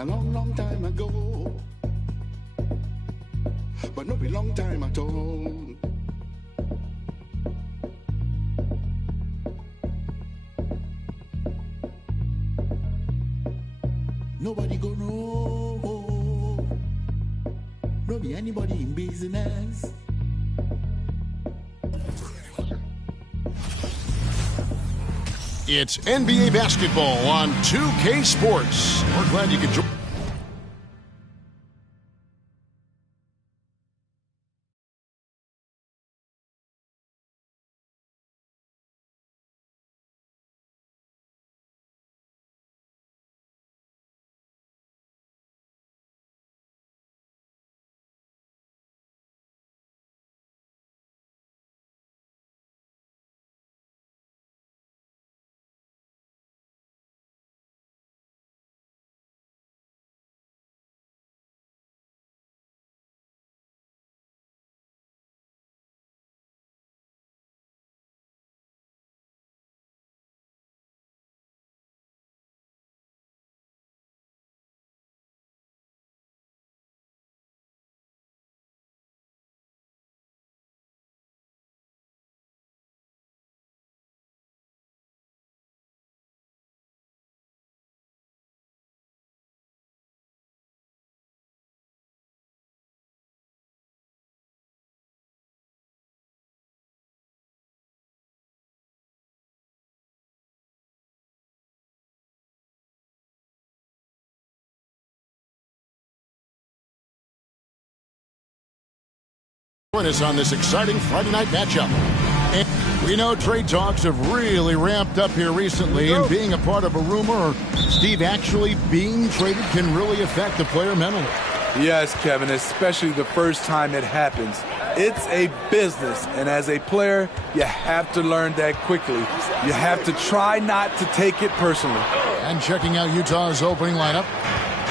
a long, long time ago. But no be long time at all. Nobody go know. No be anybody in business. It's NBA basketball on 2K Sports. We're glad you could join. Join us on this exciting Friday night matchup. And we know trade talks have really ramped up here recently, and being a part of a rumor or Steve actually being traded can really affect the player mentally. Yes, Kevin, especially the first time it happens. It's a business, and as a player, you have to learn that quickly. You have to try not to take it personally. And checking out Utah's opening lineup,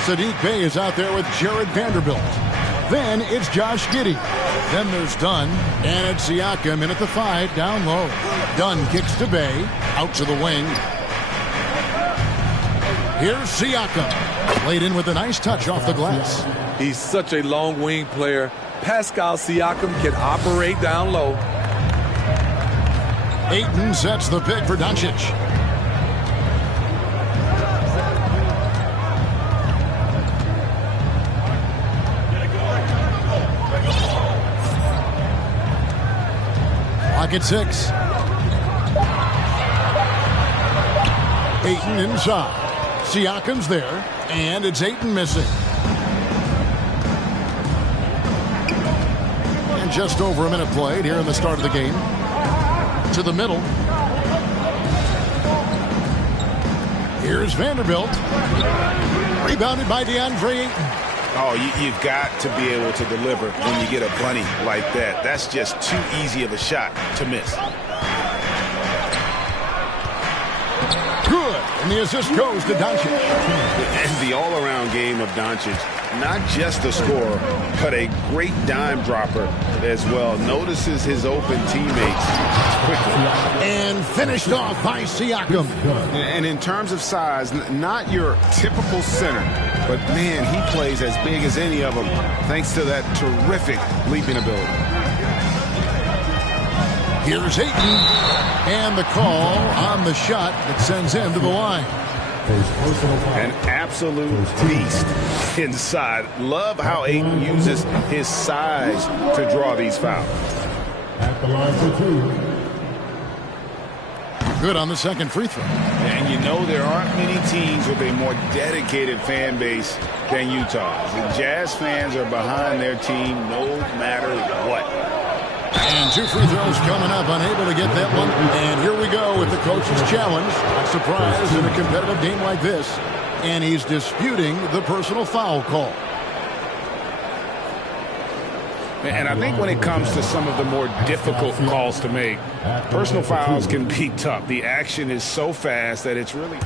Saddiq Bey is out there with Jared Vanderbilt. Then it's Josh Giddey. Then there's Dunn, and it's Siakam in at the 5, down low. Dunn kicks to Bey, out to the wing. Here's Siakam, laid in with a nice touch off the glass. He's such a long wing player. Pascal Siakam can operate down low. Ayton sets the pick for Doncic. Clock at 6. Ayton inside. Siakam's there, and it's Ayton missing. And just over a minute played here in the start of the game. To the middle. Here's Vanderbilt. Rebounded by DeAndre Ayton. Oh, you've got to be able to deliver when you get a bunny like that. That's just too easy of a shot to miss. Good, and the assist goes to Doncic. And the all-around game of Doncic, not just a scorer, but a great dime dropper as well. Notices his open teammates quickly. And finished off by Siakam. And in terms of size, not your typical center, but man, he plays as big as any of them thanks to that terrific leaping ability. Here's Ayton. And the call on the shot that sends him to the line. An absolute beast inside. Love how Ayton uses his size to draw these fouls. At the line for 2. Good on the second free throw. And you know there aren't many teams with a more dedicated fan base than Utah. The Jazz fans are behind their team no matter what. And 2 free throws coming up, unable to get that one. And here we go with the coach's challenge. A surprise in a competitive game like this. And he's disputing the personal foul call. And I think when it comes to some of the more difficult calls to make, personal fouls can be tough. The action is so fast that it's really...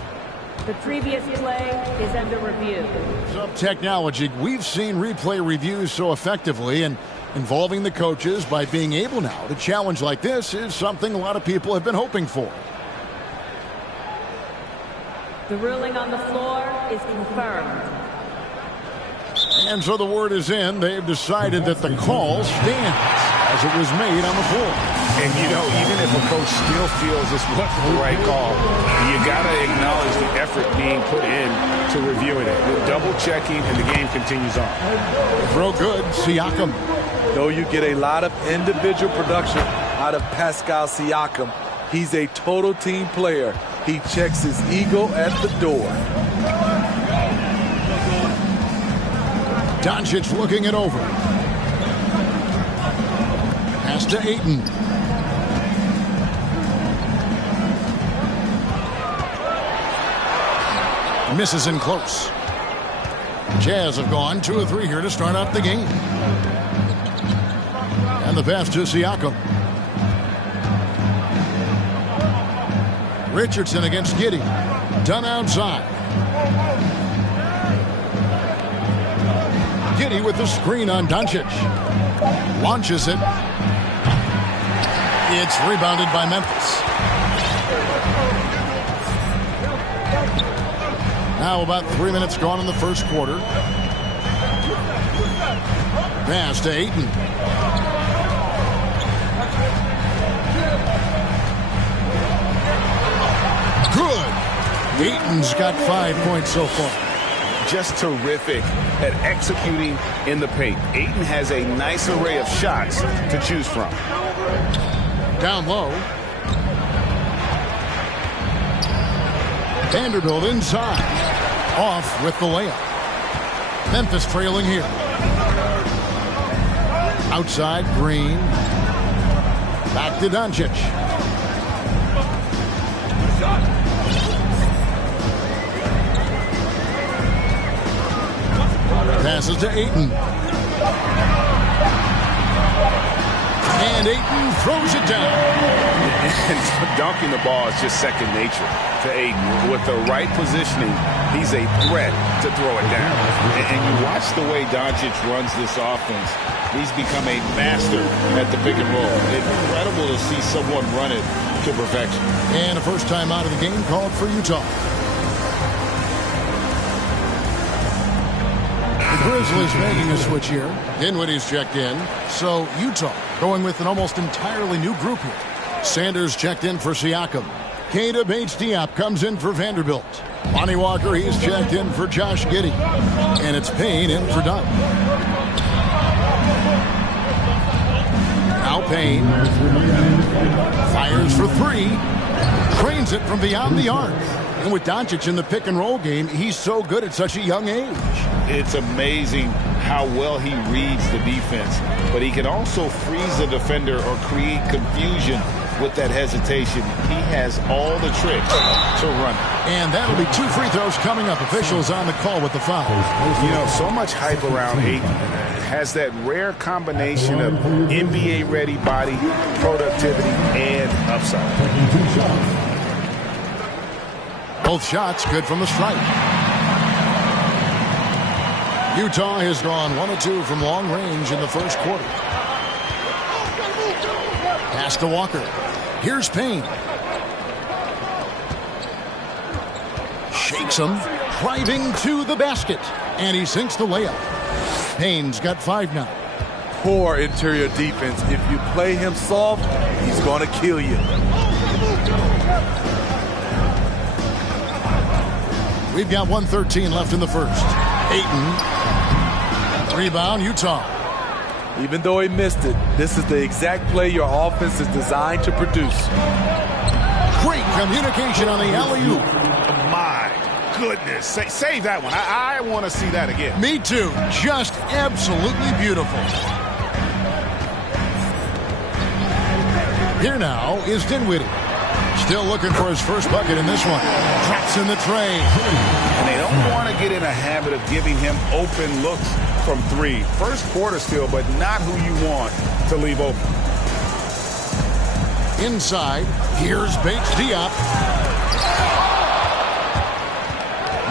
The previous play is under review. Some technology. We've seen replay reviews so effectively, and involving the coaches by being able now to challenge like this is something a lot of people have been hoping for. The ruling on the floor is confirmed. And so the word is in. They've decided that the call stands as it was made on the floor. And, you know, even if a coach still feels this wasn't the right call, you got to acknowledge the effort being put in to reviewing it. You're double-checking, and the game continues on. Throw good, Siakam. Though you get a lot of individual production out of Pascal Siakam, he's a total team player. He checks his ego at the door. Doncic looking it over. Pass to Ayton. Misses in close. Jazz have gone 2 of 3 here to start out the game. And the pass to Siakam. Richardson against Giddey. Done outside. Giddey with the screen on Doncic. Launches it. It's rebounded by Memphis. Now about 3 minutes gone in the first quarter. Pass to Ayton. Good. Ayton's got 5 points so far. Just terrific at executing in the paint. Ayton has a nice array of shots to choose from. Down low. Vanderbilt inside. Off with the layup. Memphis trailing here. Outside, Green. Back to Doncic. Passes to Ayton. And Ayton throws it down. And dunking the ball is just second nature to Ayton. With the right positioning, he's a threat to throw it down. And you watch the way Doncic runs this offense. He's become a master at the pick and roll. Incredible to see someone run it to perfection. And a first time out of the game called for Utah. The Grizzlies making a switch here. Dinwiddie's checked in. So Utah going with an almost entirely new group here. Sanders checked in for Siakam. Keita Bates-Diop comes in for Vanderbilt. Lonnie Walker, he's checked in for Josh Giddey. And it's Payne in for Dunn. Now Payne fires for 3. Trains it from beyond the arc. And with Doncic in the pick and roll game, he's so good at such a young age. It's amazing how well he reads the defense, but he can also freeze the defender or create confusion with that hesitation. He has all the tricks to run. And that'll be 2 free throws coming up. Officials on the call with the foul. You know, so much hype around Ayton. Has that rare combination of NBA-ready body, productivity, and upside. Both shots good from the stripe. Utah has gone 1 of 2 from long range in the first quarter. Pass to Walker. Here's Payne. Shakes him. Driving to the basket. And he sinks the layup. Payne's got 5 now. Poor interior defense. If you play him soft, he's going to kill you. We've got 1:13 left in the first. Ayton. Rebound, Utah. Even though he missed it, this is the exact play your offense is designed to produce. Great communication on the alley-oop. My goodness. Save that one. I want to see that again. Me too. Just absolutely beautiful. Here now is Dinwiddie. Still looking for his first bucket in this one. Drops in the tray. And they don't want to get in a habit of giving him open looks from 3. First quarter still, but not who you want to leave open. Inside, here's Bates-Diop.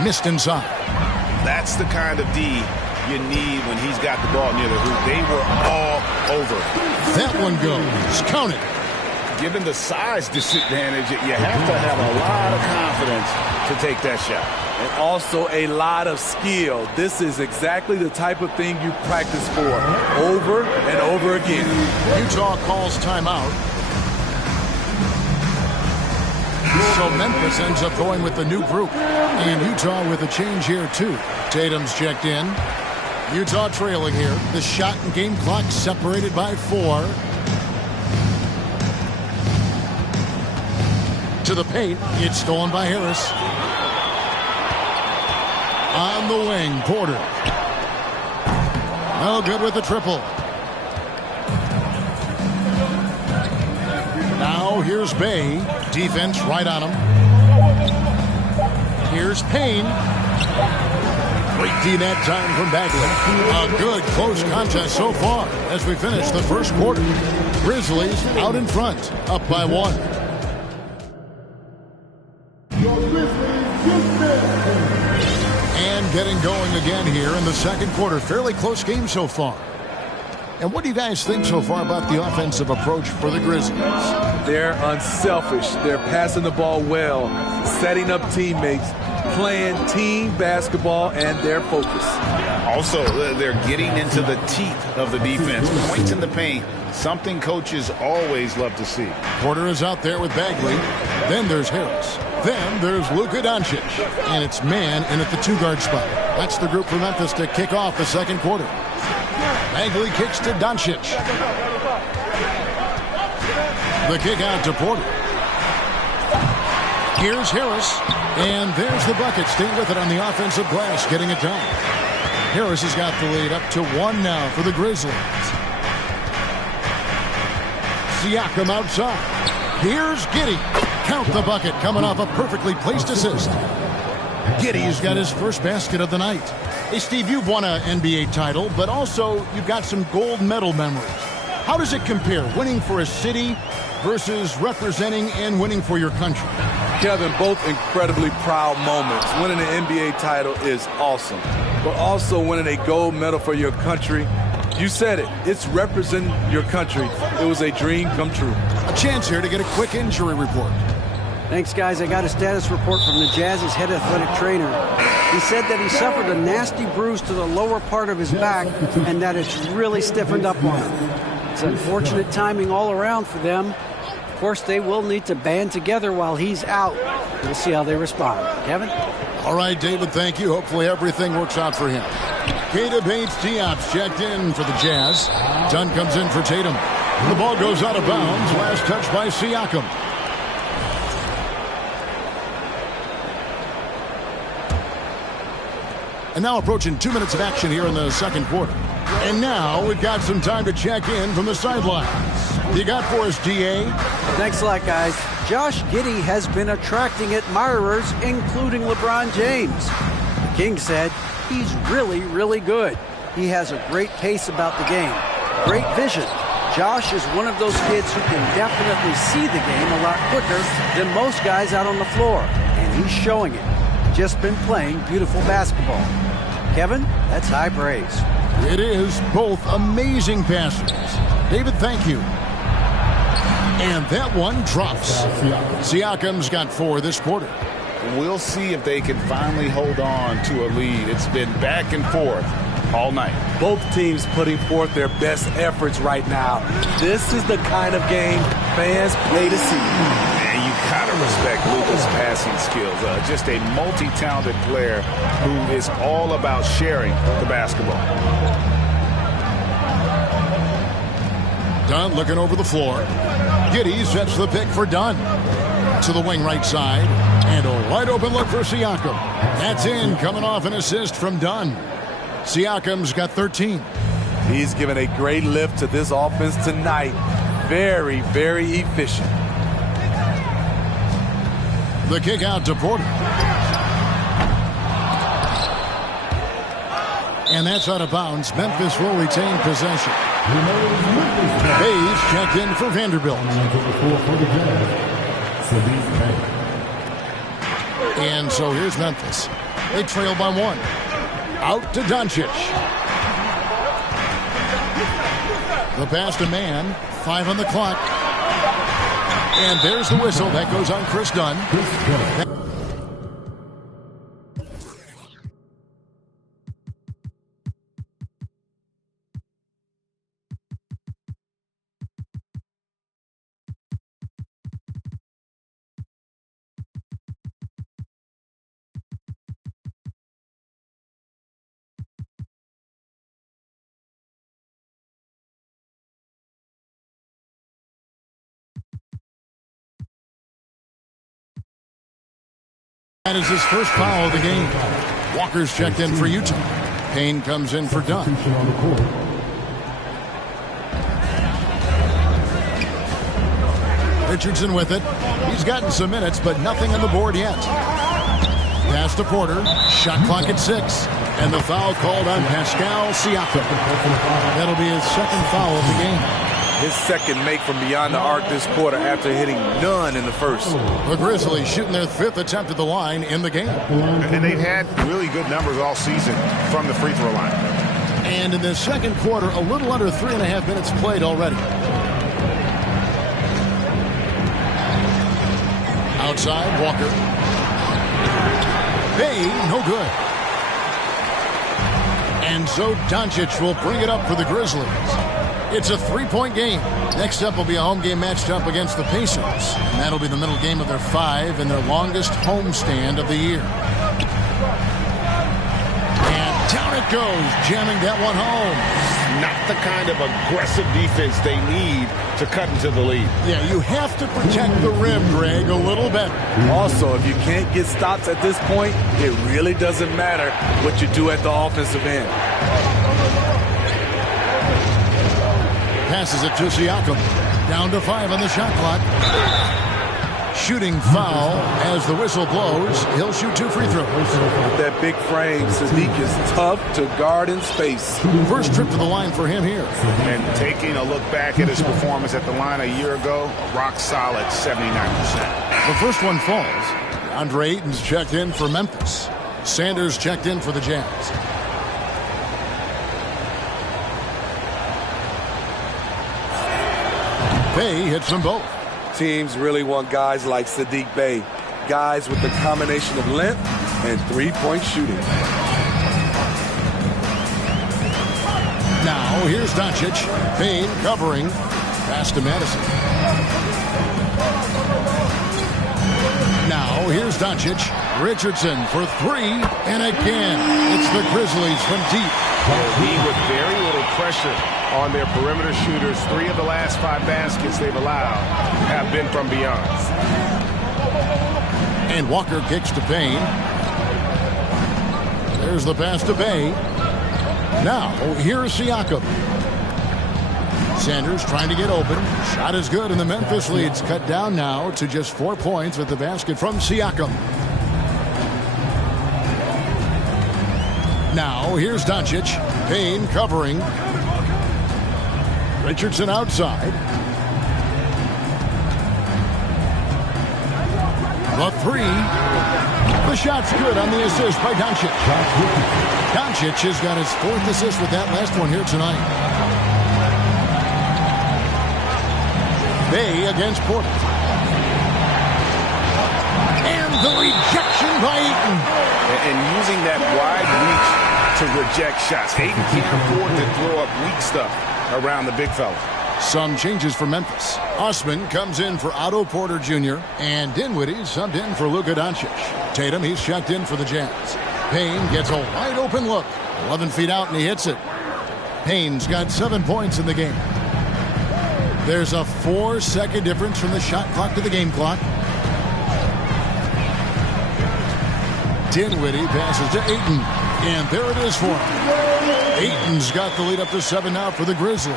Missed inside. That's the kind of D you need when he's got the ball near the hoop. They were all over. That one goes. Count it. given the size disadvantage, you have to have a lot of confidence to take that shot. And also a lot of skill. This is exactly the type of thing you practice for over and over again. Utah calls timeout. So Memphis ends up going with the new group. And Utah with a change here, too. Tatum's checked in. Utah trailing here. The shot and game clock separated by 4. To the paint. It's stolen by Harris. On the wing, Porter. No good with the triple. Now here's Bay. Defense right on him. Here's Payne. Great D-net time from Bagley. A good close contest so far as we finish the first quarter. Grizzlies out in front, up by 1. And getting going again here in the second quarter. Fairly close game so far. And what do you guys think so far about the offensive approach for the Grizzlies? They're unselfish. They're passing the ball well, setting up teammates, playing team basketball, and they're focused. Also, they're getting into the teeth of the defense. Points in the paint, something coaches always love to see. Porter is out there with Bagley. Then there's Harris. Then there's Luka Doncic. And it's man in at the 2-guard spot. That's the group for Memphis to kick off the second quarter. Bagley kicks to Doncic. The kick out to Porter. Here's Harris. And there's the bucket. Staying with it on the offensive glass, getting it done. Harris has got the lead up to 1 now for the Grizzlies. Siakam outside. Here's Giddey. Count the bucket, coming off a perfectly placed assist. Giddey's got his first basket of the night. Hey, Steve, you've won an NBA title, but also you've got some gold medal memories. How does it compare, winning for a city versus representing and winning for your country? Kevin, both incredibly proud moments. Winning an NBA title is awesome, but also winning a gold medal for your country, you said it, it's representing your country. It was a dream come true. A chance here to get a quick injury report. Thanks, guys. I got a status report from the Jazz's head athletic trainer. He said that he suffered a nasty bruise to the lower part of his back and that it's really stiffened up on him. It's unfortunate timing all around for them. Of course, they will need to band together while he's out. We'll see how they respond. Kevin? All right, David, thank you. Hopefully everything works out for him. Keita Bates-Diop's checked in for the Jazz. Dunn comes in for Tatum. The ball goes out of bounds. Last touch by Siakam. And now approaching 2 minutes of action here in the second quarter. And now we've got some time to check in from the sidelines. You got for us, DA? Thanks a lot, guys. Josh Giddey has been attracting admirers, including LeBron James. The King said he's really, really good. He has a great pace about the game, great vision. Josh is one of those kids who can definitely see the game a lot quicker than most guys out on the floor, and he's showing it. Just been playing beautiful basketball. Kevin, that's high praise. It is. Both amazing passes. David, thank you. And that one drops. Siakam's got 4 this quarter. We'll see if they can finally hold on to a lead. It's been back and forth all night. Both teams putting forth their best efforts right now. This is the kind of game fans pay to see. And you gotta respect Luka's passing skills. Just a multi-talented player who is all about sharing the basketball. Dunn looking over the floor. Giddey sets the pick for Dunn. To the wing right side. And a wide open look for Siakam. That's in, coming off an assist from Dunn. Siakam's got 13. He's given a great lift to this offense tonight. Very, very efficient. The kick out to Porter. And that's out of bounds. Memphis will retain possession. Hayes checked in for Vanderbilt. And so here's Memphis. They trail by 1. Out to Doncic. The pass to man. 5 on the clock. And there's the whistle. That goes on Chris Dunn. That is his first foul of the game. Walker's checked in for Utah. Payne comes in for Dunn. Richardson with it. He's gotten some minutes, but nothing on the board yet. Pass to Porter. Shot clock at 6. And the foul called on Pascal Siakam. That'll be his second foul of the game. His second make from beyond the arc this quarter after hitting none in the first. The Grizzlies shooting their 5th attempt at the line in the game. And they've had really good numbers all season from the free throw line. And in the second quarter, a little under 3.5 minutes played already. Outside, Walker. Bay, no good. And so Doncic will bring it up for the Grizzlies. It's a 3-point game. Next up will be a home game matched up against the Pacers. And that'll be the middle game of their 5 and their longest homestand of the year. And down it goes, jamming that one home. Not the kind of aggressive defense they need to cut into the lead. Yeah, you have to protect the rim, Greg, a little better. Also, if you can't get stops at this point, it really doesn't matter what you do at the offensive end. Passes it to Siakam. Down to 5 on the shot clock. Shooting foul as the whistle blows. He'll shoot 2 free throws. With that big frame, Sadiq is tough to guard in space. First trip to the line for him here. And taking a look back at his performance at the line a year ago, rock solid 79%. The first one falls. Andre Ayton's checked in for Memphis. Sanders checked in for the Jazz. Bay hits them both. Teams really want guys like Sadiq Bey, guys with the combination of length and three-point shooting. Now here's Doncic. Payne covering. Pass to Madison. Now here's Doncic. Richardson for 3. And again, it's the Grizzlies from deep. With very little pressure on their perimeter shooters. 3 of the last 5 baskets they've allowed have been from beyond. And Walker kicks to Payne. There's the pass to Bay. Now, here's Siakam. Sanders trying to get open. Shot is good, and the Memphis lead's cut down now to just 4 points with the basket from Siakam. Now, here's Doncic. Payne covering. Richardson outside. The 3. The shot's good on the assist by Doncic. Doncic has got his 4th assist with that last one here tonight. Bay against Porter. And the rejection by Ayton. And using that wide reach to reject shots. Ayton can't afford to throw up weak stuff around the big fella. Some changes for Memphis. Osman comes in for Otto Porter Jr. And Dinwiddie subbed in for Luka Doncic. Tatum, he's checked in for the Jazz. Payne gets a wide open look. 11 feet out and he hits it. Payne's got 7 points in the game. There's a 4-second difference from the shot clock to the game clock. Dinwiddie passes to Ayton. And there it is for him. Ayton's got the lead up to 7 now for the Grizzlies.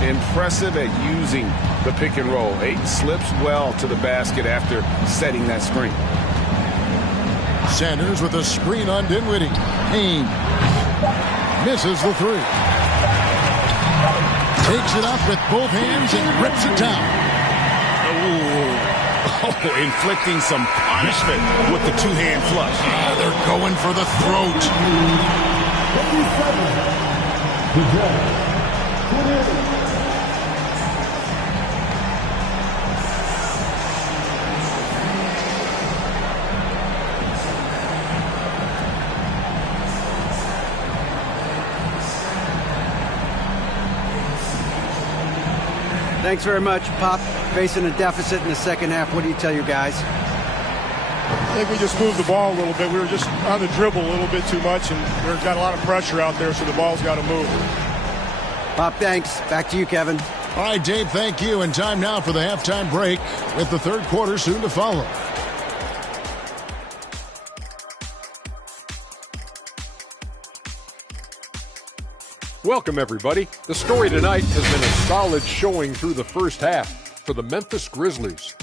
Impressive at using the pick and roll. Ayton slips well to the basket after setting that screen. Sanders with a screen on Dinwiddie. Payne misses the 3. Takes it up with both hands and rips it down. Inflicting some punishment with the 2-hand flush. They're going for the throat. Thanks very much, Pop. Facing a deficit in the second half, what do you tell you guys? I think we just moved the ball a little bit. We were just on the dribble a little bit too much, and we've got a lot of pressure out there, so the ball's got to move. Pop, thanks. Back to you, Kevin. All right, Dave, thank you. And time now for the halftime break with the third quarter soon to follow. Welcome, everybody. The story tonight has been a solid showing through the first half for the Memphis Grizzlies.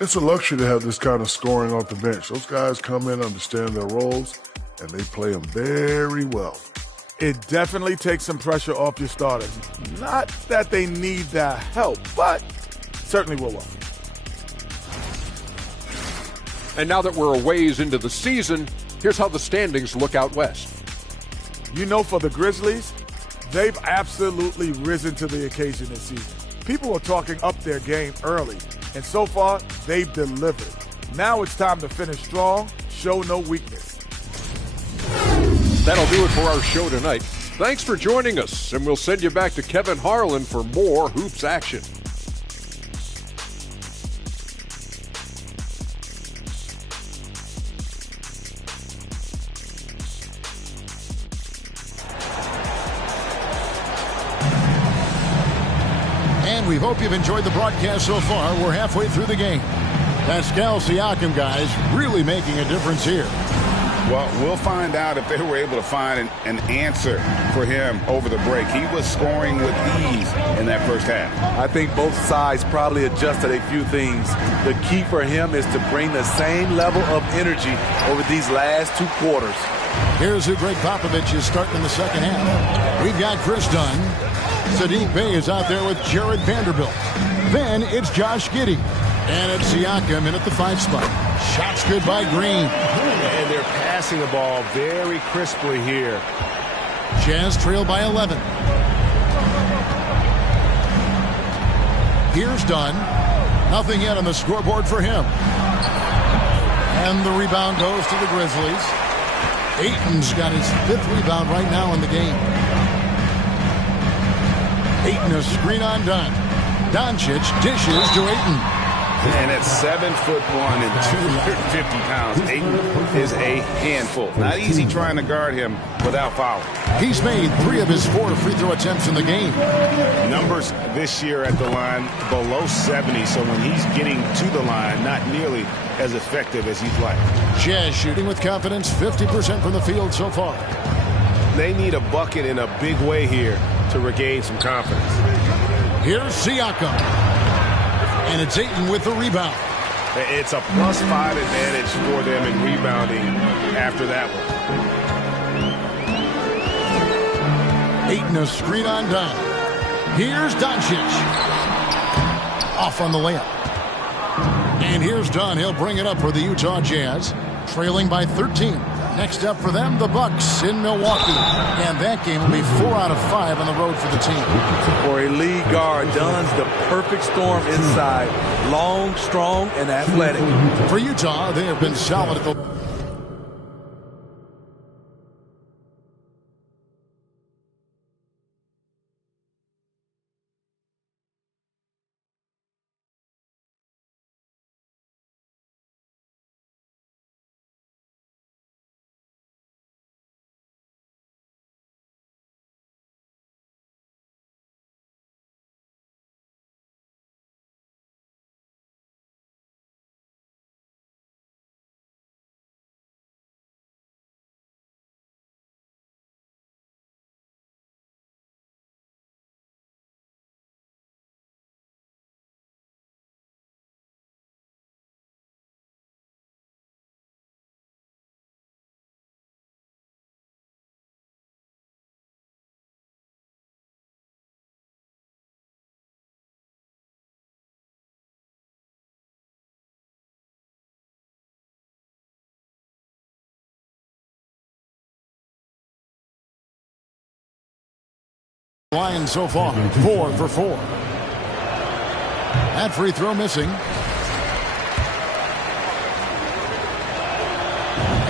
It's a luxury to have this kind of scoring off the bench. Those guys come in, understand their roles, and they play them very well. It definitely takes some pressure off your starters. Not that they need the help, but certainly will help. And now that we're a ways into the season, here's how the standings look out west. You know, for the Grizzlies, they've absolutely risen to the occasion this season. People are talking up their game early, and so far, they've delivered. Now it's time to finish strong, show no weakness. That'll do it for our show tonight. Thanks for joining us, and we'll send you back to Kevin Harlan for more Hoops action. And we hope you've enjoyed the broadcast so far. We're halfway through the game. Pascal Siakam, guys, really making a difference here. Well, we'll find out if they were able to find an answer for him over the break. He was scoring with ease in that first half. I think both sides probably adjusted a few things. The key for him is to bring the same level of energy over these last two quarters. Here's who Greg Popovich is starting in the second half. We've got Chris Dunn. Sadiq Bey is out there with Jared Vanderbilt. Then it's Josh Giddey. And it's Siakam in at the 5 spot. Shots good by Green. And they're passing the ball very crisply here. Jazz trail by 11. Here's Dunn. Nothing yet on the scoreboard for him. And the rebound goes to the Grizzlies. Ayton's got his 5th rebound right now in the game. Ayton a screen on Dunn. Doncic dishes to Ayton. And at 7'1" and 250 pounds, Ayton is a handful. Not easy trying to guard him without fouling. He's made 3 of his 4 free throw attempts in the game. Numbers this year at the line below 70, so when he's getting to the line, not nearly as effective as he'd like. Jazz shooting with confidence, 50% from the field so far. They need a bucket in a big way here to regain some confidence. Here's Siakam. And it's Ayton with the rebound. It's a +5 advantage for them in rebounding after that one. Ayton a screen on Dunn. Here's Doncic. Off on the layup. And here's Dunn. He'll bring it up for the Utah Jazz. Trailing by 13. Next up for them, the Bucks in Milwaukee. And that game will be 4 out of 5 on the road for the team. For a lead guard, Dunn's the perfect storm inside. Long, strong, and athletic. For Utah, they have been solid at the line so far. 4 for 4. That free throw missing.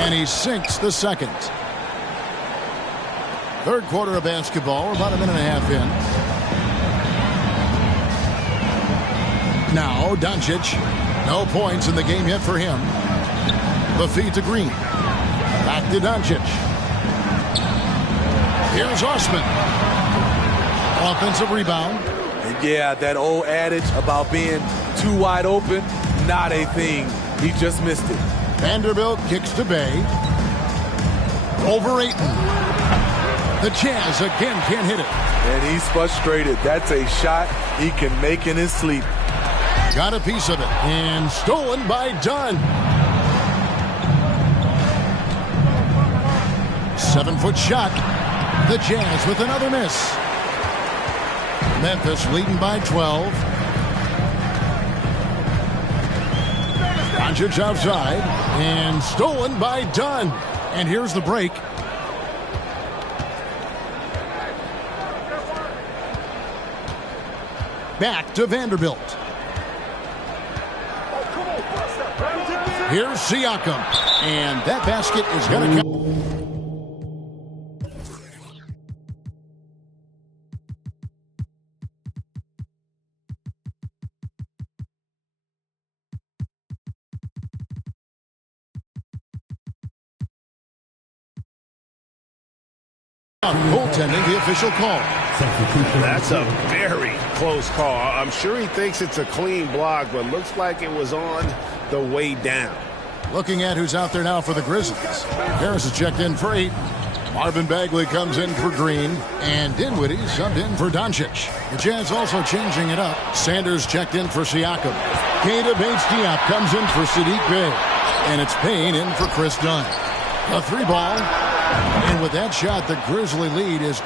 And he sinks the second. Third quarter of basketball. We're about a minute and a half in. Now Doncic. No points in the game yet for him. The feed to Green. Back to Doncic. Here's Osman. Offensive rebound. And yeah, that old adage about being too wide open, not a thing. He just missed it. Vanderbilt kicks to Bay. Over Ayton. The Jazz again can't hit it. And he's frustrated. That's a shot he can make in his sleep. Got a piece of it. And stolen by Dunn. 7-foot shot. The Jazz with another miss. Memphis leading by 12. Doncic outside. And stolen by Dunn. And here's the break. Back to Vanderbilt. Here's Siakam. And that basket is going to count. Goaltending, the official call. That's a very close call. I'm sure he thinks it's a clean block, but looks like it was on the way down. Looking at who's out there now for the Grizzlies. Harris is checked in for 8. Marvin Bagley comes in for Green. And Dinwiddie subbed in for Doncic. The Jazz also changing it up. Sanders checked in for Siakam. Keita Bates-Diop comes in for Saddiq Bey. And it's Payne in for Chris Dunn. A 3-ball. And with that shot, the Grizzly lead is...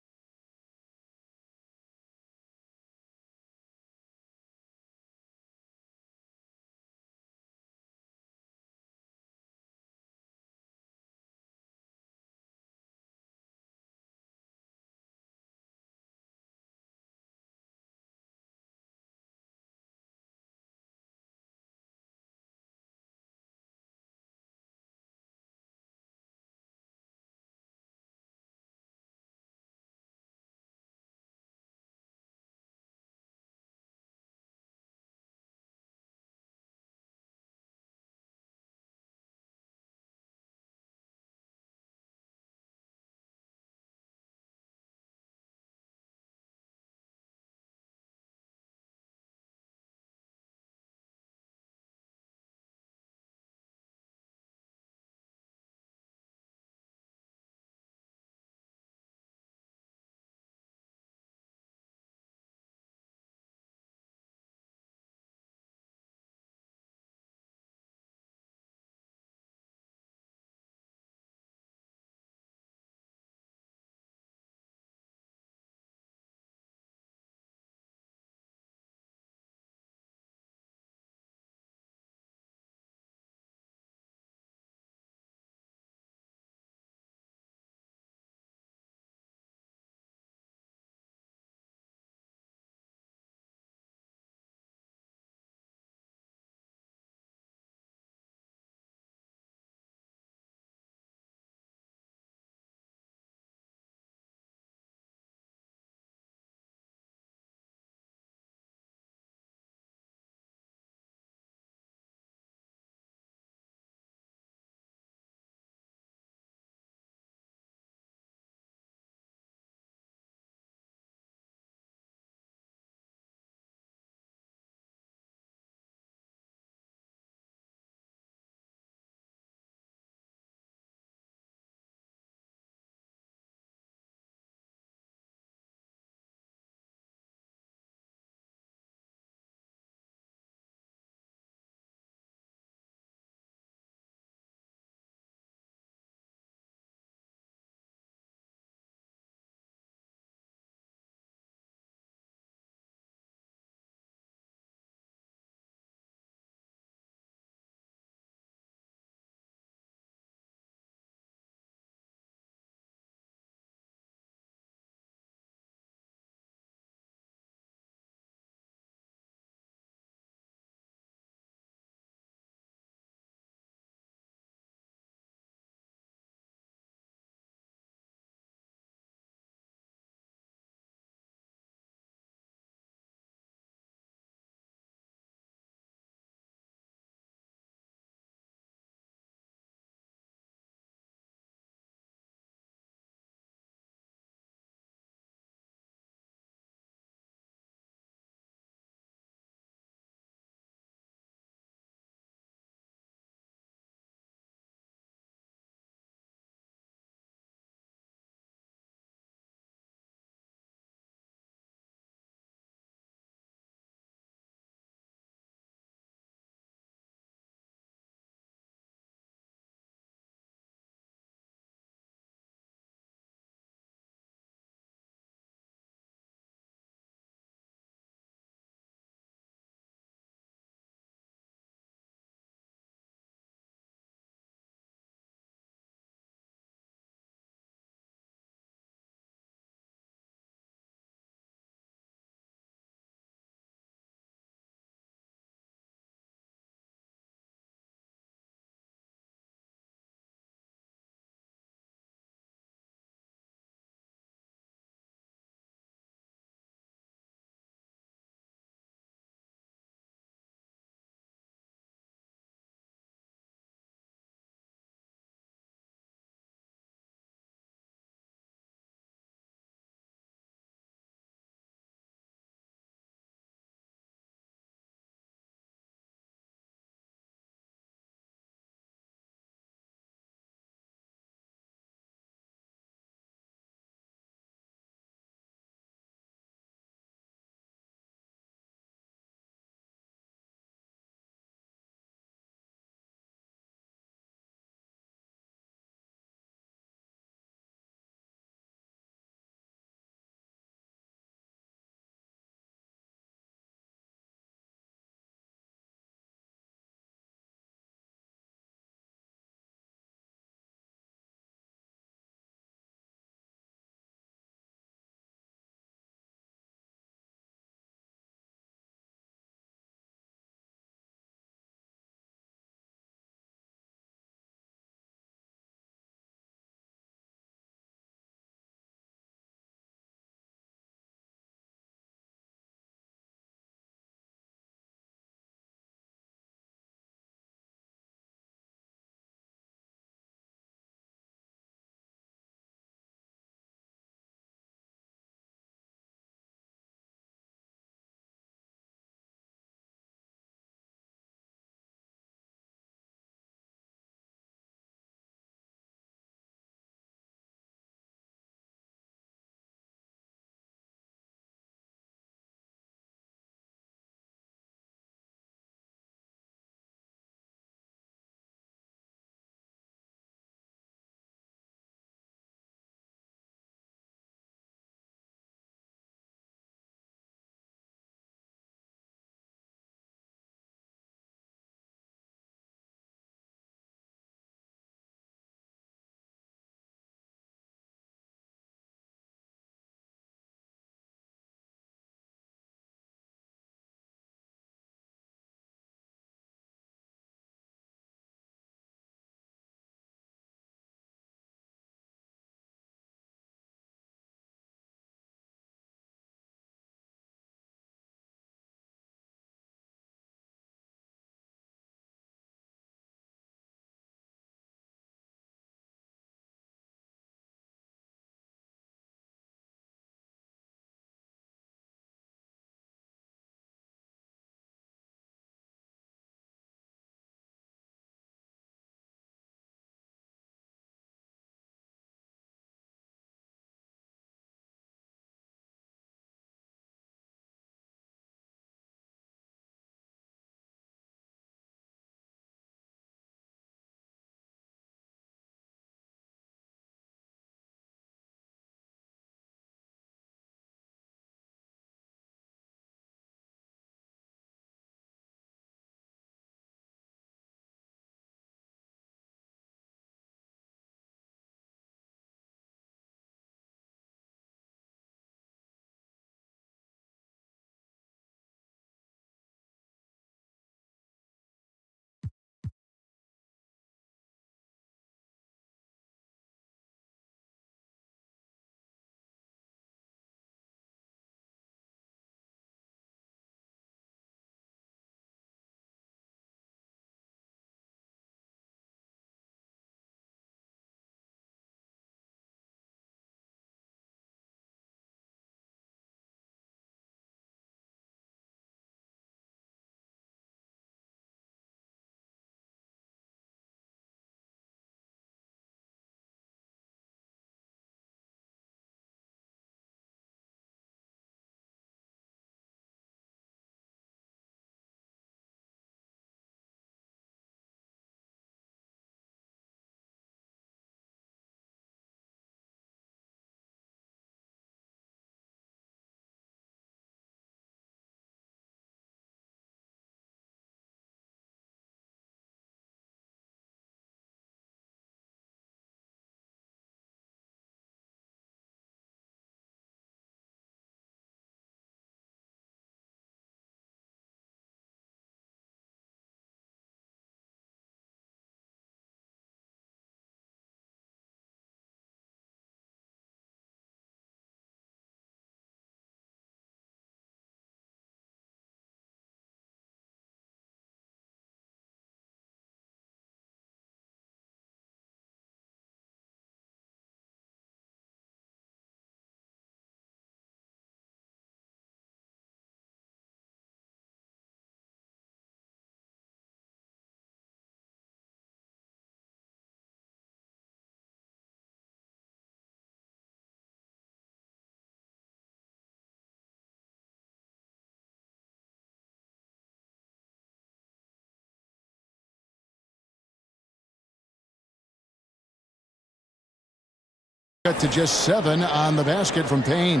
Cut to just 7 on the basket from Payne.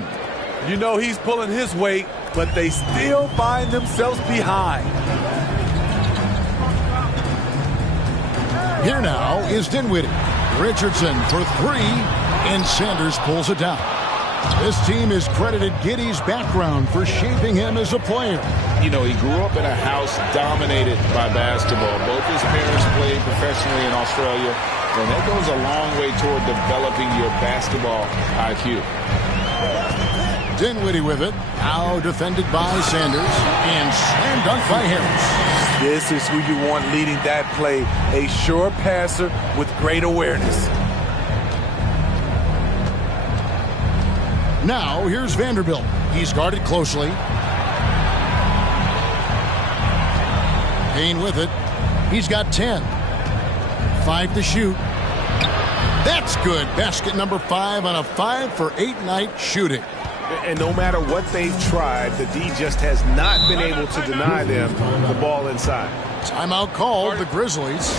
You know he's pulling his weight, but they still find themselves behind. Here now is Dinwiddie. Richardson for 3, and Sanders pulls it down. This team has credited Giddey's background for shaping him as a player. You know, he grew up in a house dominated by basketball. Both his parents played professionally in Australia, and that goes a long way toward developing your basketball IQ. Dinwiddie with it, now defended by Sanders, and slam dunk by Harris. This is who you want leading that play, a sure passer with great awareness. Now here's Vanderbilt. He's guarded closely. Payne with it. He's got 10. 5 to shoot. That's good. Basket number 5 on a 5-for-8 night shooting. And no matter what they've tried, the D just has not been able to deny them the ball inside. Timeout called, the Grizzlies.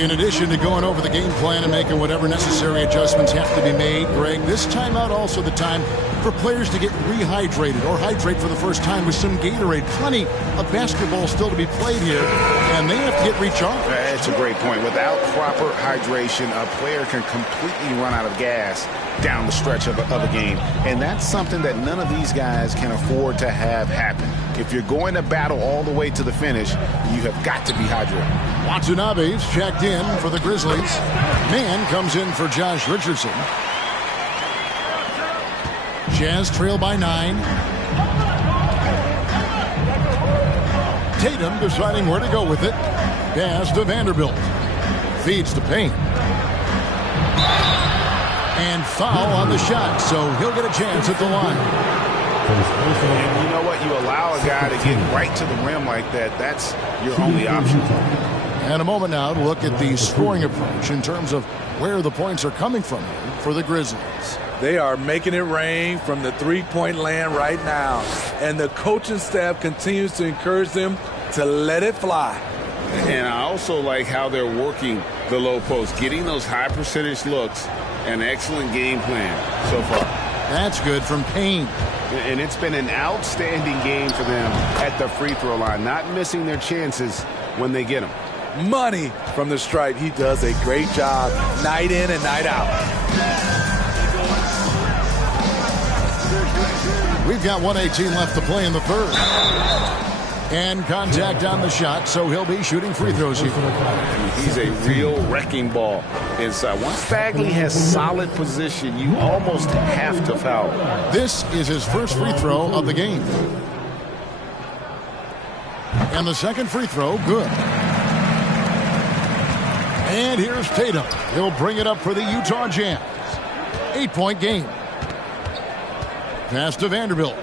In addition to going over the game plan and making whatever necessary adjustments have to be made, Greg, this timeout also the time for players to get rehydrated or hydrate for the first time with some Gatorade. Plenty of basketball still to be played here, and they have to get recharged. That's a great point. Without proper hydration, a player can completely run out of gas down the stretch of a game. And that's something that none of these guys can afford to have happen. If you're going to battle all the way to the finish, you have got to be hydrated. Watanabe's checked in for the Grizzlies. Man comes in for Josh Richardson. Jazz trail by 9. Tatum deciding where to go with it. Pass to Vanderbilt. Feeds to Payne. And foul on the shot, so he'll get a chance at the line. And you know what? You allow a guy to get right to the rim like that, that's your only option. And a moment now to look at the scoring approach in terms of where the points are coming from here for the Grizzlies. They are making it rain from the three-point land right now. And the coaching staff continues to encourage them to let it fly. And I also like how they're working the low post, getting those high percentage looks. An excellent game plan so far. That's good from Payne. And it's been an outstanding game for them at the free throw line, not missing their chances when they get them. Money from the stripe. He does a great job night in and night out. We've got 1:18 left to play in the third. And contact on the shot, so he'll be shooting free throws here. He's a real wrecking ball inside. Once Bagley has solid position, you almost have to foul. This is his first free throw of the game. And the second free throw, good. And here's Tatum. He'll bring it up for the Utah Jazz. 8-point game. Pass to Vanderbilt.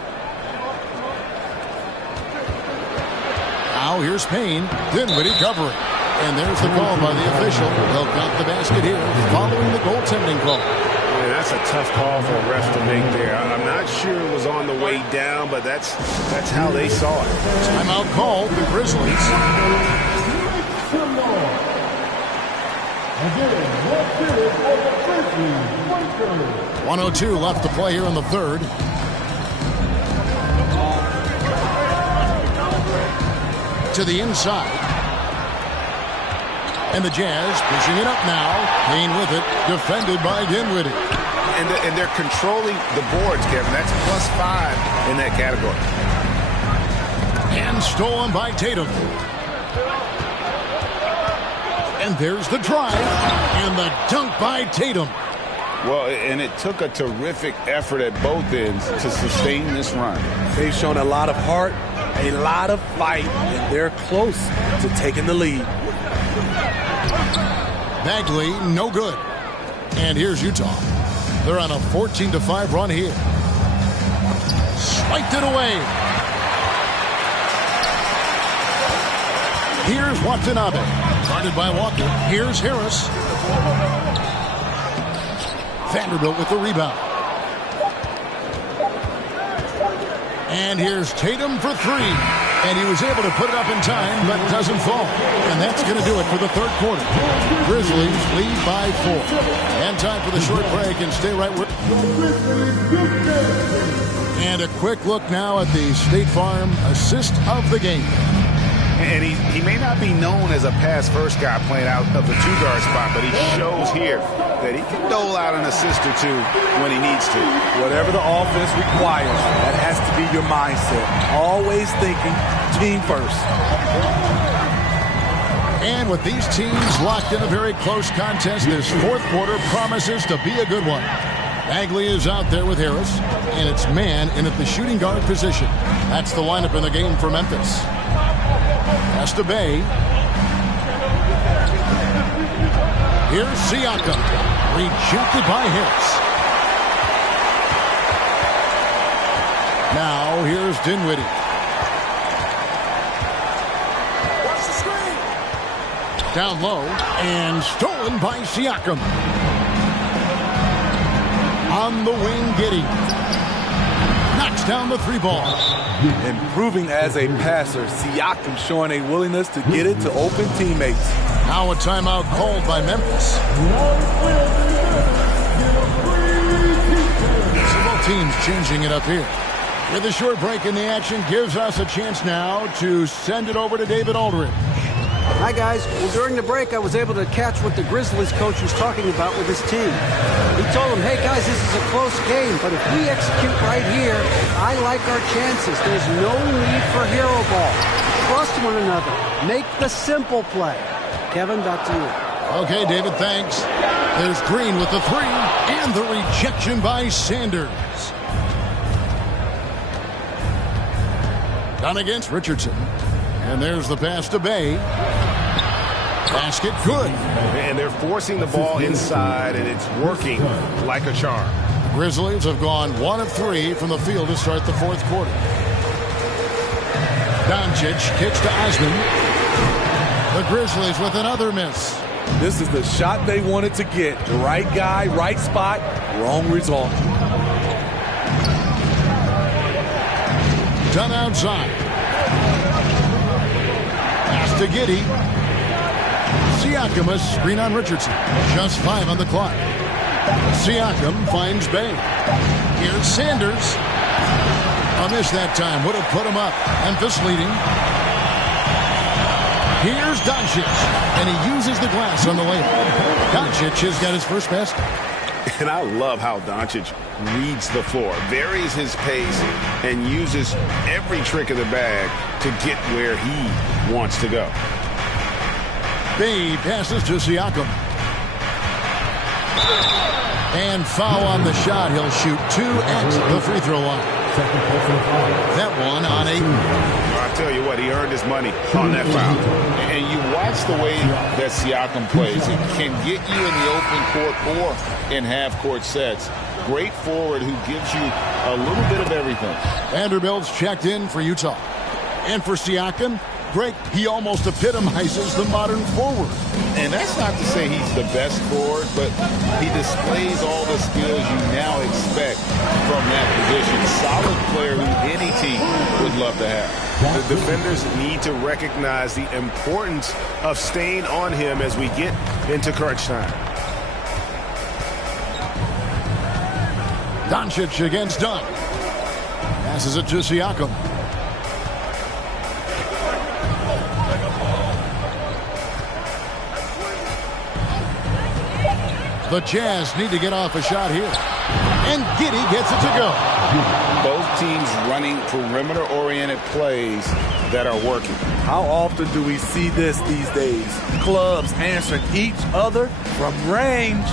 Now here's Payne. Dinwiddie covering. And there's the call by the official. They'll count the basket here following the goaltending call. Yeah, that's a tough call for a ref to make there. I'm not sure it was on the way down, but that's how they saw it. Timeout called, the Grizzlies. 1:02 left to play here in the third. To the inside. And the Jazz pushing it up now. Payne with it, defended by Dinwiddie. And they're controlling the boards, Kevin. That's +5 in that category. And stolen by Tatum. And there's the drive. And the dunk by Tatum. Well, and it took a terrific effort at both ends to sustain this run. They've shown a lot of heart, a lot of fight, and they're close to taking the lead. Bagley, no good. And here's Utah. They're on a 14-5 run here. Spiked it away. Here's Watanabe. Guarded by Walker. Here's Harris. Vanderbilt with the rebound. And here's Tatum for 3. And he was able to put it up in time, but doesn't fall. And that's going to do it for the third quarter. Grizzlies lead by 4. And in time for the short break and stay right where. And a quick look now at the State Farm assist of the game. And he may not be known as a pass-first guy playing out of the two-guard spot, but he shows here that he can dole out an assist or two when he needs to. Whatever the offense requires, that has to be your mindset. Always thinking team first. And with these teams locked in a very close contest, this fourth quarter promises to be a good one. Bagley is out there with Harris, and it's man in at the shooting guard position. That's the lineup in the game for Memphis. Pass to Bay. Here's Siakam. Rejected by Harris. Now here's Dinwiddie. Down low and stolen by Siakam. On the wing, Giddey. Knocks down the three ball. Improving as a passer, Siakam showing a willingness to get it to open teammates. Now a timeout called by Memphis. Several teams changing it up here. With a short break in the action, gives us a chance now to send it over to David Aldridge. Hi, guys. Well, during the break, I was able to catch what the Grizzlies coach was talking about with his team. He told them, hey, guys, this is a close game, but if we execute right here, I like our chances. There's no need for hero ball. Trust one another. Make the simple play. Kevin, back to you. Okay, David, thanks. There's Green with the three, and the rejection by Sanders. Done against Richardson. And there's the pass to Bay. Basket good. And they're forcing the ball inside, and it's working like a charm. Grizzlies have gone 1 of 3 from the field to start the fourth quarter. Doncic kicks to Osman. The Grizzlies with another miss. This is the shot they wanted to get. The right guy, right spot, wrong result. Done outside. Pass to Giddey. Siakam a screen on Richardson. Just 5 on the clock. Siakam finds Bay. Here's Sanders. A miss that time. Would have put him up. Memphis leading. Here's Doncic. And he uses the glass on the layup. Doncic has got his first basket. And I love how Doncic reads the floor, varies his pace, and uses every trick of the bag to get where he wants to go. Bay passes to Siakam. And foul on the shot. He'll shoot 2 at the free throw line. That one on 8. I tell you what, he earned his money on that foul. And you watch the way that Siakam plays. He can get you in the open court or in half-court sets. Great forward who gives you a little bit of everything. Vanderbilt's checked in for Utah. And for Siakam, Greg, he almost epitomizes the modern forward. And that's not to say he's the best forward, but he displays all the skills you now expect from that position. Solid player who any team would love to have. The defenders need to recognize the importance of staying on him as we get into crunch time. Doncic against Dunn. Passes it to Siakam. The Jazz need to get off a shot here. And Giddey gets it to go. Both teams running perimeter-oriented plays that are working. How often do we see this these days? Clubs answering each other from range.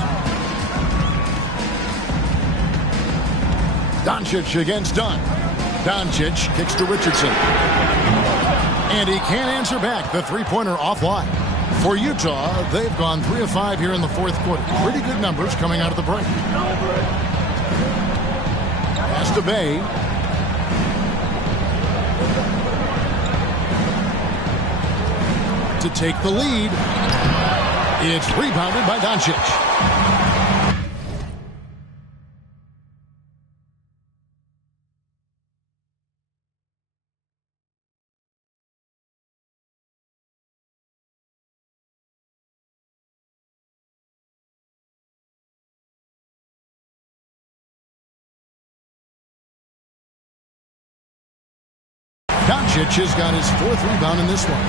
Doncic against Dunn. Doncic kicks to Richardson. And he can't answer back. The three-pointer offline. For Utah, they've gone 3 of 5 here in the fourth quarter. Pretty good numbers coming out of the break. Pass to Bay. To take the lead. It's rebounded by Doncic. Doncic has got his 4th rebound in this one.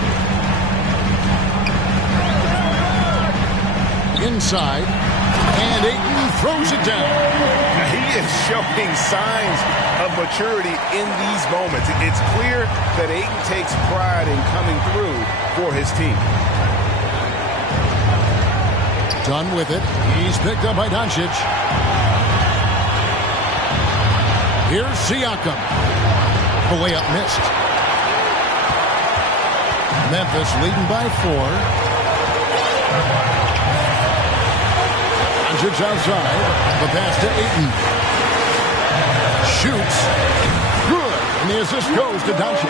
Inside, and Ayton throws it down. He is showing signs of maturity in these moments. It's clear that Ayton takes pride in coming through for his team. Done with it. He's picked up by Doncic. Here's Siakam. The layup missed. Memphis leading by 4. Doncic outside. The pass to Ayton. Shoots. Good. And the assist goes to Doncic.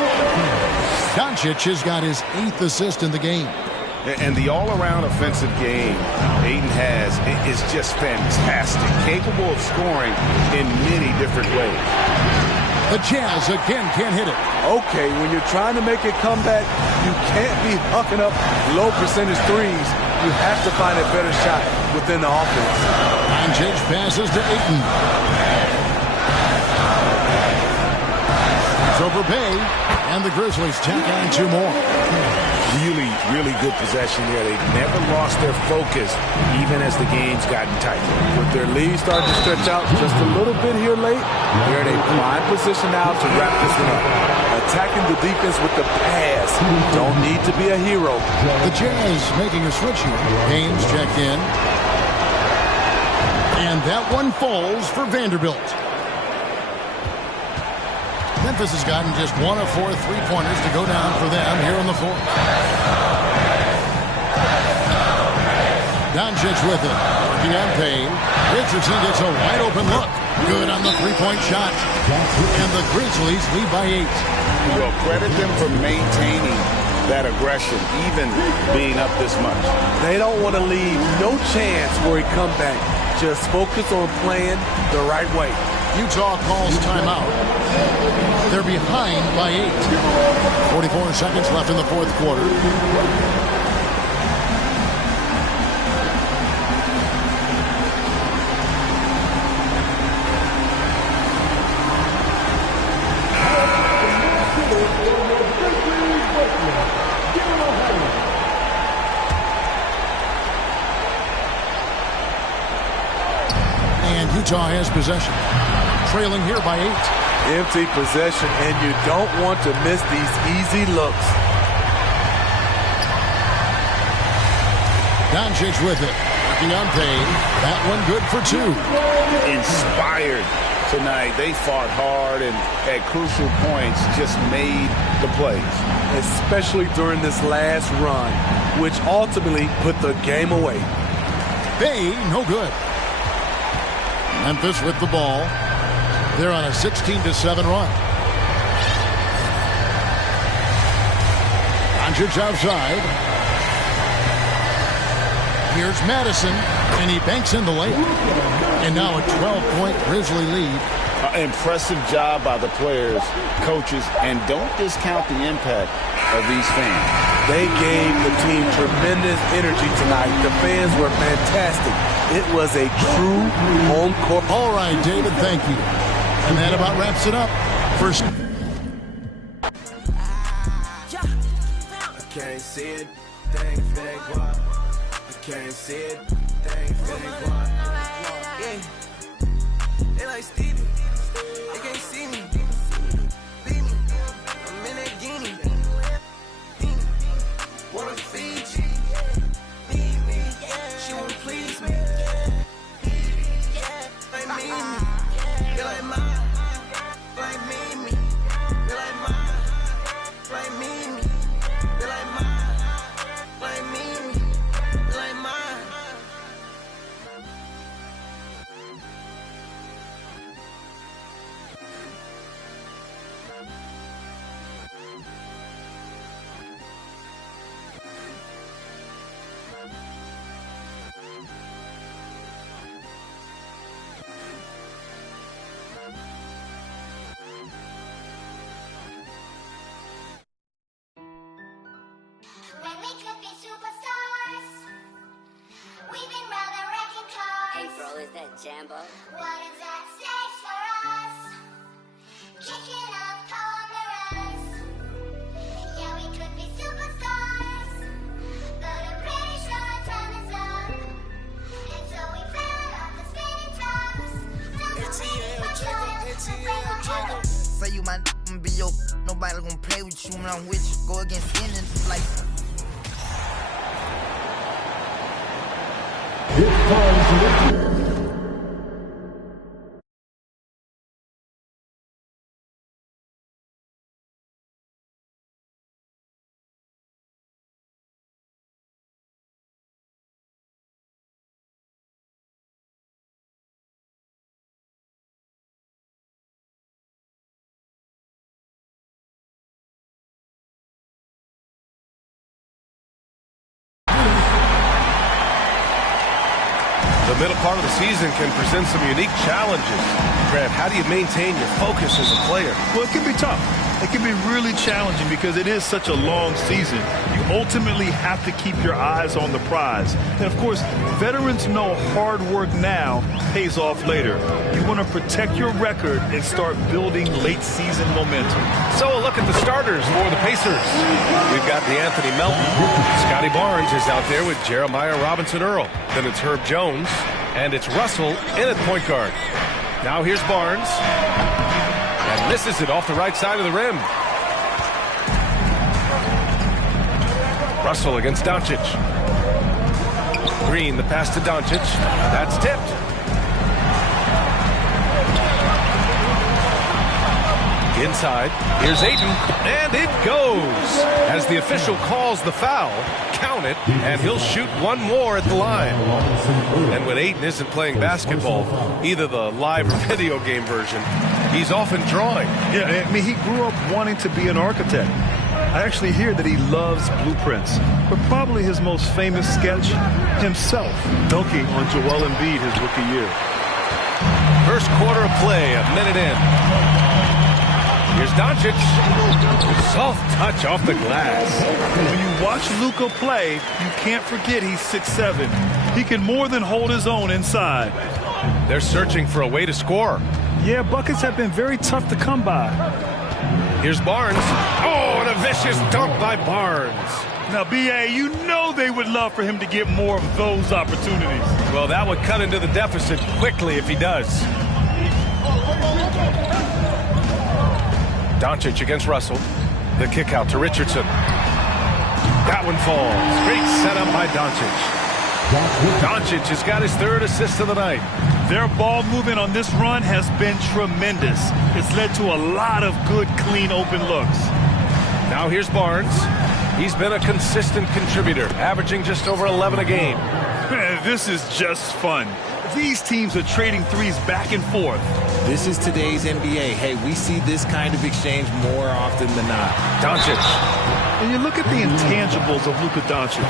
Doncic has got his 8th assist in the game. And the all-around offensive game Ayton has is just fantastic, capable of scoring in many different ways. The Jazz again can't hit it. Okay, when you're trying to make a comeback, you can't be hucking up low percentage threes. You have to find a better shot within the offense. Doncic passes to Ayton. It's over Bay, and the Grizzlies tack on 2 more. Really, really good possession there. They never lost their focus, even as the game's gotten tighter. With their lead starting to stretch out just a little bit here late, they're in a prime position now to wrap this one up. Attacking the defense with the pass. Don't need to be a hero. The Jazz making a switch here. Haynes checked in. And that one falls for Vanderbilt. Memphis has gotten just 1 of 4 3-pointers to go down for them here on the 4th. Doncic with it. Working on Payne. Richardson gets a wide open look. Good on the 3-point shot. And the Grizzlies lead by 8. Well, credit them for maintaining that aggression, even being up this much. They don't want to leave no chance for a comeback. Just focus on playing the right way. Utah calls timeout. They're behind by 8. 44 seconds left in the 4th quarter. And Utah has possession. Trailing here by 8. Empty possession, and you don't want to miss these easy looks. Doncic with it. Working on Payne. That one good for 2. Inspired tonight. They fought hard and at crucial points just made the plays. Especially during this last run, which ultimately put the game away. Bay, no good. Memphis with the ball. They're on a 16-7 run. Doncic outside. Here's Madison, and he banks in the layup. And now a 12-point Grizzly lead. Impressive job by the players, coaches, and don't discount the impact of these fans. They gave the team tremendous energy tonight. The fans were fantastic. It was a true home court. All right, David, thank you. And that about wraps it up. First. I can't see it, thing fake what? I can't see it, thing fake what? Yeah, they like Stevie, they can't see me. Beat me, I'm in that guinea. Wanna feed you, need me, she won't please me. Like me, they like mine, like me, they like mine, like me, they like mine, like me, they like mine. When we could be superstars, we've been rather wrecking cars. Hey, bro, is that Jambo? What is at stake for us? Kicking up corners. my I'ma be your. Nobody gonna play with you when I'm with you. Go against enemies like. The middle part of the season can present some unique challenges. Grant, how do you maintain your focus as a player? Well, it can be tough. It can be really challenging because it is such a long season. You ultimately have to keep your eyes on the prize. And, of course, veterans know hard work now pays off later. You want to protect your record and start building late-season momentum. So a look at the starters for the Pacers. We've got DeAnthony Melton. Scotty Barnes is out there with Jeremiah Robinson-Earl. Then it's Herb Jones. And it's Russell in at point guard. Now here's Barnes. And misses it off the right side of the rim. Russell against Doncic. Green, the pass to Doncic. That's tipped. Inside, here's Ayton, and it goes. As the official calls the foul, count it, and he'll shoot one more at the line. And when Ayton isn't playing basketball, either the live or video game version, he's often drawing. Yeah, I mean, he grew up wanting to be an architect. I actually hear that he loves blueprints, but probably his most famous sketch, himself dunking on Joel Embiid his rookie year. First quarter of play, a minute in. Here's Doncic. Soft touch off the glass. When you watch Luka play, you can't forget he's 6'7". He can more than hold his own inside. They're searching for a way to score. Yeah, buckets have been very tough to come by. Here's Barnes. Oh, and a vicious dunk by Barnes. Now, B.A., you know they would love for him to get more of those opportunities. Well, that would cut into the deficit quickly if he does. Doncic against Russell. The kick out to Richardson. That one falls. Great setup by Doncic. Doncic has got his third assist of the night. Their ball movement on this run has been tremendous. It's led to a lot of good, clean, open looks. Now here's Barnes. He's been a consistent contributor, averaging just over 11 a game. Man, this is just fun. These teams are trading threes back and forth. This is today's NBA. Hey, we see this kind of exchange more often than not. Doncic. And you look at the intangibles of Luka Doncic.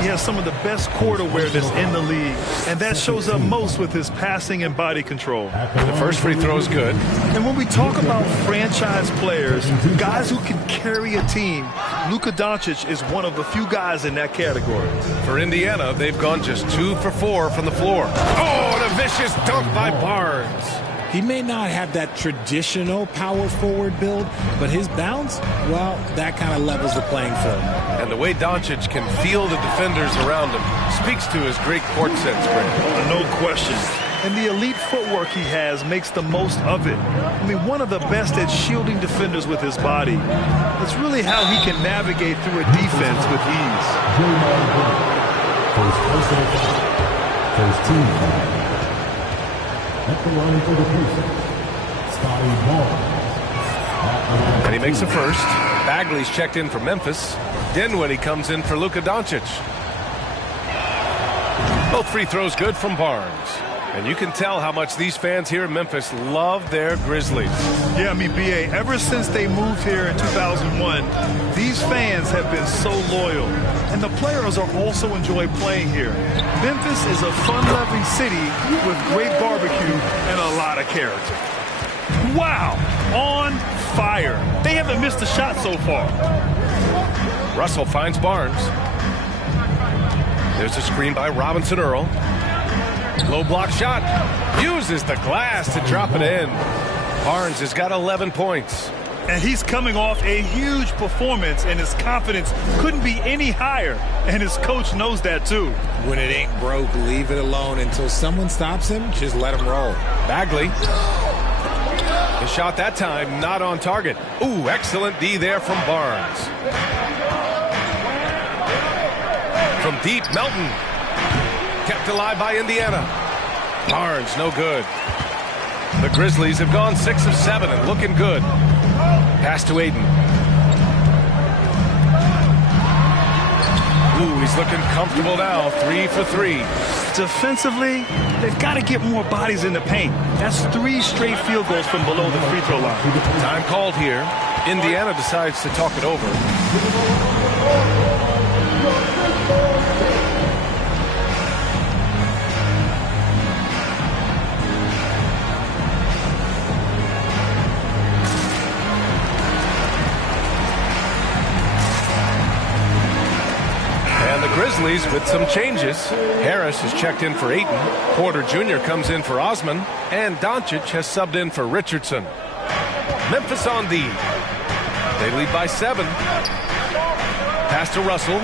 He has some of the best court awareness in the league, and that shows up most with his passing and body control. The first free throw is good. And when we talk about franchise players, guys who can carry a team, Luka Doncic is one of the few guys in that category. For Indiana, they've gone just 2 for 4 from the floor. Oh, and a vicious dunk by Barnes. He may not have that traditional power forward build, but his bounce, well, that kind of levels the playing field. And the way Doncic can feel the defenders around him speaks to his great court sense, Brandon. No question. And the elite footwork he has makes the most of it. I mean, one of the best at shielding defenders with his body. It's really how he can navigate through a defense with ease. First team. At the line for the Pacers, Scotty Barnes. And he makes the first. Bagley's checked in for Memphis. Dinwiddie comes in for Luka Doncic. Both free throws good from Barnes. And you can tell how much these fans here in Memphis love their Grizzlies. Yeah, I mean, B.A., ever since they moved here in 2001, these fans have been so loyal. And the players are also enjoy playing here. Memphis is a fun-loving city with great barbecue and a lot of character. Wow, on fire. They haven't missed a shot so far. Russell finds Barnes. There's a screen by Robinson-Earl. Low block shot. Uses the glass to drop it in. Barnes has got 11 points. And he's coming off a huge performance, and his confidence couldn't be any higher. And his coach knows that, too. When it ain't broke, leave it alone until someone stops him. Just let him roll. Bagley. The shot that time not on target. Ooh, excellent D there from Barnes. From deep, Melton. Kept alive by Indiana. Barnes, no good. The Grizzlies have gone 6 of 7 and looking good. Pass to Aiden. Ooh, he's looking comfortable now. 3 for 3. Defensively, they've got to get more bodies in the paint. That's 3 straight field goals from below the free throw line. Time called here. Indiana decides to talk it over. Grizzlies with some changes. Harris has checked in for Ayton. Porter Jr. comes in for Osman. And Doncic has subbed in for Richardson. Memphis on D. They lead by 7. Pass to Russell.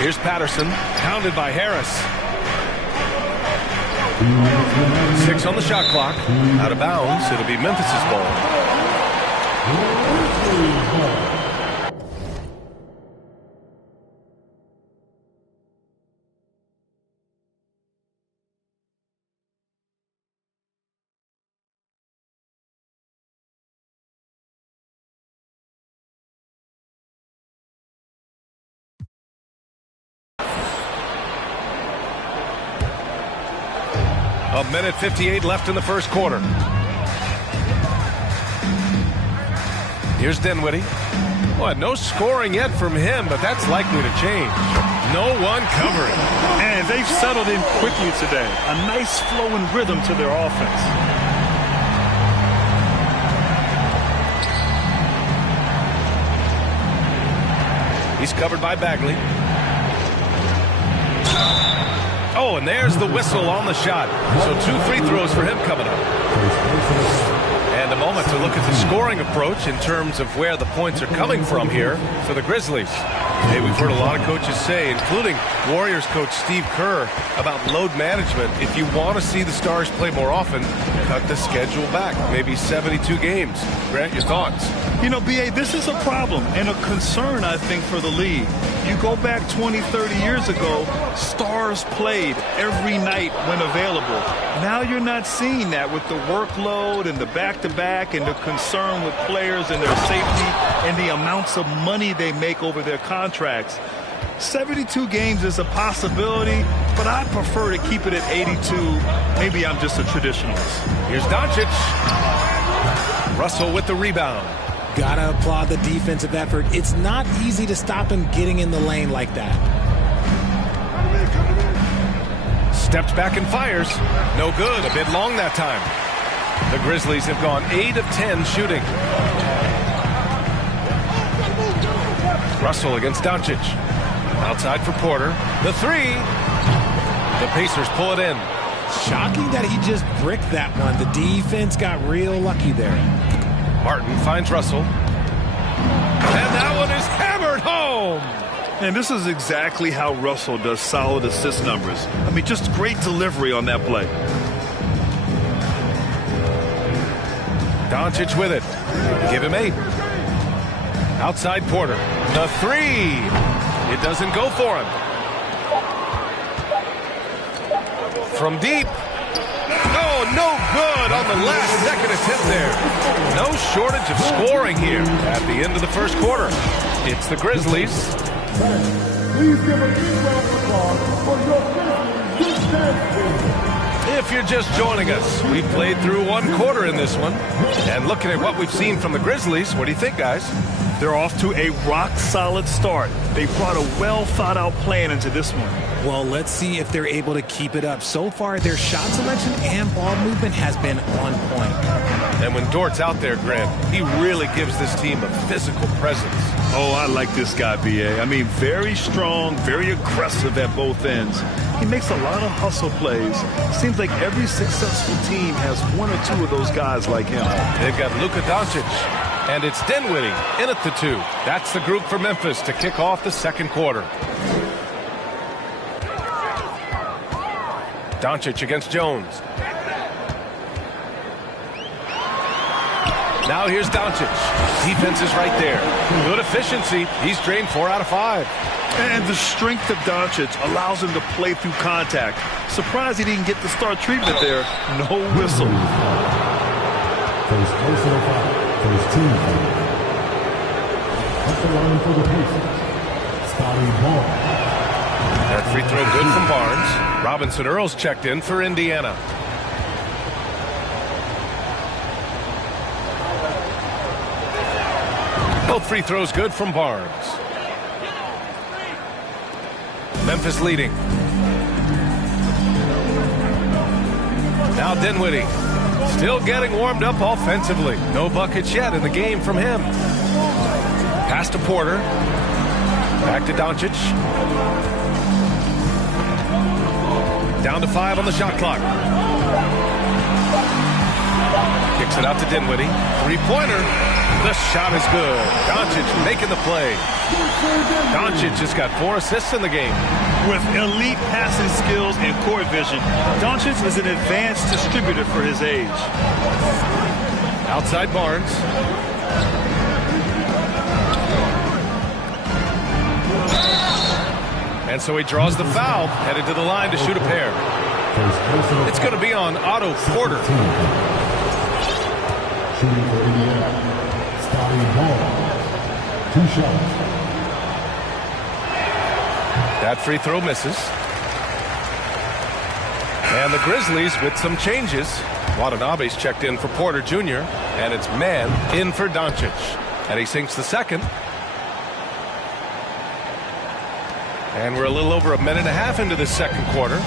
Here's Patterson. Pounded by Harris. 6 on the shot clock. Out of bounds. It'll be Memphis's ball. A minute 58 left in the first quarter. Here's Dinwiddie. Well, no scoring yet from him, but that's likely to change. No one covering. And they've settled in quickly today. A nice flow and rhythm to their offense. He's covered by Bagley. Oh, and there's the whistle on the shot. So 2 free throws for him coming up. And a moment to look at the scoring approach in terms of where the points are coming from here for the Grizzlies. Hey, we've heard a lot of coaches say, including Warriors coach Steve Kerr, about load management. If you want to see the Stars play more often, cut the schedule back. Maybe 72 games. Grant, your thoughts? You know, B.A., this is a problem and a concern, I think, for the league. You go back 20, 30 years ago, Stars played every night when available. Now you're not seeing that with the workload and the back-to-back and the concern with players and their safety and the amounts of money they make over their contracts. 72 games is a possibility, but I prefer to keep it at 82. Maybe I'm just a traditionalist. Here's Doncic. Russell with the rebound. Gotta applaud the defensive effort. It's not easy to stop him getting in the lane like that. Steps back and fires. No good. A bit long that time. The Grizzlies have gone 8 of 10 shooting. Russell against Doncic. Outside for Porter. The 3. The Pacers pull it in. Shocking that he just bricked that one. The defense got real lucky there. Martin finds Russell. And that one is hammered home. And this is exactly how Russell does solid assist numbers. I mean, just great delivery on that play. Doncic with it. Give him 8. Outside Porter. The 3. It doesn't go for him. From deep. Oh, no good on the last second attempt there. No shortage of scoring here at the end of the first quarter. It's the Grizzlies. Please give a big round of applause for your Grizzlies team. If you're just joining us, we played through 1 quarter in this one. And looking at what we've seen from the Grizzlies, what do you think, guys? They're off to a rock-solid start. They brought a well-thought-out plan into this one. Well, let's see if they're able to keep it up. So far, their shot selection and ball movement has been on point. And when Dort's out there, Grant, he really gives this team a physical presence. Oh, I like this guy, B.A. I mean, very strong, very aggressive at both ends. He makes a lot of hustle plays. Seems like every successful team has 1 or 2 of those guys like him. They've got Luka Doncic. And it's Dinwiddie in at the 2. That's the group for Memphis to kick off the second quarter. Doncic against Jones. Now here's Doncic. Defense is right there. Good efficiency. He's drained 4 out of 5. And the strength of Doncic allows him to play through contact. Surprised he didn't get the start treatment there. No whistle. First personal foul. First team foul. At the line for the Pacers, Scotty Barnes. That free throw good from Barnes. Robinson Earls checked in for Indiana. Both free throws good from Barnes. Memphis leading. Now Dinwiddie. Still getting warmed up offensively. No buckets yet in the game from him. Pass to Porter. Back to Doncic. Down to 5 on the shot clock. Kicks it out to Dinwiddie. Three-pointer. The shot is good. Doncic making the play. Doncic has got 4 assists in the game. With elite passing skills and court vision, Doncic is an advanced distributor for his age. Outside Barnes. And so he draws the foul, headed to the line to shoot a pair. It's going to be on Otto Porter. Shooting for Indiana, Scotty Barnes. 2 shots. That free throw misses. And the Grizzlies with some changes. Watanabe's checked in for Porter Jr. And it's Mann in for Doncic. And he sinks the second. And we're a little over a minute and a half into this second quarter.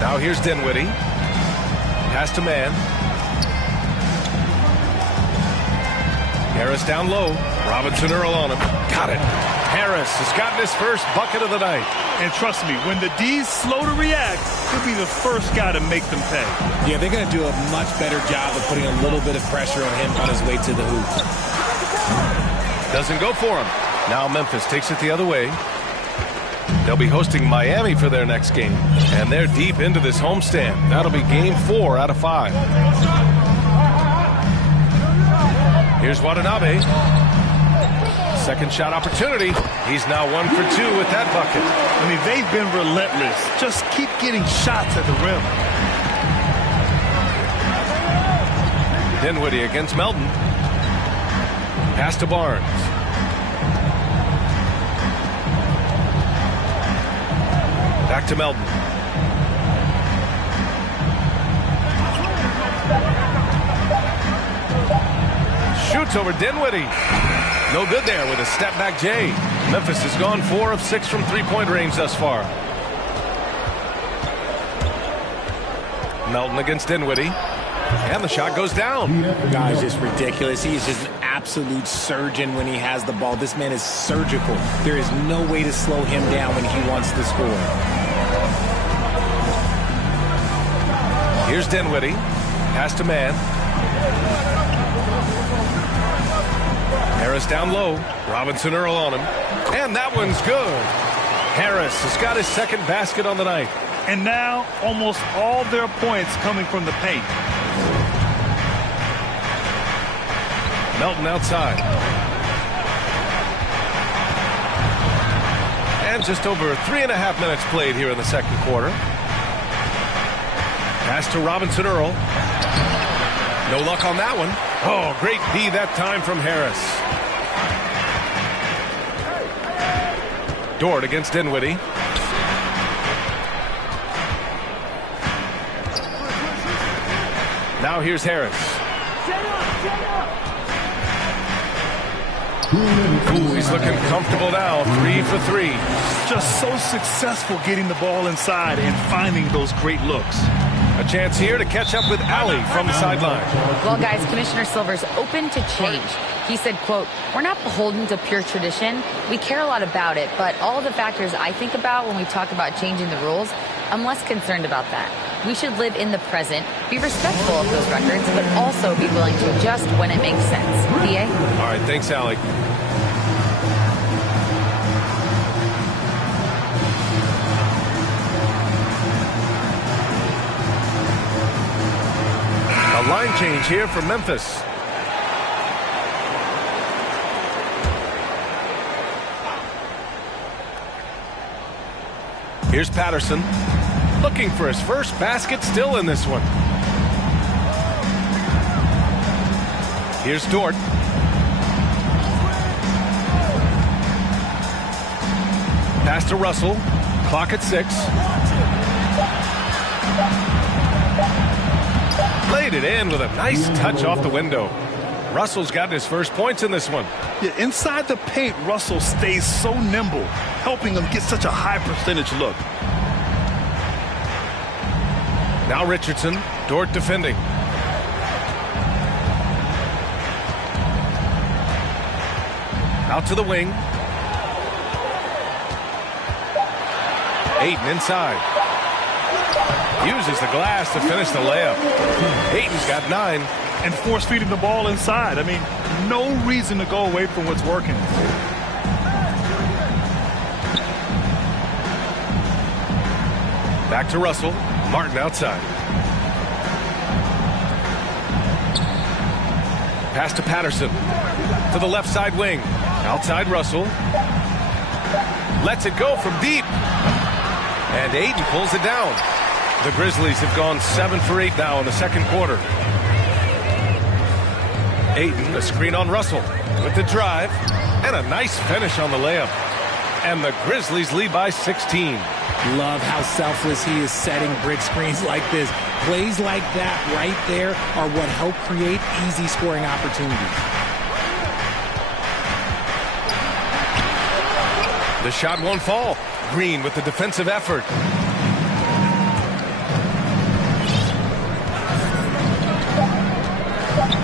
Now here's Dinwiddie. Pass to Mann. Harris down low. Robinson Earl on him. Got it. Harris has gotten his first bucket of the night. And trust me, when the D's slow to react, he'll be the first guy to make them pay. Yeah, they're going to do a much better job of putting a little bit of pressure on him on his way to the hoop. Doesn't go for him. Now Memphis takes it the other way. They'll be hosting Miami for their next game. And they're deep into this homestand. That'll be game 4 out of 5. Here's Watanabe. Second shot opportunity. He's now 1 for 2 with that bucket. I mean, they've been relentless. Just keep getting shots at the rim. Dinwiddie against Melton. Pass to Barnes. Back to Melton. Shoots over Dinwiddie. No good there with a step-back J. Memphis has gone 4 of 6 from three-point range thus far. Melton against Dinwiddie. And the shot goes down. The guy's just ridiculous. He's just an absolute surgeon when he has the ball. This man is surgical. There is no way to slow him down when he wants to score. Here's Dinwiddie. Pass to Mann. Harris down low. Robinson Earl on him. And that one's good. Harris has got his second basket on the night. And now almost all their points coming from the paint. Melton outside. And just over 3.5 minutes played here in the second quarter. Pass to Robinson Earl. No luck on that one. Oh, great D that time from Harris. Dort against Dinwiddie. Now here's Harris. Ooh, he's looking comfortable now. 3 for 3. Just so successful getting the ball inside and finding those great looks. A chance here to catch up with Allie from the sideline. Well, guys, Commissioner Silver's open to change. He said, quote, "We're not beholden to pure tradition. We care a lot about it, but all of the factors I think about when we talk about changing the rules, I'm less concerned about that. We should live in the present, be respectful of those records, but also be willing to adjust when it makes sense." BA? All right, thanks, Allie. line change here for Memphis. Here's Patterson, looking for his first basket, still in this one. Here's Dort. Pass to Russell. Clock at 6. Laid it in with a nice touch off the window. Russell's gotten his first points in this one. Yeah, inside the paint, Russell stays so nimble, helping him get such a high percentage look. Now Richardson, Dort defending. Out to the wing. Ayton inside. Uses the glass to finish the layup. Ayton's got 9. And force-feeding the ball inside. I mean, no reason to go away from what's working. Back to Russell. Martin outside. Pass to Patterson. To the left side wing. Outside Russell. Lets it go from deep. And Ayton pulls it down. The Grizzlies have gone 7 for 8 now in the second quarter. Ayton, a screen on Russell with the drive. And a nice finish on the layup. And the Grizzlies lead by 16. Love how selfless he is setting brick screens like this. Plays like that right there are what help create easy scoring opportunities. The shot won't fall. Green with the defensive effort.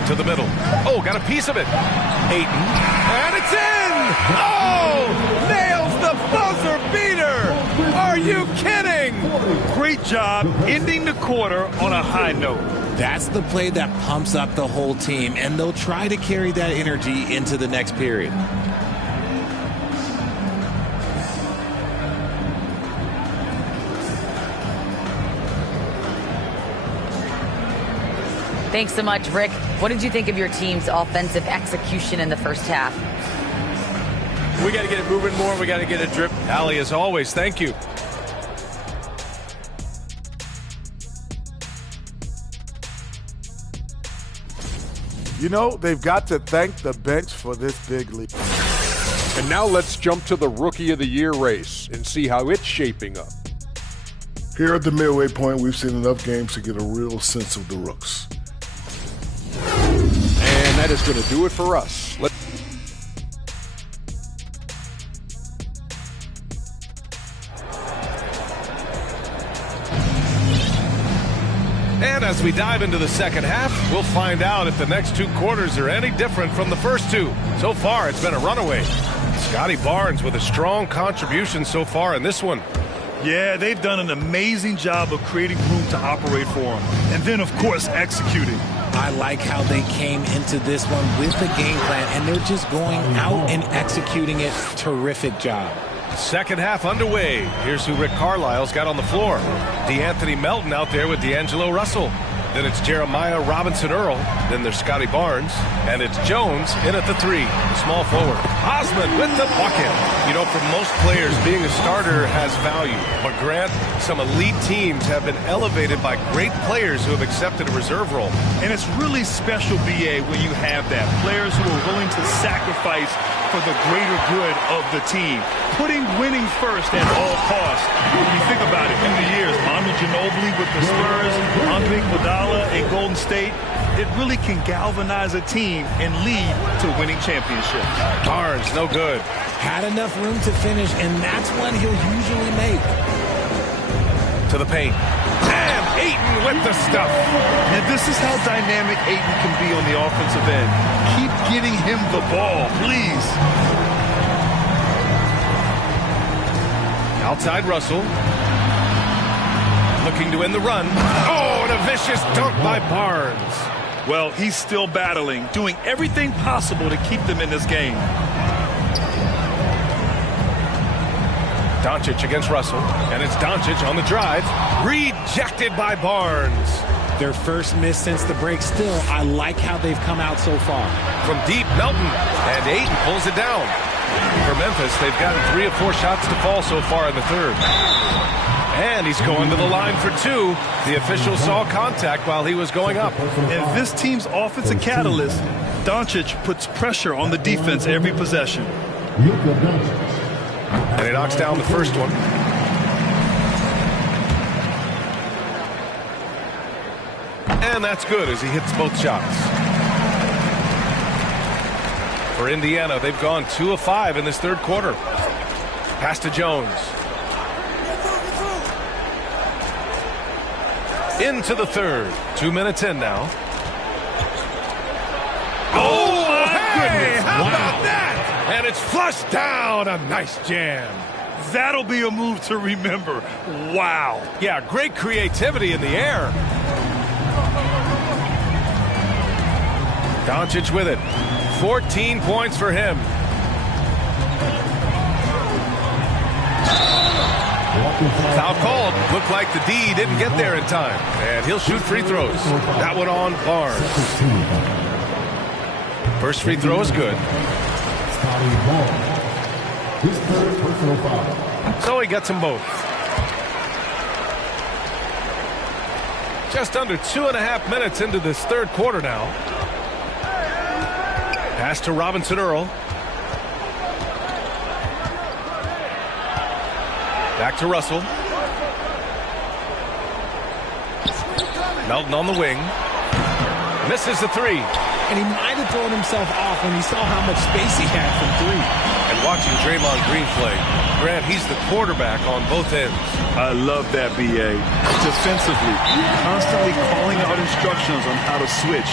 To the middle. Oh, got a piece of it. Ayton. And it's in! Oh! Nails the buzzer beater! Are you kidding? Great job ending the quarter on a high note. That's the play that pumps up the whole team, and they'll try to carry that energy into the next period. Thanks so much, Rick. What did you think of your team's offensive execution in the first half? We got to get it moving more. We got to get it drip. Allie, as always, thank you. You know, they've got to thank the bench for this big lead. And now let's jump to the Rookie of the Year race and see how it's shaping up. Here at the midway point, we've seen enough games to get a real sense of the rooks. And that is going to do it for us. And as we dive into the second half, we'll find out if the next 2 quarters are any different from the first 2. So far, it's been a runaway. Scotty Barnes with a strong contribution so far in this one. Yeah, they've done an amazing job of creating room to operate for him. And then, of course, executing. I like how they came into this one with the game plan, and they're just going out and executing it. Terrific job. Second half underway. Here's who Rick Carlisle's got on the floor. DeAnthony Melton out there with D'Angelo Russell. Then it's Jeremiah Robinson-Earl. Then there's Scotty Barnes. And it's Jones in at the 3, the small forward. Osmond with the bucket. You know, for most players, being a starter has value. But Grant, some elite teams have been elevated by great players who have accepted a reserve role. And it's really special, B.A., when you have that. Players who are willing to sacrifice for the greater good of the team. Putting winning first at all costs. When you think about it, through the years, Manu Ginobili with the Spurs, Andre Iguodala in Golden State, it really can galvanize a team and lead to winning championships. Barnes, no good. Had enough room to finish, and that's one he'll usually make. To the paint. And Ayton with the stuff. And this is how dynamic Ayton can be on the offensive end. Keep getting him the ball, please. Outside Russell. Looking to end the run. Oh, and a vicious dunk by Barnes. Well, he's still battling, doing everything possible to keep them in this game. Doncic against Russell, and it's Doncic on the drive. Rejected by Barnes. Their first miss since the break. Still, I like how they've come out so far. From deep, Melton, and Ayton pulls it down. For Memphis, they've gotten 3 of 4 shots to fall so far in the third. And he's going to the line for 2. The official saw contact while he was going up. And this team's offensive catalyst, Doncic, puts pressure on the defense every possession. And he knocks down the first one. And that's good as he hits both shots. For Indiana, they've gone 2 of 5 in this third quarter. Pass to Jones. Into the third. 2 minutes in now. Oh, my goodness. How about that? And it's flushed down. A nice jam. That'll be a move to remember. Wow. Yeah, great creativity in the air. Doncic with it. 14 points for him. Foul called. Looked like the D didn't get there in time. And he'll shoot free throws. That one on Barnes. First free throw is good. So he gets them both. Just under 2.5 minutes into this third quarter now. Pass to Robinson Earl. Back to Russell. Melton on the wing. Misses the 3. And he might have thrown himself off when he saw how much space he had from 3. And watching Draymond Green play, Grant, he's the quarterback on both ends. I love that, B.A. Defensively, constantly calling out instructions on how to switch,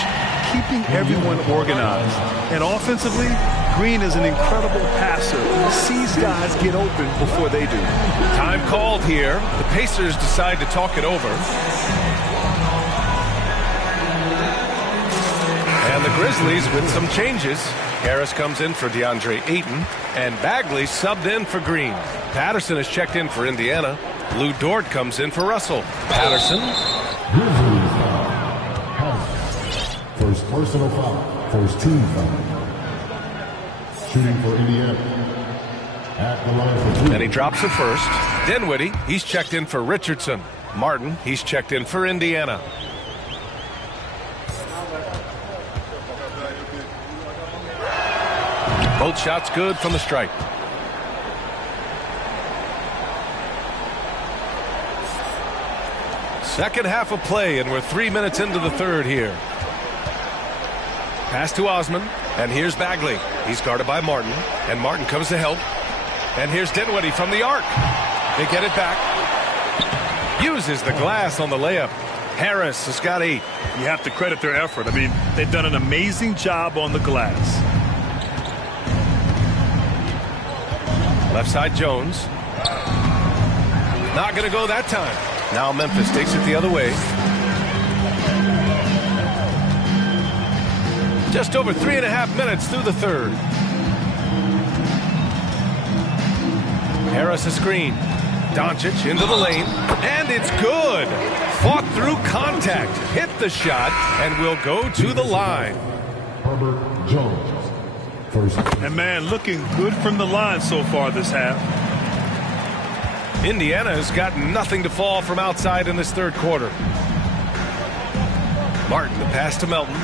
keeping everyone organized. And offensively, Green is an incredible passer who sees guys get open before they do. Time called here. The Pacers decide to talk it over. And the Grizzlies with some changes. Harris comes in for DeAndre Ayton, and Bagley subbed in for Green. Patterson is checked in for Indiana. Lou Dort comes in for Russell. Patterson. First personal foul. First team foul. Shooting for Indiana. At the line for 3. And he drops the first. Dinwiddie, he's checked in for Richardson. Martin, he's checked in for Indiana. Both shots good from the stripe. Second half of play, and we're 3 minutes into the third here. Pass to Osman, and here's Bagley. He's guarded by Martin, and Martin comes to help. And here's Dinwiddie from the arc. They get it back. Uses the glass on the layup. Harris has got 8. You have to credit their effort. I mean, they've done an amazing job on the glass. Left side Jones. Not going to go that time. Now Memphis takes it the other way. Just over 3.5 minutes through the third. Harris a screen. Doncic into the lane. And it's good. Fought through contact. Hit the shot and will go to the line. Herbert Jones. First. And man, looking good from the line so far this half. Indiana has got nothing to fall from outside in this third quarter. Martin, the pass to Melton.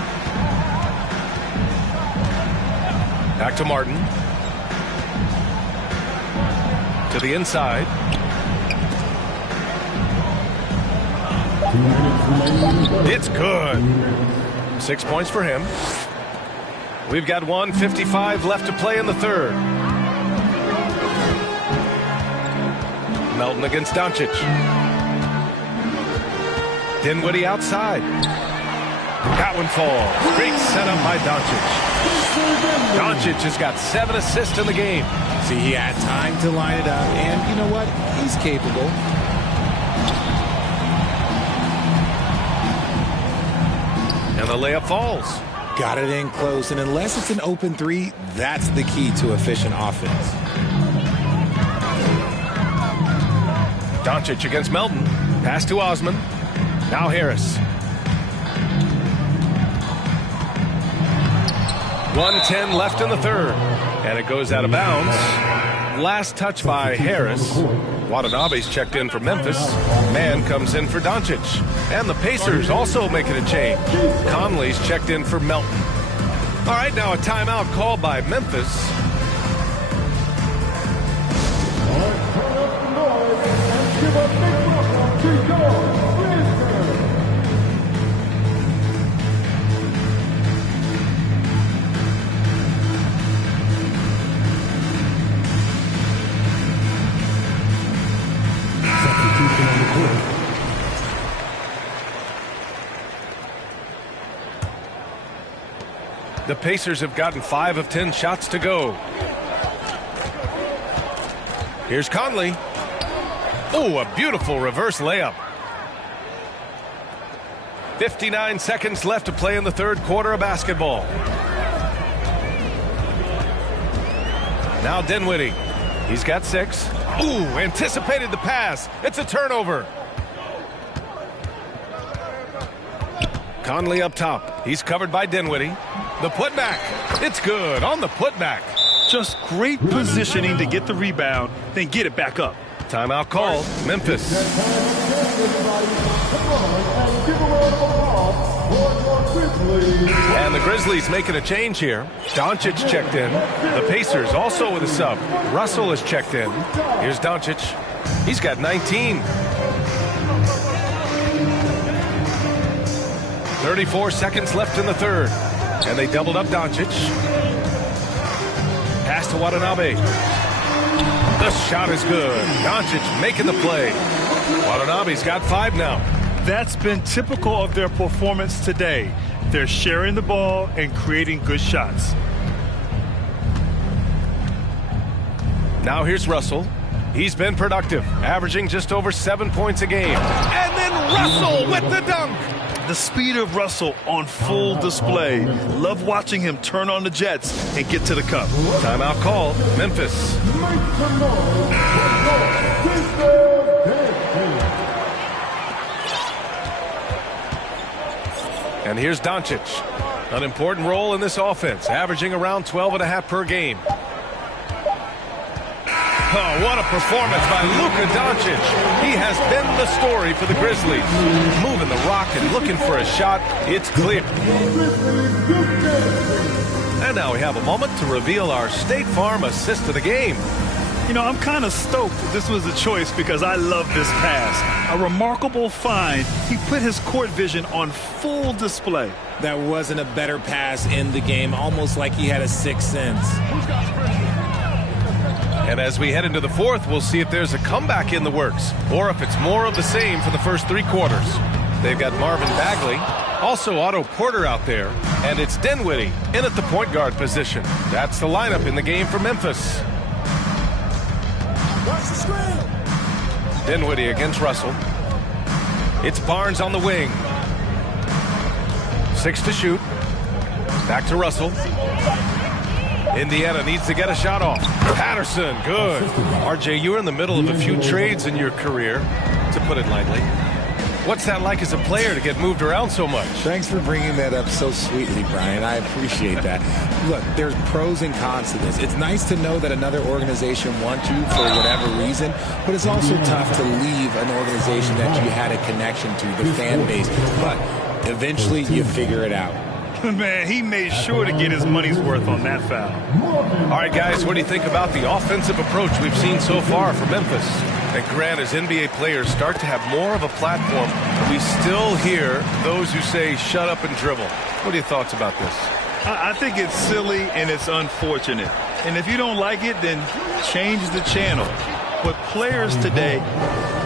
Back to Martin. To the inside. It's good. 6 points for him. We've got 1:55 left to play in the third. Melton against Doncic. Dinwiddie outside. That one falls. Great setup by Doncic. Doncic has got 7 assists in the game. See, he had time to line it up, and you know what? He's capable. And the layup falls. Got it in close, and unless it's an open 3, that's the key to efficient offense. Doncic against Melton. Pass to Osman. Now Harris. 1:10 left in the third. And it goes out of bounds. Last touch by Harris. Watanabe's checked in for Memphis. Mann comes in for Doncic. And the Pacers also making a change. Conley's checked in for Melton. All right, now a timeout called by Memphis. The Pacers have gotten 5 of 10 shots to go. Here's Conley. Oh, a beautiful reverse layup. 59 seconds left to play in the third quarter of basketball. Now Dinwiddie. He's got 6. Ooh, anticipated the pass. It's a turnover. Conley up top. He's covered by Dinwiddie. The putback. It's good on the putback. Just great positioning to get the rebound, then get it back up. Timeout call. Memphis. And the Grizzlies making a change here. Doncic checked in. The Pacers also with a sub. Russell is checked in. Here's Doncic. He's got 19. 34 seconds left in the third. And they doubled up Doncic. Pass to Watanabe. The shot is good. Doncic making the play. Watanabe's got 5 now. That's been typical of their performance today. They're sharing the ball and creating good shots. Now here's Russell. He's been productive, averaging just over 7 points a game. And then Russell with the dunk. The speed of Russell on full display. Love watching him turn on the jets and get to the cup. Timeout call. Memphis. And here's Doncic. An important role in this offense, averaging around 12.5 per game. Oh, what a performance by Luka Doncic. He has been the story for the Grizzlies. Moving the rock and looking for a shot. It's clear. And now we have a moment to reveal our State Farm assist of the game. You know, I'm kind of stoked that this was a choice because I love this pass. A remarkable find. He put his court vision on full display. That wasn't a better pass in the game, almost like he had a sixth sense. And as we head into the fourth, we'll see if there's a comeback in the works or if it's more of the same for the first 3 quarters. They've got Marvin Bagley, also Otto Porter out there, and it's Dinwiddie in at the point guard position. That's the lineup in the game for Memphis. Dinwiddie against Russell. It's Barnes on the wing. 6 to shoot. Back to Russell. Indiana needs to get a shot off. Patterson, good. RJ, you're in the middle of a few trades in your career, to put it lightly. What's that like as a player to get moved around so much? Thanks for bringing that up so sweetly, Brian. I appreciate that. Look, there's pros and cons to this. It's nice to know that another organization wants you for whatever reason, but it's also tough to leave an organization that you had a connection to, the fan base. But eventually you figure it out. Man, he made sure to get his money's worth on that foul. All right, guys, what do you think about the offensive approach we've seen so far from Memphis? And Grant, as NBA players start to have more of a platform, we still hear those who say, shut up and dribble. What are your thoughts about this? I think it's silly and it's unfortunate. And if you don't like it, then change the channel. But players today,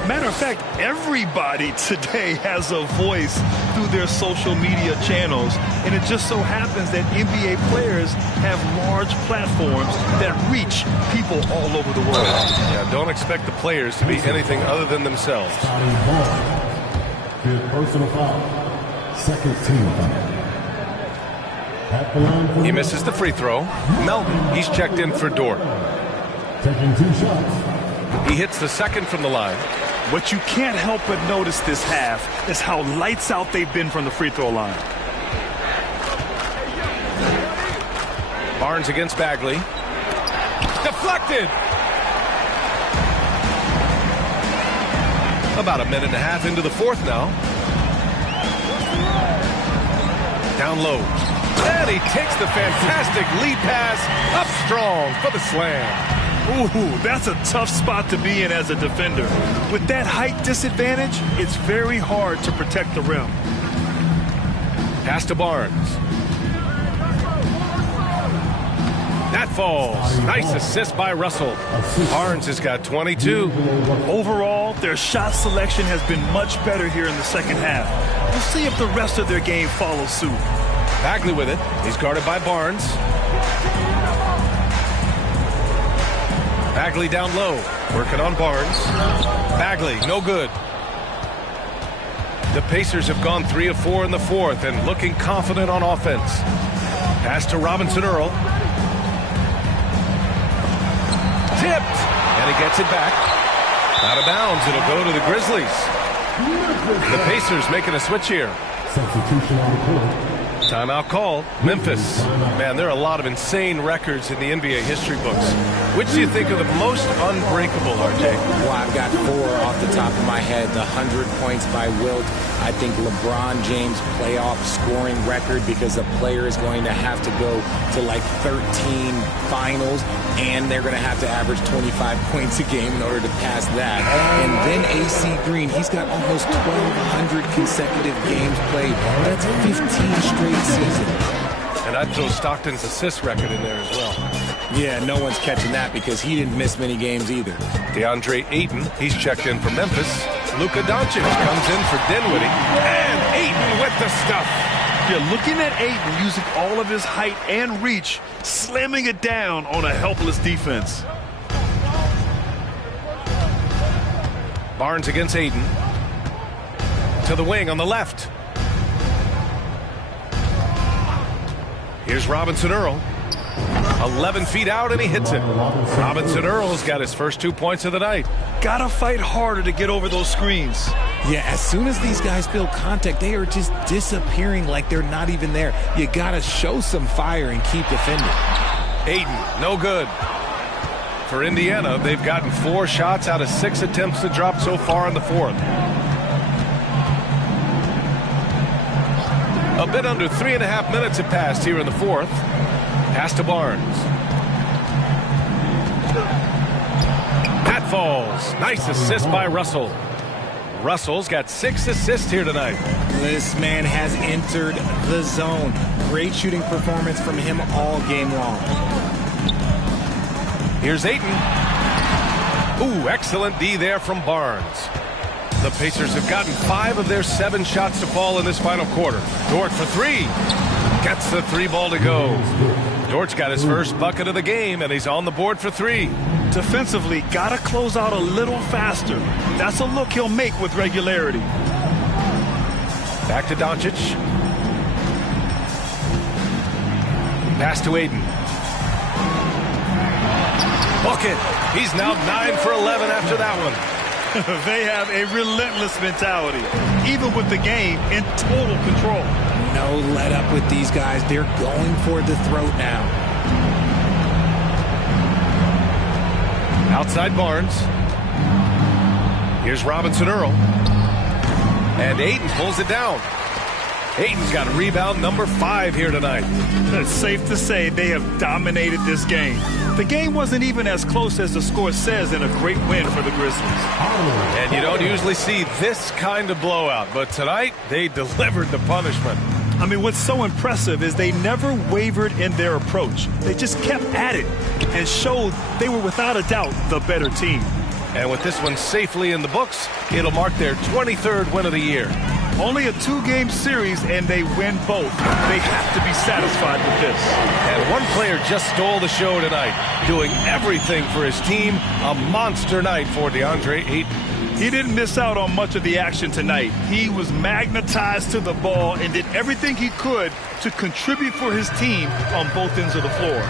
matter of fact, everybody today has a voice through their social media channels. And it just so happens that NBA players have large platforms that reach people all over the world. Yeah, don't expect the players to be anything other than themselves. Fifth personal foul. Second team foul. He misses the free throw. Melton, he's checked in for Dort. Taking 2 shots. He hits the second from the line. What you can't help but notice this half is how lights out they've been from the free throw line. Barnes against Bagley. Deflected. About a minute and a half into the fourth now. Down low. And he takes the fantastic lead pass up strong for the slam. Ooh, that's a tough spot to be in as a defender. With that height disadvantage, it's very hard to protect the rim. Pass to Barnes. That falls. Nice assist by Russell. Barnes has got 22. Overall, their shot selection has been much better here in the second half. We'll see if the rest of their game follows suit. Bagley with it. He's guarded by Barnes. Bagley down low. Working on Barnes. Bagley, no good. The Pacers have gone 3 of 4 in the fourth and looking confident on offense. Pass to Robinson Earl. Tipped. And he gets it back. Out of bounds. It'll go to the Grizzlies. The Pacers making a switch here. Substitution on the court. Timeout call. Memphis. Man, there are a lot of insane records in the NBA history books. Which do you think are the most unbreakable, RJ? Well, I've got 4 off the top of my head. The 100 points by Wilt. I think LeBron James playoff scoring record, because the player is going to have to go to like 13 finals, and they're going to have to average 25 points a game in order to pass that. And then AC Green, he's got almost 1,200 consecutive games played. That's 15 straight seasons. And I'd throw Stockton's assist record in there as well. Yeah, no one's catching that because he didn't miss many games either. DeAndre Ayton, he's checked in for Memphis. Luka Doncic comes in for Dinwiddie. And Ayton with the stuff. Yeah, looking at Ayton using all of his height and reach, slamming it down on a helpless defense. Barnes against Ayton. To the wing on the left. Here's Robinson Earl. 11 feet out, and he hits it. Robinson Earl's got his first 2 points of the night. Gotta fight harder to get over those screens. Yeah, as soon as these guys feel contact, they are just disappearing like they're not even there. You gotta show some fire and keep defending. Ayton, no good. For Indiana, they've gotten 4 shots out of 6 attempts to drop so far in the fourth. A bit under 3.5 minutes have passed here in the fourth. Pass to Barnes. That falls. Nice assist by Russell. Russell's got 6 assists here tonight. This man has entered the zone. Great shooting performance from him all game long. Here's Ayton. Ooh, excellent D there from Barnes. The Pacers have gotten 5 of their 7 shots to fall in this final quarter. Dort for 3. Gets the 3 ball to go. Dort's got his first bucket of the game, and he's on the board for 3. Defensively, gotta close out a little faster. That's a look he'll make with regularity. Back to Doncic. Pass to Ayton. Bucket. He's now 9 for 11 after that one. They have a relentless mentality, even with the game in total control. No let up with these guys. They're going for the throat now. Outside Barnes. Here's Robinson Earl. And Ayton pulls it down. Ayton's got rebound number 5 here tonight. It's safe to say they have dominated this game. The game wasn't even as close as the score says in a great win for the Grizzlies. And you don't usually see this kind of blowout, but tonight they delivered the punishment. I mean, what's so impressive is they never wavered in their approach. They just kept at it and showed they were without a doubt the better team. And with this one safely in the books, it'll mark their 23rd win of the year. Only a 2-game series, and they win both. They have to be satisfied with this. And one player just stole the show tonight, doing everything for his team. A monster night for DeAndre Ayton. He didn't miss out on much of the action tonight. He was magnetized to the ball and did everything he could to contribute for his team on both ends of the floor.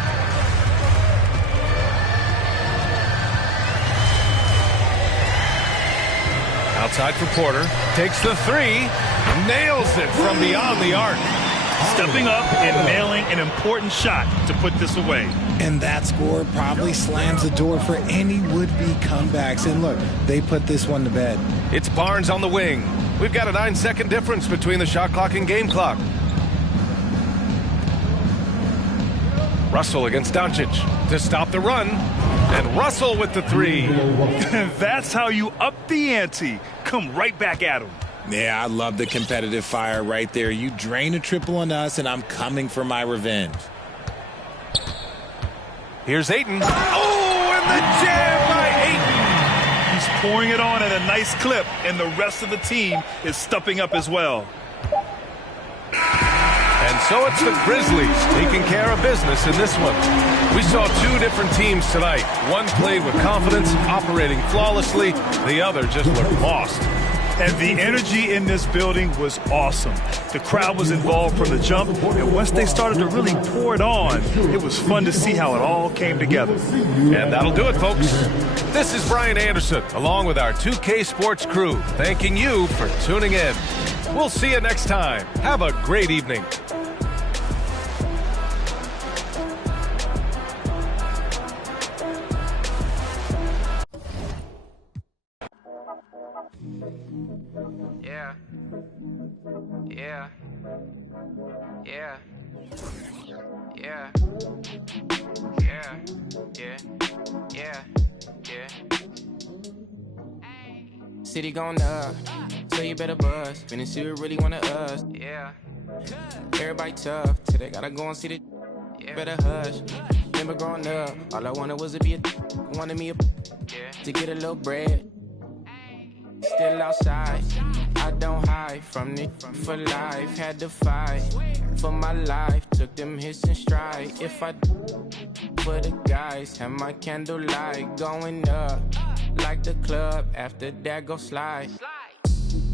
Outside for Porter. Takes the 3. Nails it from beyond the arc. stepping up and nailing an important shot to put this away. And that score probably slams the door for any would-be comebacks. And look, they put this one to bed. It's Barnes on the wing. We've got a 9-second difference between the shot clock and game clock. Russell against Doncic to stop the run. And Russell with the three. That's how you up the ante. Come right back at him. Yeah, I love the competitive fire right there. You drain a triple on us, and I'm coming for my revenge. Here's Ayton. Oh, and the jam by Ayton. He's pouring it on at a nice clip, and the rest of the team is stepping up as well. And so it's the Grizzlies taking care of business in this one. We saw two different teams tonight. One played with confidence, operating flawlessly. The other just looked lost. And the energy in this building was awesome. The crowd was involved from the jump, and once they started to really pour it on, it was fun to see how it all came together. And that'll do it, folks. This is Brian Anderson, along with our 2K Sports crew, thanking you for tuning in. We'll see you next time. Have a great evening. Yeah. Yeah. Yeah. Yeah. Yeah. Yeah. Yeah. Yeah. City going up, so you better buzz. Finna see who really wanna us. Yeah. Everybody tough, till they gotta go and see the. Yeah. Better hush. Remember growing up, all I wanted was to be wanted me to get a little bread. Still outside, I don't hide from it for life. Had to fight for my life, took them hits in stride. If I for the guys, have my candlelight going up like the club. After that, go slide.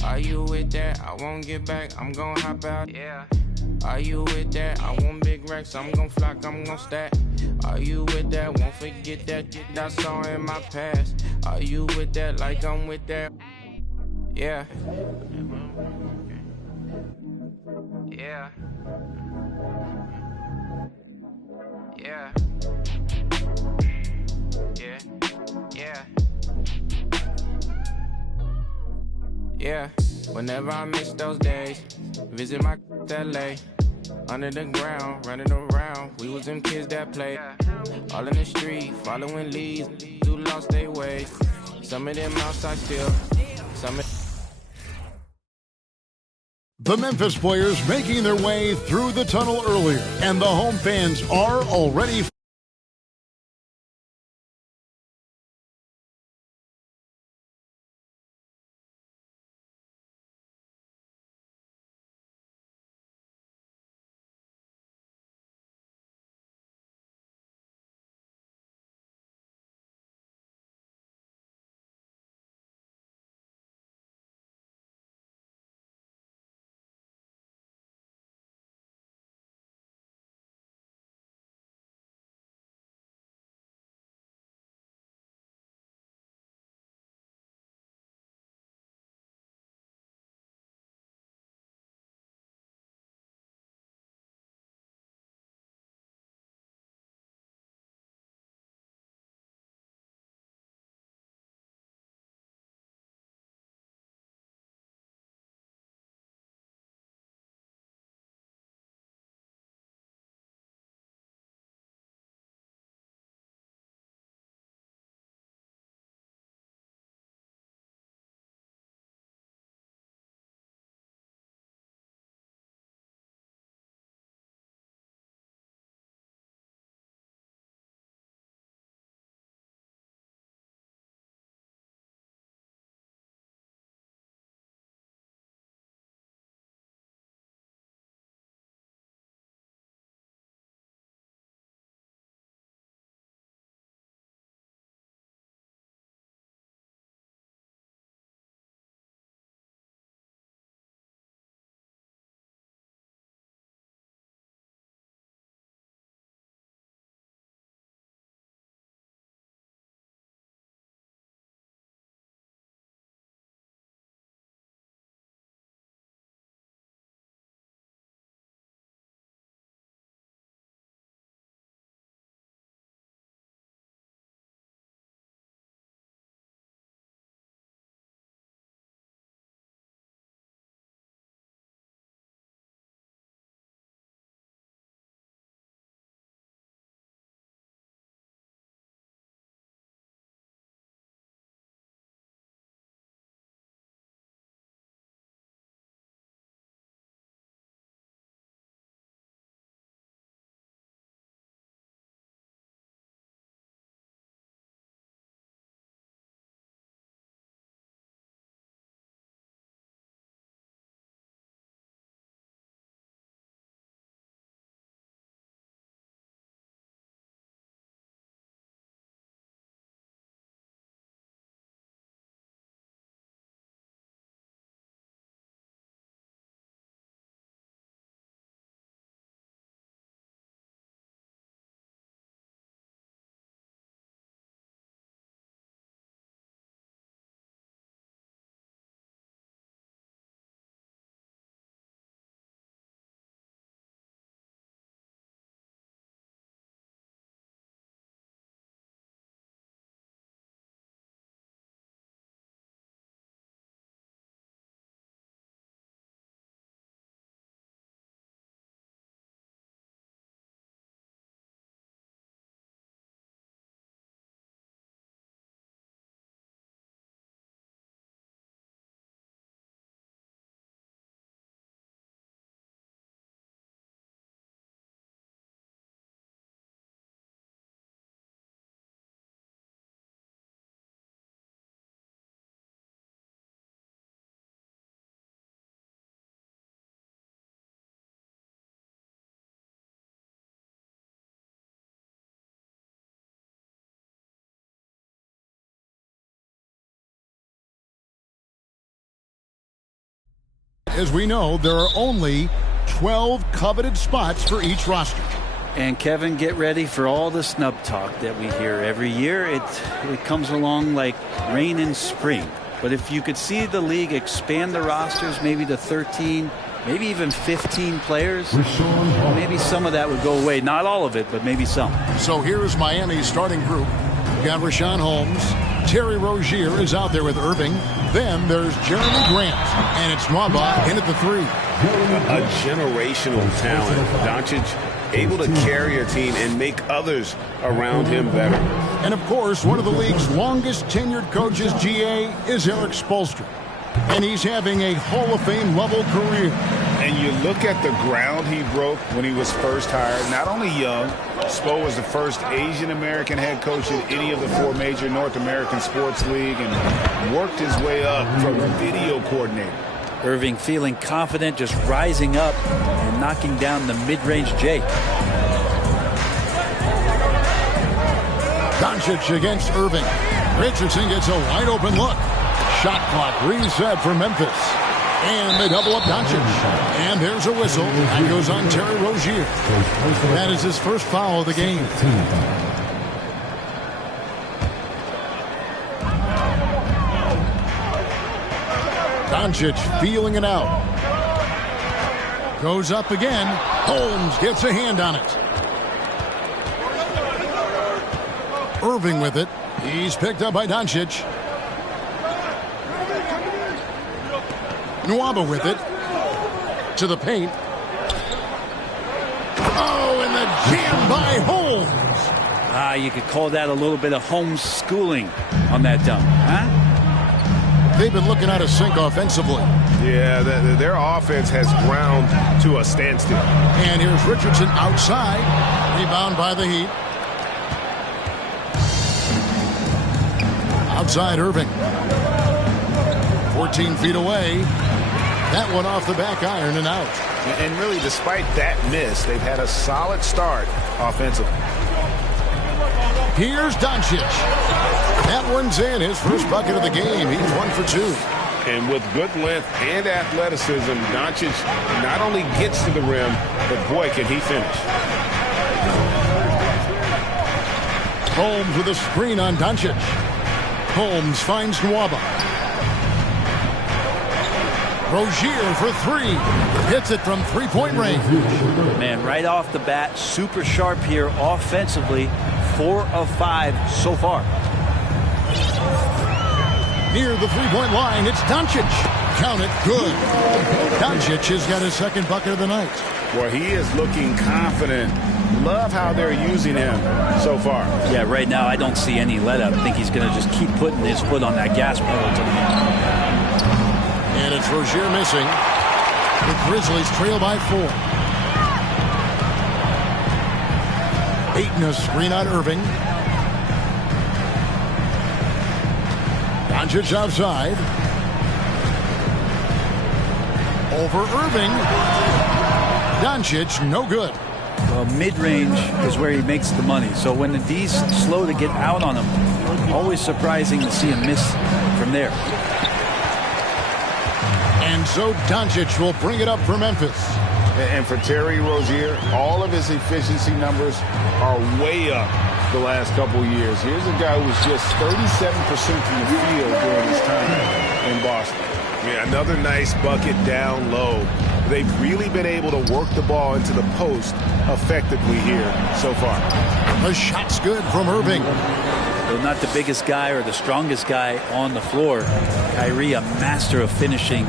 Are you with that? I won't get back. I'm gon' hop out. Yeah. Are you with that? I want big racks. I'm gon' flock. I'm gon' stack. Are you with that? Won't forget that. I saw in my past. Are you with that? Like I'm with that. Yeah. Yeah. Yeah. Yeah. Yeah. Yeah. Whenever I miss those days, visit my LA. Under the ground, running around. We was them kids that played. All in the street, following leads. Who lost their way. Some of them outside still. Some of The Memphis players making their way through the tunnel earlier, and the home fans are already as we know, there are only 12 coveted spots for each roster. And Kevin, get ready for all the snub talk that we hear every year. It comes along like rain in spring. But if you could see the league expand the rosters maybe to 13, maybe even 15 players, maybe some of that would go away. Not all of it, but maybe some. So here's Miami's starting group. We've got Rashawn Holmes. Terry Rozier is out there with Irving. Then there's Jeremy Grant. And it's Nwaba in at the 3. A generational talent. Doncic able to carry a team and make others around him better. And, of course, one of the league's longest tenured coaches, GA, is Eric Spoelstra. And he's having a Hall of Fame level career. And you look at the ground he broke when he was first hired. Not only young, Spo was the first Asian American head coach in any of the 4 major North American sports league and worked his way up from video coordinator. Irving feeling confident, just rising up and knocking down the mid-range J. Doncic against Irving. Richardson gets a wide open look. Shot clock reset for Memphis. And they double up Doncic. And there's a whistle. That goes on Terry Rozier. That is his first foul of the game. Doncic feeling it out. Goes up again. Holmes gets a hand on it. Irving with it. He's picked up by Doncic. Nwaba with it. To the paint. Oh, and the jam by Holmes. You could call that a little bit of homeschooling on that dunk, huh? They've been looking out of sync offensively. Yeah, their offense has ground to a standstill. And here's Richardson outside. Rebound by the Heat. Outside Irving. 14 feet away. That one off the back iron and out. And really, despite that miss, they've had a solid start offensively. Here's Doncic. That one's in. His first bucket of the game. He's 1 for 2. And with good length and athleticism, Doncic not only gets to the rim, but boy, can he finish. Holmes with a screen on Doncic. Holmes finds Nwaba. Rozier for 3. Hits it from three-point range. Man, right off the bat, super sharp here offensively. 4 of 5 so far. Near the three-point line, it's Doncic. Count it, good. Doncic has got his second bucket of the night. Well, he is looking confident. Love how they're using him so far. Yeah, right now I don't see any let up. I think he's going to just keep putting his foot on that gas pedal to the end. And it's Rozier missing. The Grizzlies trail by 4. Ayton a screen on Irving. Doncic outside. Over Irving. Doncic, no good. Well, mid-range is where he makes the money. So when the D's slow to get out on him, always surprising to see him miss from there. And so Doncic will bring it up for Memphis. And for Terry Rozier, all of his efficiency numbers are way up the last couple of years. Here's a guy who was just 37% from the field during his time in Boston. Yeah, another nice bucket down low. They've really been able to work the ball into the post effectively here so far. The shot's good from Irving. Though not the biggest guy or the strongest guy on the floor, Kyrie a master of finishing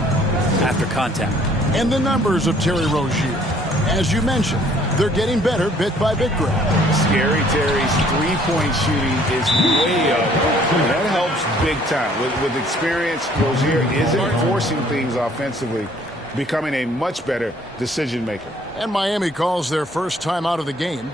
after contact. And the numbers of Terry Rozier. As you mentioned, they're getting better bit by bit, Greg. Scary Terry's three-point shooting is way up. And that helps big time. With experience, Rozier isn't forcing things offensively, becoming a much better decision maker. And Miami calls their first time out of the game.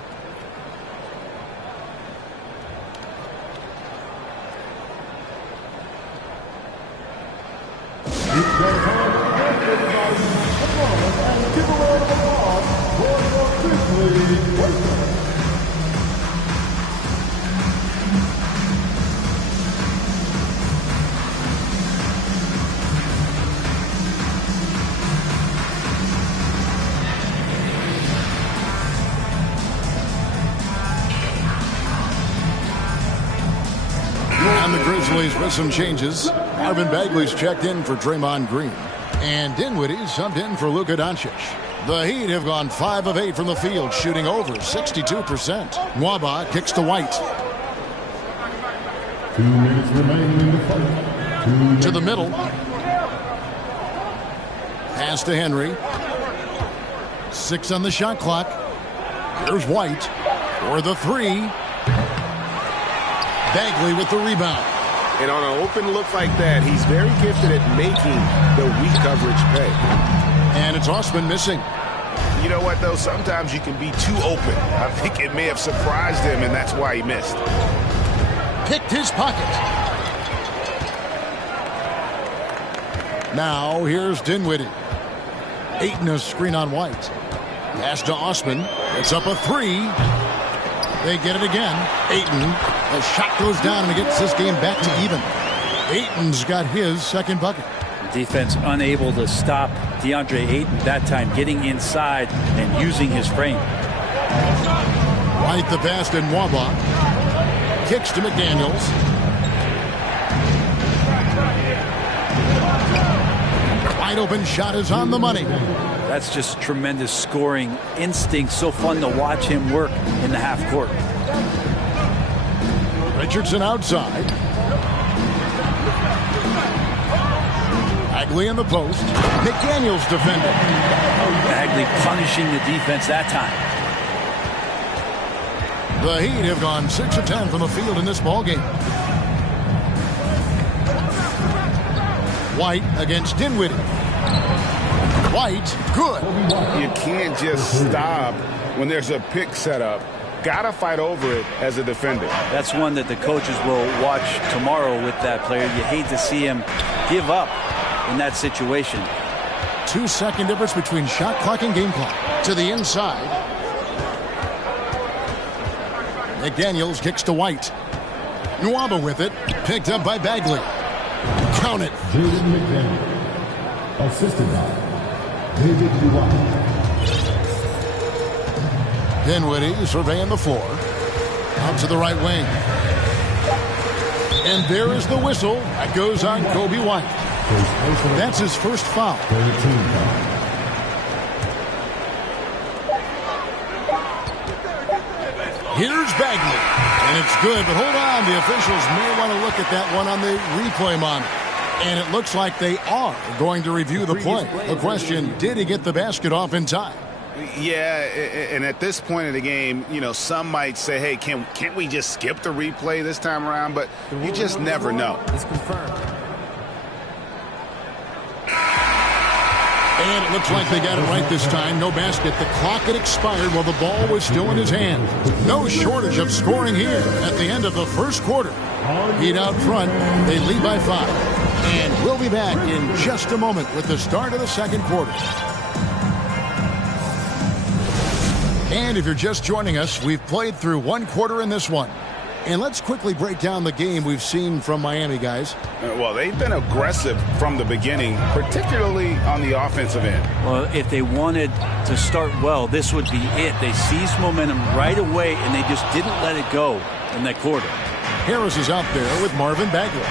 Grizzlies with some changes. Marvin Bagley's checked in for Draymond Green. And Dinwiddie subbed in for Luka Doncic. The Heat have gone 5 of 8 from the field, shooting over 62%. Nwaba kicks to White. 2 minutes remaining in the fight. To the middle. Pass to Henry. 6 on the shot clock. Here's White for the 3. Bagley with the rebound. And on an open look like that, he's very gifted at making the weak coverage pay. And it's Osman missing. You know what, though? Sometimes you can be too open. I think it may have surprised him, and that's why he missed. Picked his pocket. Now here's Dinwiddie. Ayton a screen on White. Pass to Osman. It's up a 3. They get it again. Ayton. The shot goes down and he gets this game back to even. Ayton's got his second bucket. Defense unable to stop DeAndre Ayton that time, getting inside and using his frame. White the pass to Nwaba. Kicks to McDaniels. Wide open shot is on the money. That's just tremendous scoring instinct. So fun to watch him work in the half court. Richardson outside. Bagley in the post. McDaniels defending. Bagley punishing the defense that time. The Heat have gone 6 of 10 from the field in this ballgame. White against Dinwiddie. White, good. You can't just stop when there's a pick set up. Gotta fight over it as a defender. That's one that the coaches will watch tomorrow with that player. You hate to see him give up in that situation. 2-second difference between shot clock and game clock. To the inside. McDaniels kicks to White. Nwaba with it. Picked up by Bagley. Count it. Jaden McDaniel. Assisted by David Uwai. Dinwiddie surveying the floor. Out to the right wing. And there is the whistle. That goes on Kobe White. That's his first foul. Here's Bagley. And it's good, but hold on. The officials may want to look at that one on the replay monitor. And it looks like they are going to review the play. The question, did he get the basket off in time? Yeah, and at this point of the game, you know, some might say, hey, can't we just skip the replay this time around? But you just never know. It's confirmed. And it looks like they got it right this time. No basket. The clock had expired while the ball was still in his hand. No shortage of scoring here at the end of the first quarter. Heat out front. They lead by 5. And we'll be back in just a moment with the start of the second quarter. And if you're just joining us, we've played through one quarter in this one. And let's quickly break down the game we've seen from Miami, guys. Well, they've been aggressive from the beginning, particularly on the offensive end. Well, if they wanted to start well, this would be it. They seized momentum right away, and they just didn't let it go in that quarter. Harris is out there with Marvin Bagley.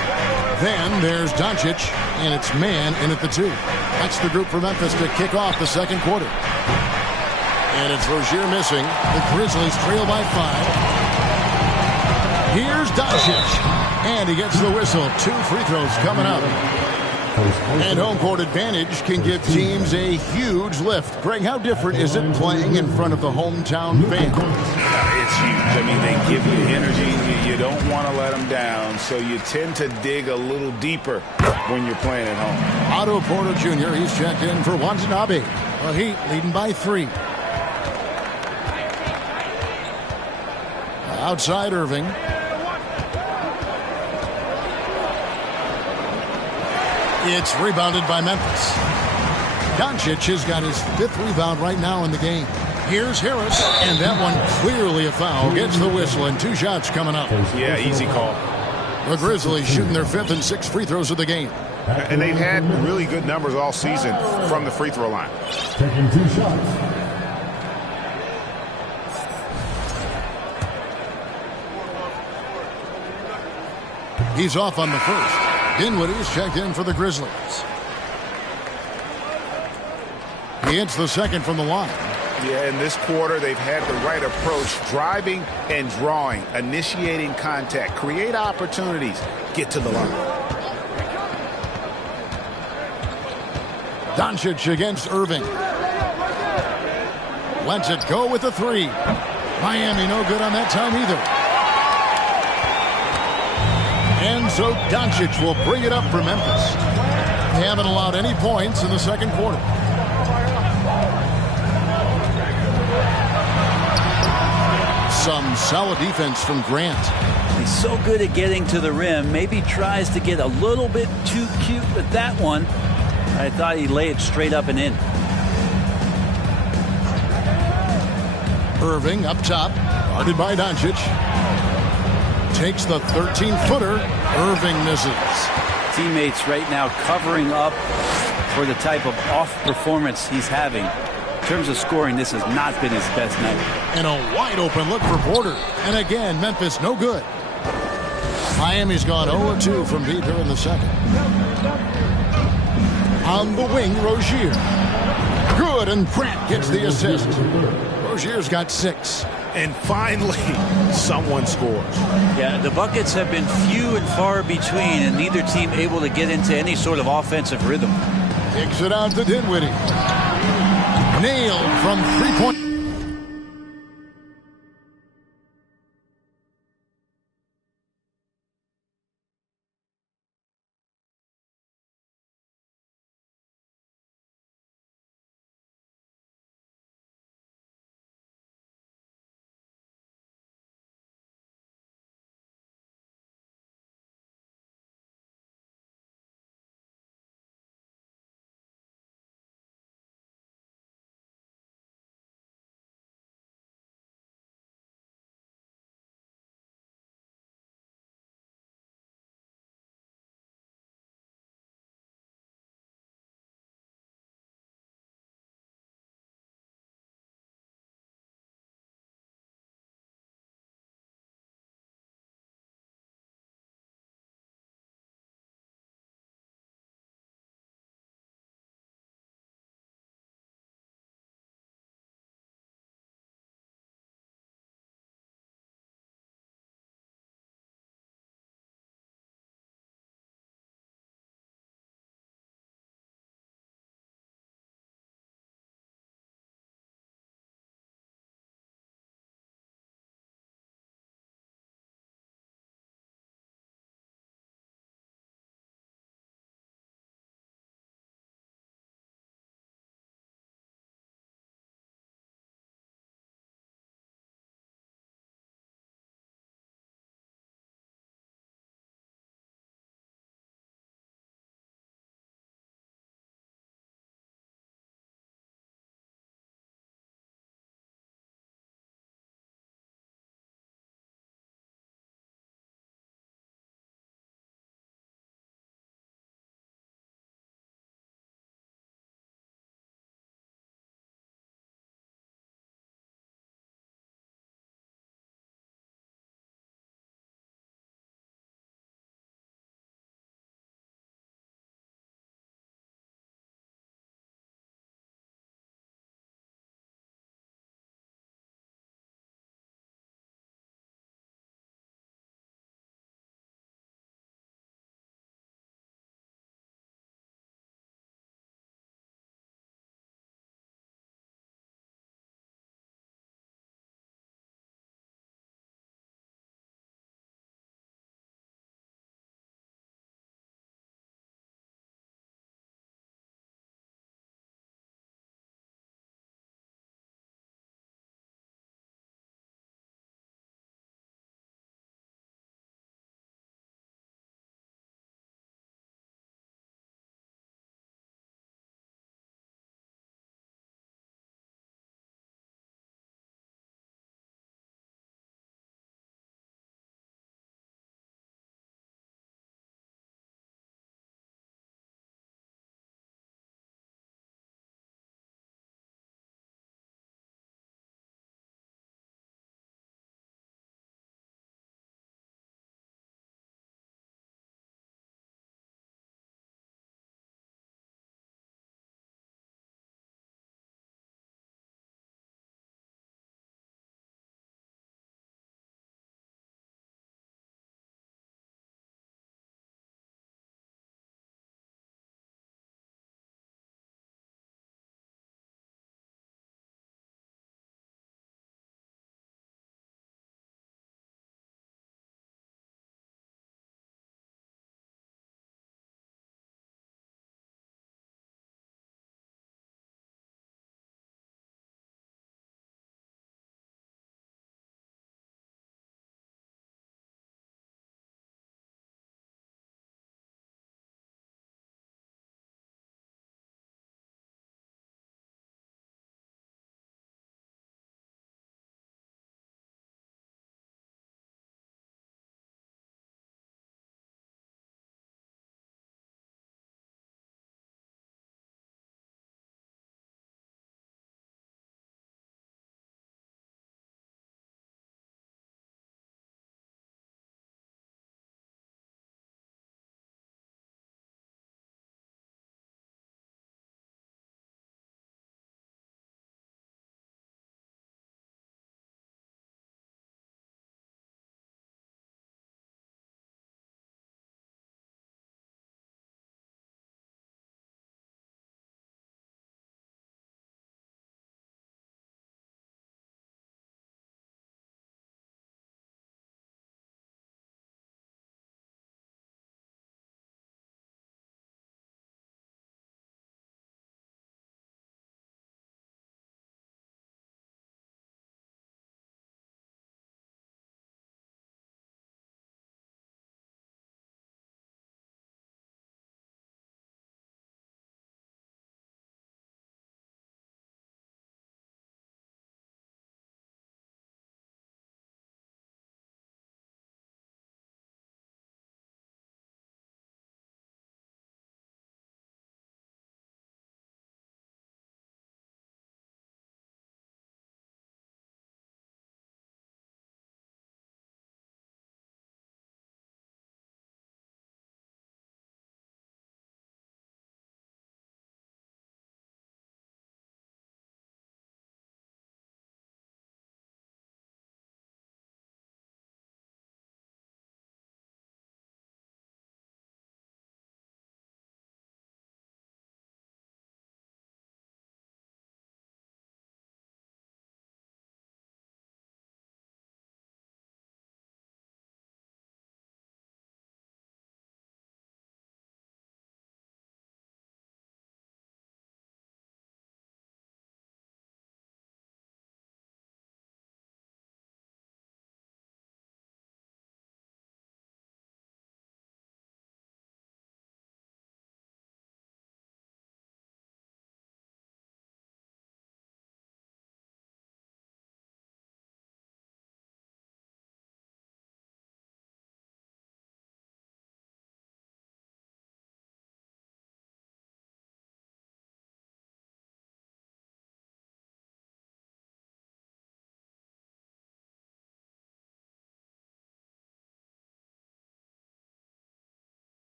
Then there's Doncic, and it's man in at the 2. That's the group for Memphis to kick off the second quarter. And it's Rozier missing. The Grizzlies trail by 5. Here's Doncic. And he gets the whistle. 2 free throws coming up. And home court advantage can give teams a huge lift. Greg, how different is it playing in front of the hometown fans? It's huge. I mean, they give you energy. You don't want to let them down, so you tend to dig a little deeper when you're playing at home. Otto Porter Jr., he's checked in for Watanabe. The Heat leading by 3. Outside Irving. It's rebounded by Memphis. Doncic has got his 5th rebound right now in the game. Here's Harris, and that one clearly a foul. Gets the whistle, and 2 shots coming up. Yeah, easy call. The Grizzlies shooting their 5th and 6th free throws of the game. And they've had really good numbers all season from the free throw line. Taking 2 shots. He's off on the first. Dinwiddie's checked in for the Grizzlies. He hits the second from the line. Yeah, in this quarter, they've had the right approach, driving and drawing, initiating contact, create opportunities, get to the line. Doncic against Irving. Lets it go with the three. Miami no good on that time either. And so Doncic will bring it up for Memphis. They haven't allowed any points in the second quarter. Some solid defense from Grant. He's so good at getting to the rim. Maybe tries to get a little bit too cute with that one. I thought he'd lay it straight up and in. Irving up top, guarded by Doncic. Takes the 13-footer. Irving misses. Teammates right now covering up for the type of off performance he's having. In terms of scoring, this has not been his best night. And a wide open look for Porter. And again, Memphis no good. Miami's gone 0-2 from deep here in the second. On the wing, Rozier. Good, and Grant gets the assist. Rozier's got 6. And finally, someone scores. Yeah, the buckets have been few and far between, and neither team able to get into any sort of offensive rhythm. Kicks it out to Dinwiddie. Nailed from three-point.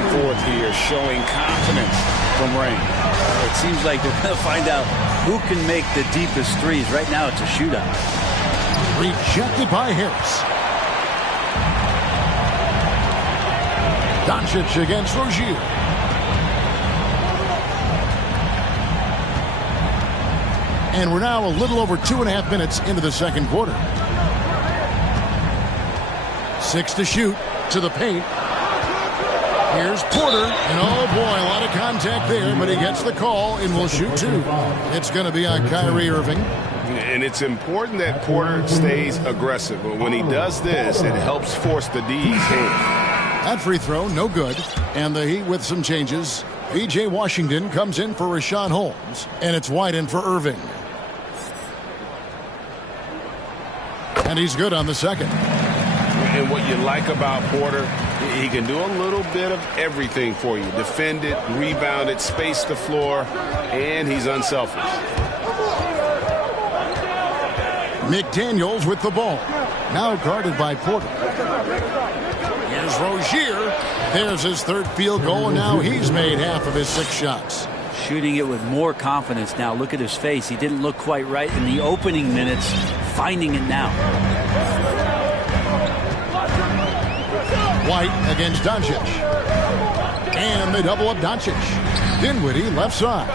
and forth here, showing confidence from Rain. It seems like they're going to find out who can make the deepest threes. Right now, it's a shootout. Rejected by Harris. Doncic against Rozier. And we're now a little over 2.5 minutes into the second quarter. 6 to shoot to the paint. Here's Porter, and oh boy, a lot of contact there, but he gets the call and will shoot 2. It's going to be on Kyrie Irving. And it's important that Porter stays aggressive, but when he does this, it helps force the D's hand. That free throw, no good. And the Heat with some changes. P.J. Washington comes in for Rashawn Holmes, and it's White in for Irving. And he's good on the second. And what you like about Porter, he can do a little bit of everything for you. Defend it, rebound it, space the floor, and he's unselfish. McDaniels with the ball. Now guarded by Porter. Here's Rozier. There's his third field goal, and now he's made half of his 6 shots. Shooting it with more confidence now. Look at his face. He didn't look quite right in the opening minutes. Finding it now. White against Doncic. And they double up Doncic. Dinwiddie left side.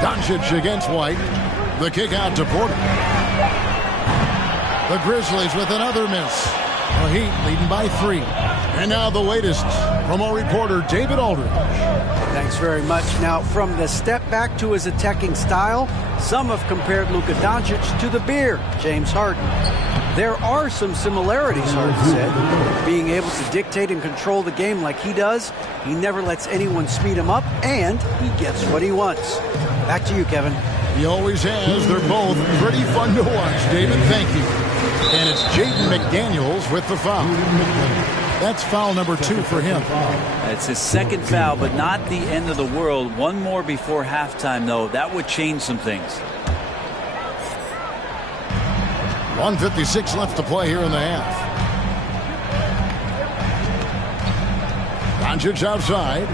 Doncic against White. The kick out to Porter. The Grizzlies with another miss. The Heat leading by 3. And now the latest from our reporter, David Aldridge. Thanks very much. Now, from the step back to his attacking style, some have compared Luka Doncic to the Bear, James Harden. There are some similarities, Harden said. Being able to dictate and control the game like he does, he never lets anyone speed him up, and he gets what he wants. Back to you, Kevin. He always has. They're both pretty fun to watch, David. Thank you. And it's Jaden McDaniels with the foul. That's foul number 2 for him. It's his second foul, but not the end of the world. One more before halftime, though. That would change some things. 1:56 left to play here in the half. Doncic outside.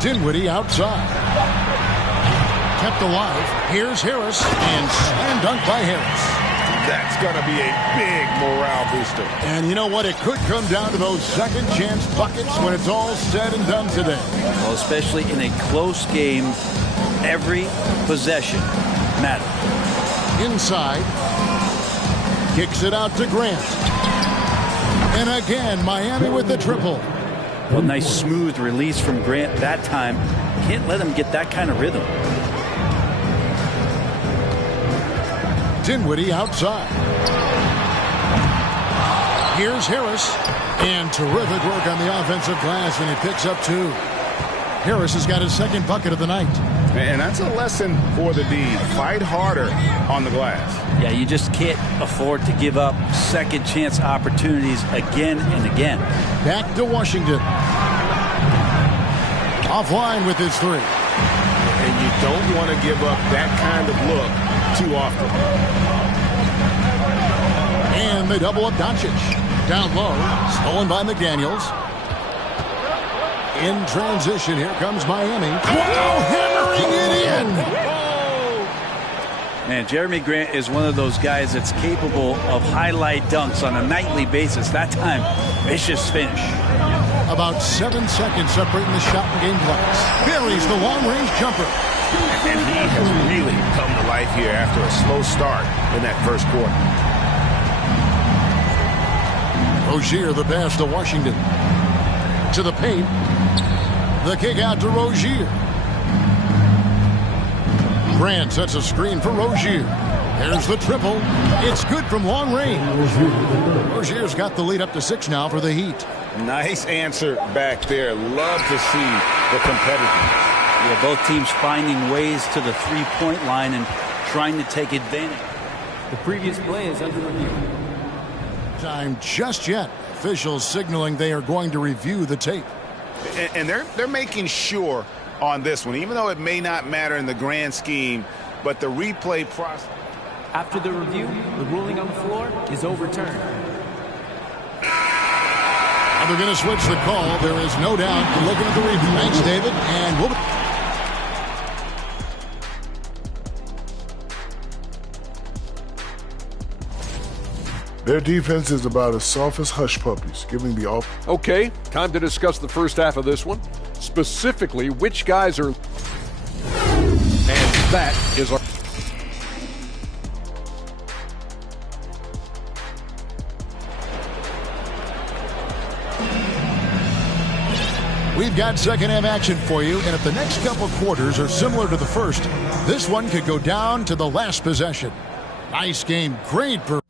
Dinwiddie outside. Kept alive. Here's Harris, and slam dunk by Harris. That's going to be a big morale booster. And you know what? It could come down to those second chance buckets when it's all said and done today. Well, especially in a close game, every possession matters. Inside. Kicks it out to Grant. And again, Miami with the triple. Well, nice smooth release from Grant that time. Can't let him get that kind of rhythm. Dinwiddie outside. Here's Harris. And terrific work on the offensive glass, and he picks up 2. Harris has got his second bucket of the night. And that's a lesson for the D. Fight harder on the glass. Yeah, you just can't afford to give up second chance opportunities again and again. Back to Washington. Offline with his 3. And you don't want to give up that kind of look too often. And they double up Doncic. Down low. Stolen by McDaniels. In transition, here comes Miami. Wow, hammering it in. Man, Jeremy Grant is one of those guys that's capable of highlight dunks on a nightly basis. That time, vicious finish. About 7 seconds separating the shot and game clocks. Buries the long-range jumper. And he has really come to life here after a slow start in that first quarter. Rozier, the pass to Washington. To the paint. The kick out to Rozier. Grant sets a screen for Rozier. There's the triple. It's good from long range. Rozier's got the lead up to 6 now for the Heat. Nice answer back there. Love to see the competitiveness. Yeah, both teams finding ways to the three-point line and trying to take advantage. The previous play is under review. Time just yet. Officials signaling they are going to review the tape. And they're making sure on this one, even though it may not matter in the grand scheme, but the replay process. After the review, the ruling on the floor is overturned. And they're going to switch the call. There is no doubt. Looking at the replay. Thanks, David. And we'll... Their defense is about as soft as hush puppies, giving the off. Okay, time to discuss the first half of this one. Specifically, which guys are... And that is our... We've got second half action for you, and if the next couple quarters are similar to the first, this one could go down to the last possession. Nice game, great for...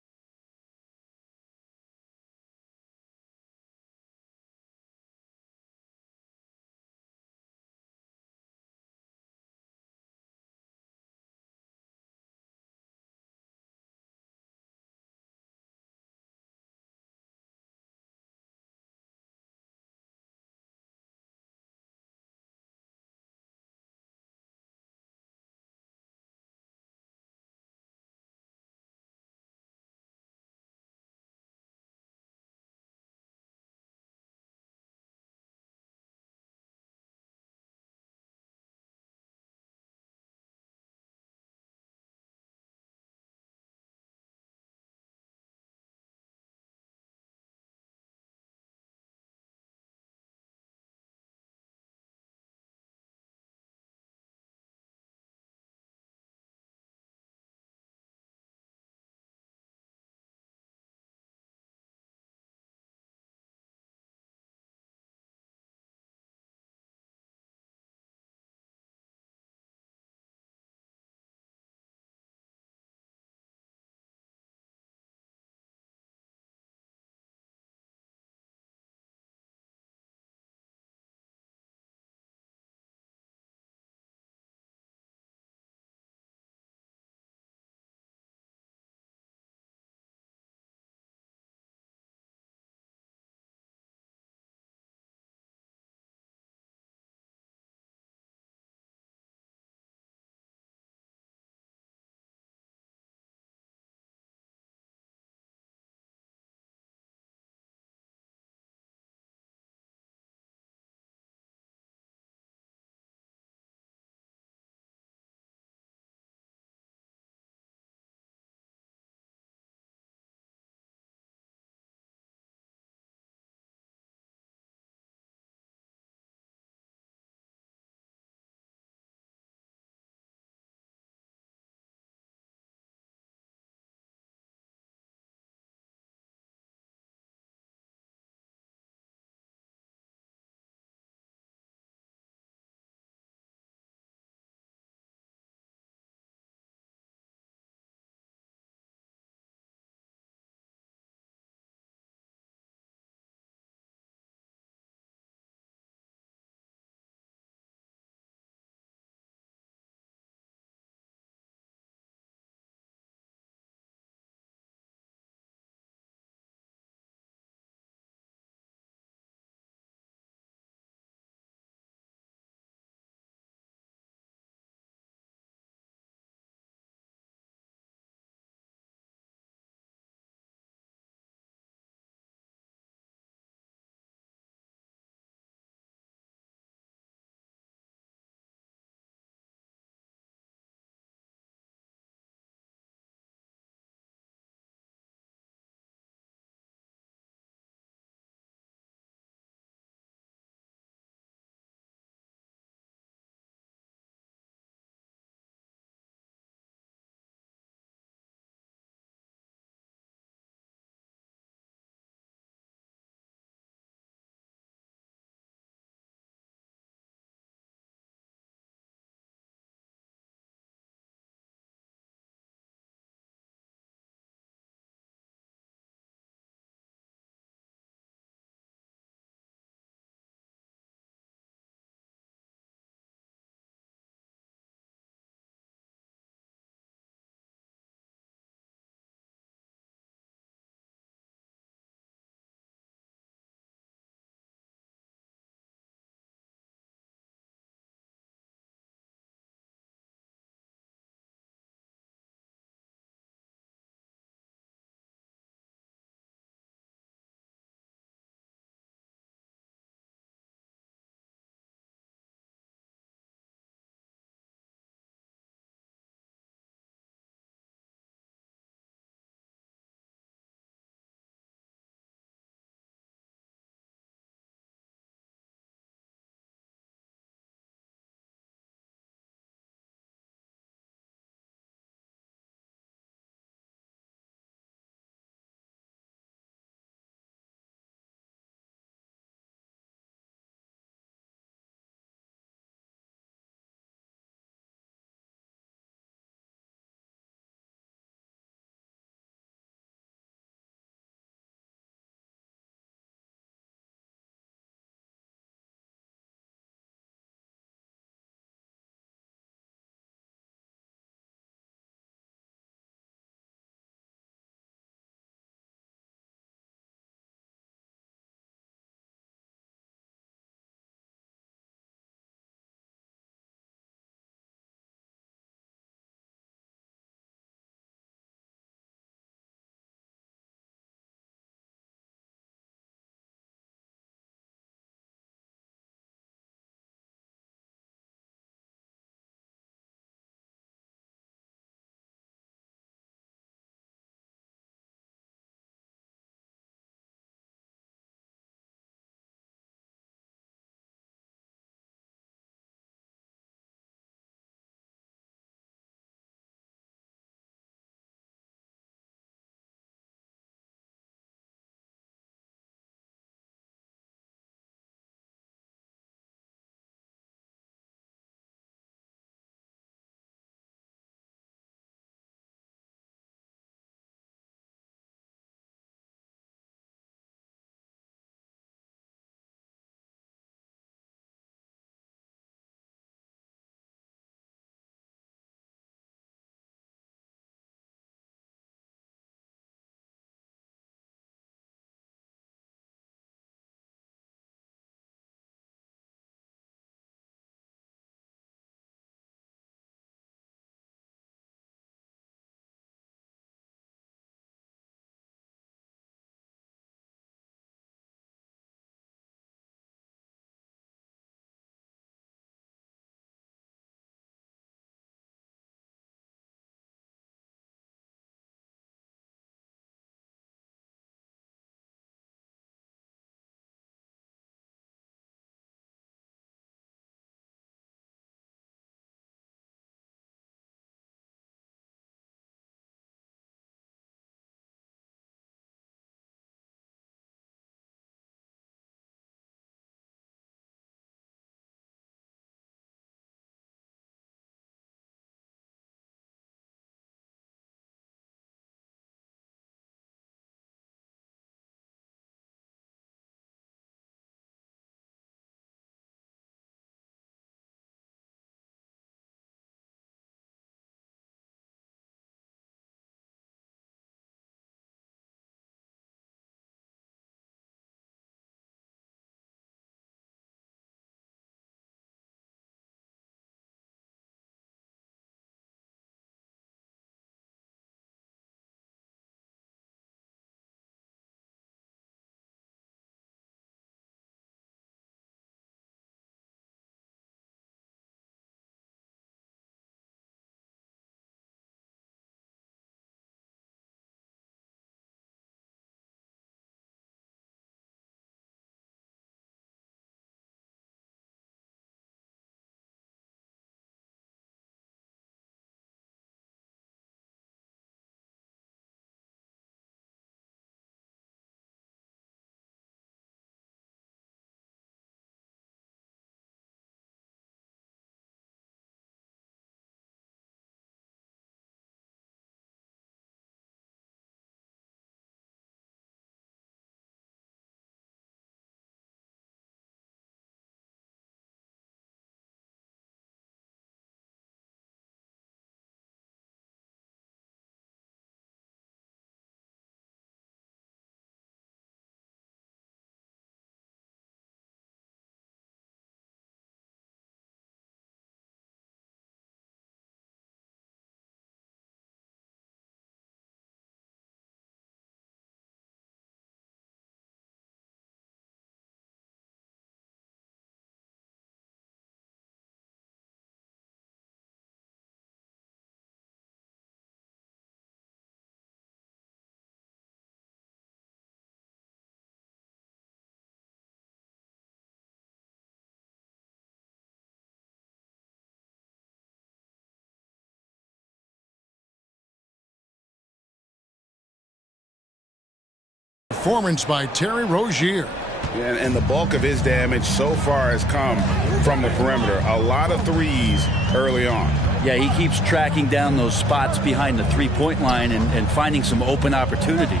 performance by Terry Rozier. And the bulk of his damage so far has come from the perimeter. A lot of threes early on. Yeah, he keeps tracking down those spots behind the three-point line and finding some open opportunities.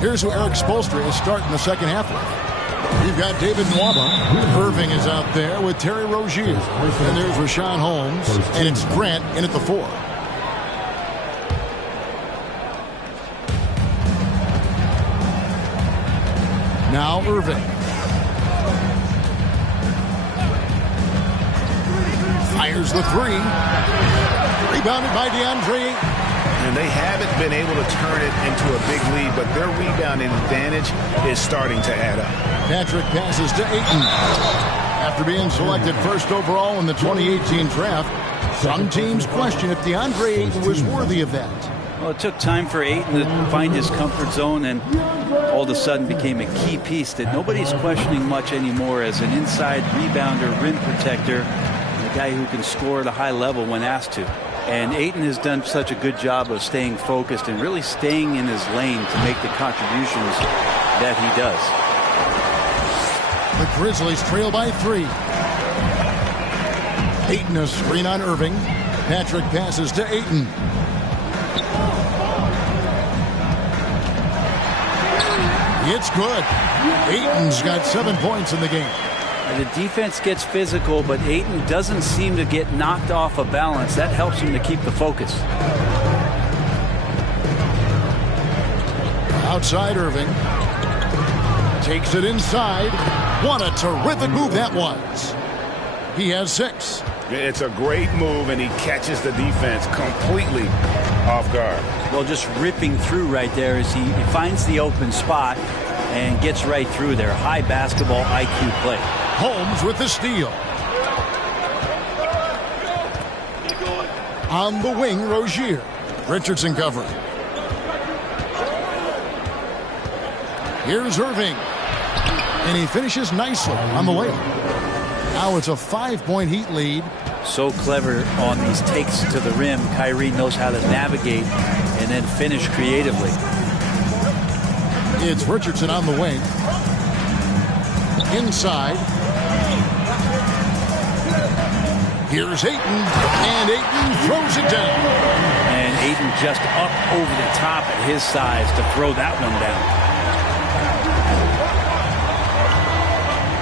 Here's who Eric Spoelstra is starting the second half with. We've got David Nwaba. Irving is out there with Terry Rozier. And there's Rashawn Holmes. And it's Grant in at the 4. Now Irving. Fires the 3. Rebounded by DeAndre. And they haven't been able to turn it into a big lead, but their rebounding advantage is starting to add up. Patrick passes to Ayton. After being selected first overall in the 2018 draft, some teams question if DeAndre Ayton was worthy of that. Well, it took time for Ayton to find his comfort zone and all of a sudden became a key piece that nobody's questioning much anymore as an inside rebounder, rim protector, and a guy who can score at a high level when asked to. And Ayton has done such a good job of staying focused and really staying in his lane to make the contributions that he does. The Grizzlies trail by 3. Ayton a screen on Irving. Patrick passes to Ayton. It's good. Ayton's got 7 points in the game. The defense gets physical, but Ayton doesn't seem to get knocked off of balance. That helps him to keep the focus. Outside Irving. Takes it inside. What a terrific move that was. He has 6. It's a great move, and he catches the defense completely off guard. Well, just ripping through right there as he finds the open spot and gets right through there. High basketball IQ play. Holmes with the steal. On the wing, Rozier. Richardson covering. Here's Irving. And he finishes nicely on the layup. Now it's a 5-point Heat lead. So clever on these takes to the rim. Kyrie knows how to navigate and then finish creatively. It's Richardson on the wing. Inside. Here's Ayton. And Ayton throws it down. And Ayton just up over the top at his size to throw that one down.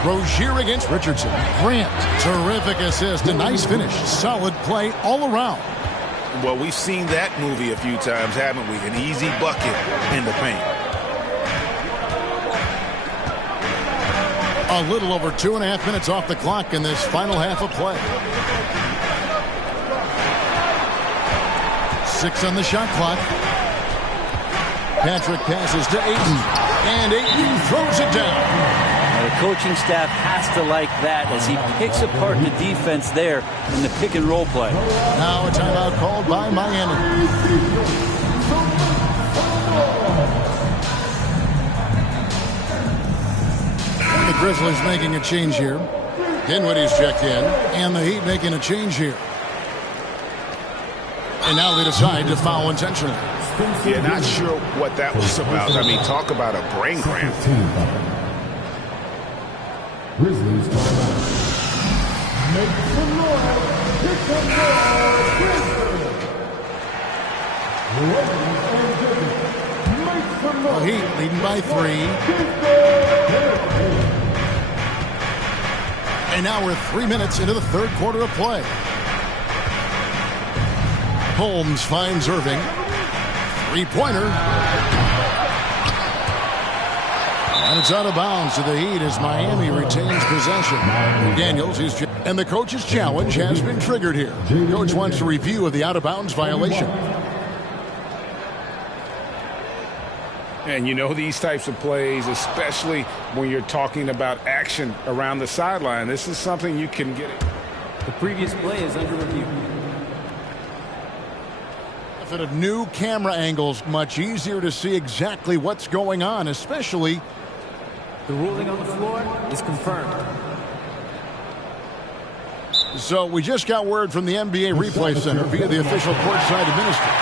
Rozier against Richardson. Grant, terrific assist. A nice finish. Solid play all around. Well, we've seen that movie a few times, haven't we? An easy bucket in the paint. A little over 2.5 minutes off the clock in this final half of play. 6 on the shot clock. Patrick passes to Ayton. And Ayton throws it down. The coaching staff has to like that as he picks apart the defense there in the pick and roll play. Now a timeout called by Miami. The Grizzlies making a change here. Dinwiddie's checked in, and the Heat making a change here. And now they decide to foul intentionally. Yeah, not sure what that was about. I mean, talk about a brain cramp. Grizzlies timeout. Make some noise. Here comes the The Heat leading by 3. And now we're 3 minutes into the third quarter of play. Holmes finds Irving. 3-pointer. And it's out of bounds to the Heat as Miami retains possession. Daniels, and the coach's challenge has been triggered here. Coach wants a review of the out-of-bounds violation. And you know these types of plays, especially when you're talking about action around the sideline, this is something you can get. The previous play is under review. Of new camera angles, much easier to see exactly what's going on, especially. The ruling on the floor is confirmed. So we just got word from the NBA Replay Center via the official courtside administrator.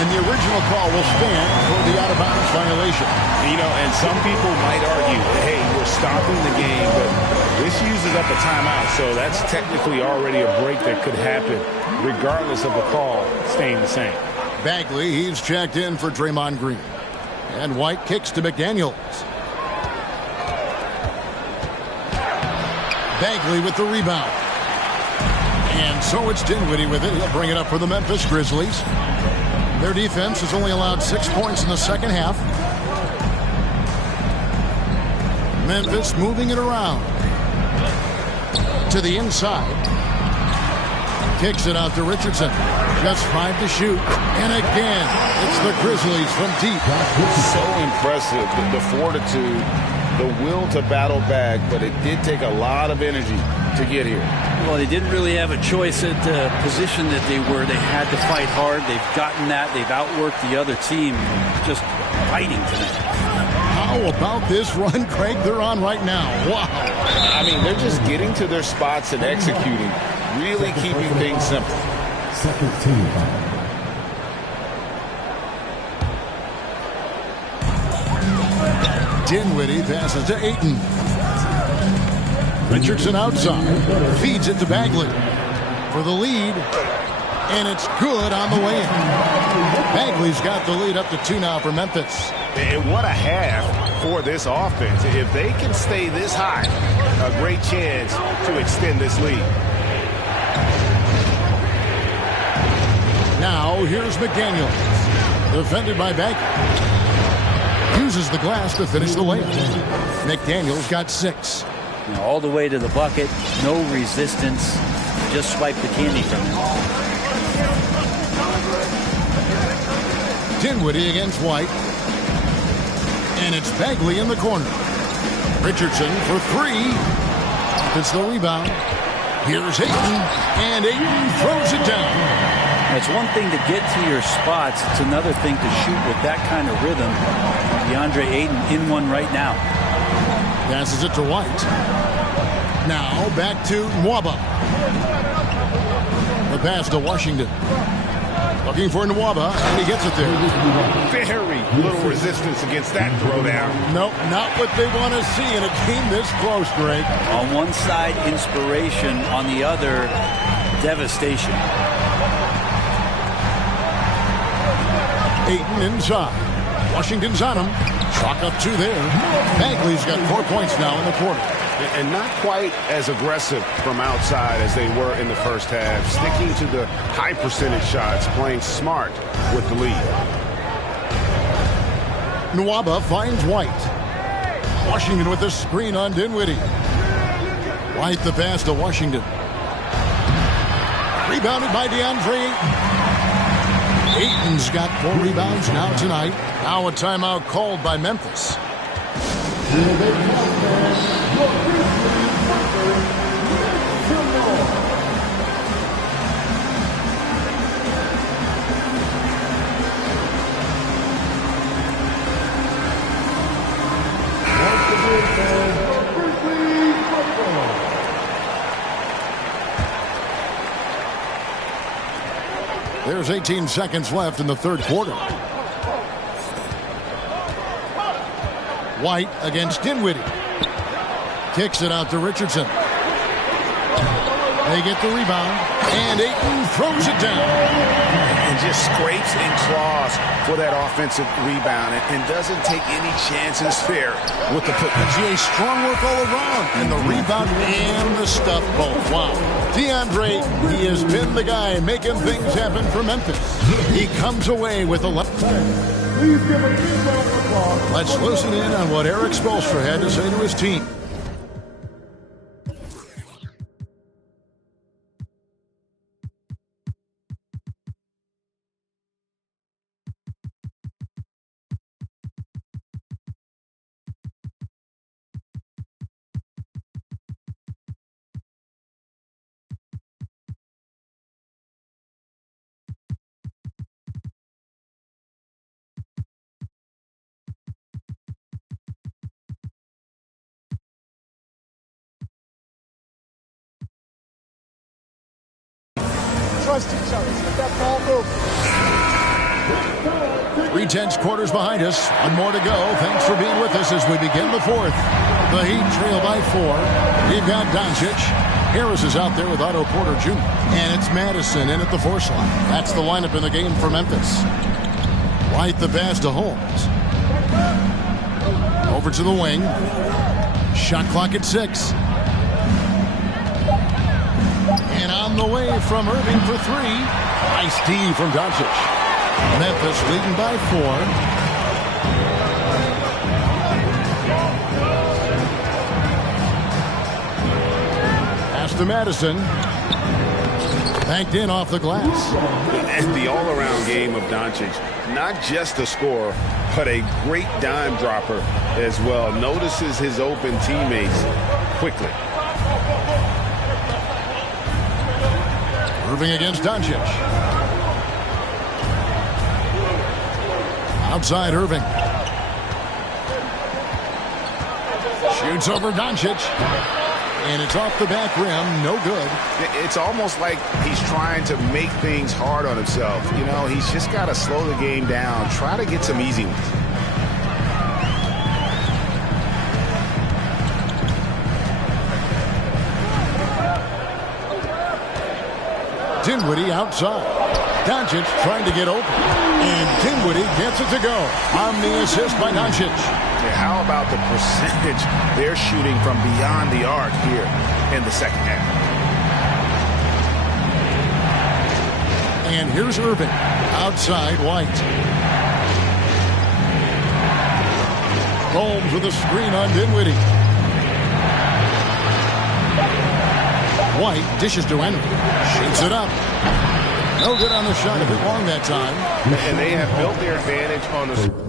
And the original call will stand for the out-of-bounds violation. You know, and some people might argue, hey, we're stopping the game, but this uses up a timeout, so that's technically already a break that could happen, regardless of the call staying the same. Bagley, he's checked in for Draymond Green. And White kicks to McDaniels. Bagley with the rebound. And so it's Dinwiddie with it. He'll bring it up for the Memphis Grizzlies. Their defense has only allowed 6 points in the second half. Memphis moving it around. To the inside. Kicks it out to Richardson. Just 5 to shoot. And again, it's the Grizzlies from deep. So impressive, the fortitude, the will to battle back, but it did take a lot of energy to get here. Well, they didn't really have a choice at the position that they were. They had to fight hard. They've gotten that. They've outworked the other team. Just fighting tonight. How about this run, Craig, they're on right now? Wow. I mean, they're just getting to their spots and executing, really keeping things simple. Second team foul. Dinwiddie passes to Ayton. Richardson outside. Feeds it to Bagley for the lead. And it's good on the way in. Bagley's got the lead up to 2 now for Memphis. And what a half for this offense. If they can stay this high, a great chance to extend this lead. Now here's McDaniels. Defended by Bagley. Uses the glass to finish the layup. McDaniels got 6. All the way to the bucket. No resistance. Just swipe the candy from him. Dinwiddie against White. And it's Bagley in the corner. Richardson for 3. It's the rebound. Here's Ayton. And Ayton throws it down. It's one thing to get to your spots. It's another thing to shoot with that kind of rhythm. DeAndre Ayton in one right now. Passes it to White. Now back to Nwaba. The pass to Washington. Looking for Nwaba, and he gets it there. Very little resistance against that throwdown. Nope, not what they want to see in a game this close, Greg. On one side, inspiration. On the other, devastation. Ayton inside. Washington's on him. Chalk up 2 there. Bagley's got 4 points now in the quarter. And not quite as aggressive from outside as they were in the first half. Sticking to the high percentage shots, playing smart with the lead. Nwaba finds White. Washington with the screen on Dinwiddie. White the pass to Washington. Rebounded by DeAndre Ayton. Ayton's got 4 rebounds now tonight. Now a timeout called by Memphis. There's 18 seconds left in the third quarter. White against Dinwiddie. Kicks it out to Richardson. They get the rebound, and Ayton throws it down. And just scrapes and claws for that offensive rebound and doesn't take any chances there with the put. GA, strong work all around, and the rebound and the stuff both. Wow. DeAndre, he has been the guy making things happen for Memphis. He comes away with 11. Let's listen in on what Eric Spoelstra had to say to his team. trust each other. Let that ball move. 3/10 quarters behind us. One more to go. Thanks for being with us as we begin the fourth. The Heat trail by 4. We've got Doncic. Harris is out there with Otto Porter Jr. And it's Madison in at the 4 slot. That's the lineup in the game for Memphis. White the pass to Holmes. Over to the wing. Shot clock at 6. And on the way from Irving for 3. Nice D from Doncic. Memphis leading by 4. Pass to Madison. Banked in off the glass. And the all-around game of Doncic, not just a scorer, but a great dime dropper as well. Notices his open teammates quickly. Irving against Doncic. Outside Irving. Shoots over Doncic. And it's off the back rim. No good. It's almost like he's trying to make things hard on himself. You know, he's just got to slow the game down. Try to get some easy ones. Dinwiddie outside. Doncic trying to get open. And Dinwiddie gets it to go on the assist by Doncic. How about the percentage they're shooting from beyond the arc here in the second half? And here's Irving. Outside White. Holmes with a screen on Dinwiddie. White dishes to Henry. Shoots it up. No good on the shot. A bit long that time. And they have built their advantage on the...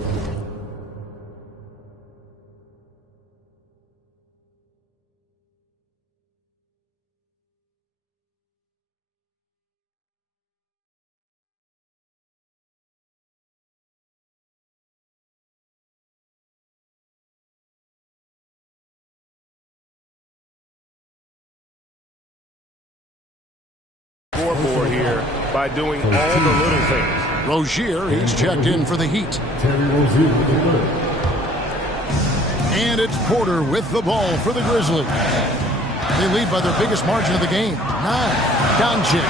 scoreboard here by doing all the little things. Rozier, he's checked in for the Heat. And it's Porter with the ball for the Grizzlies. They lead by their biggest margin of the game. 9. Doncic.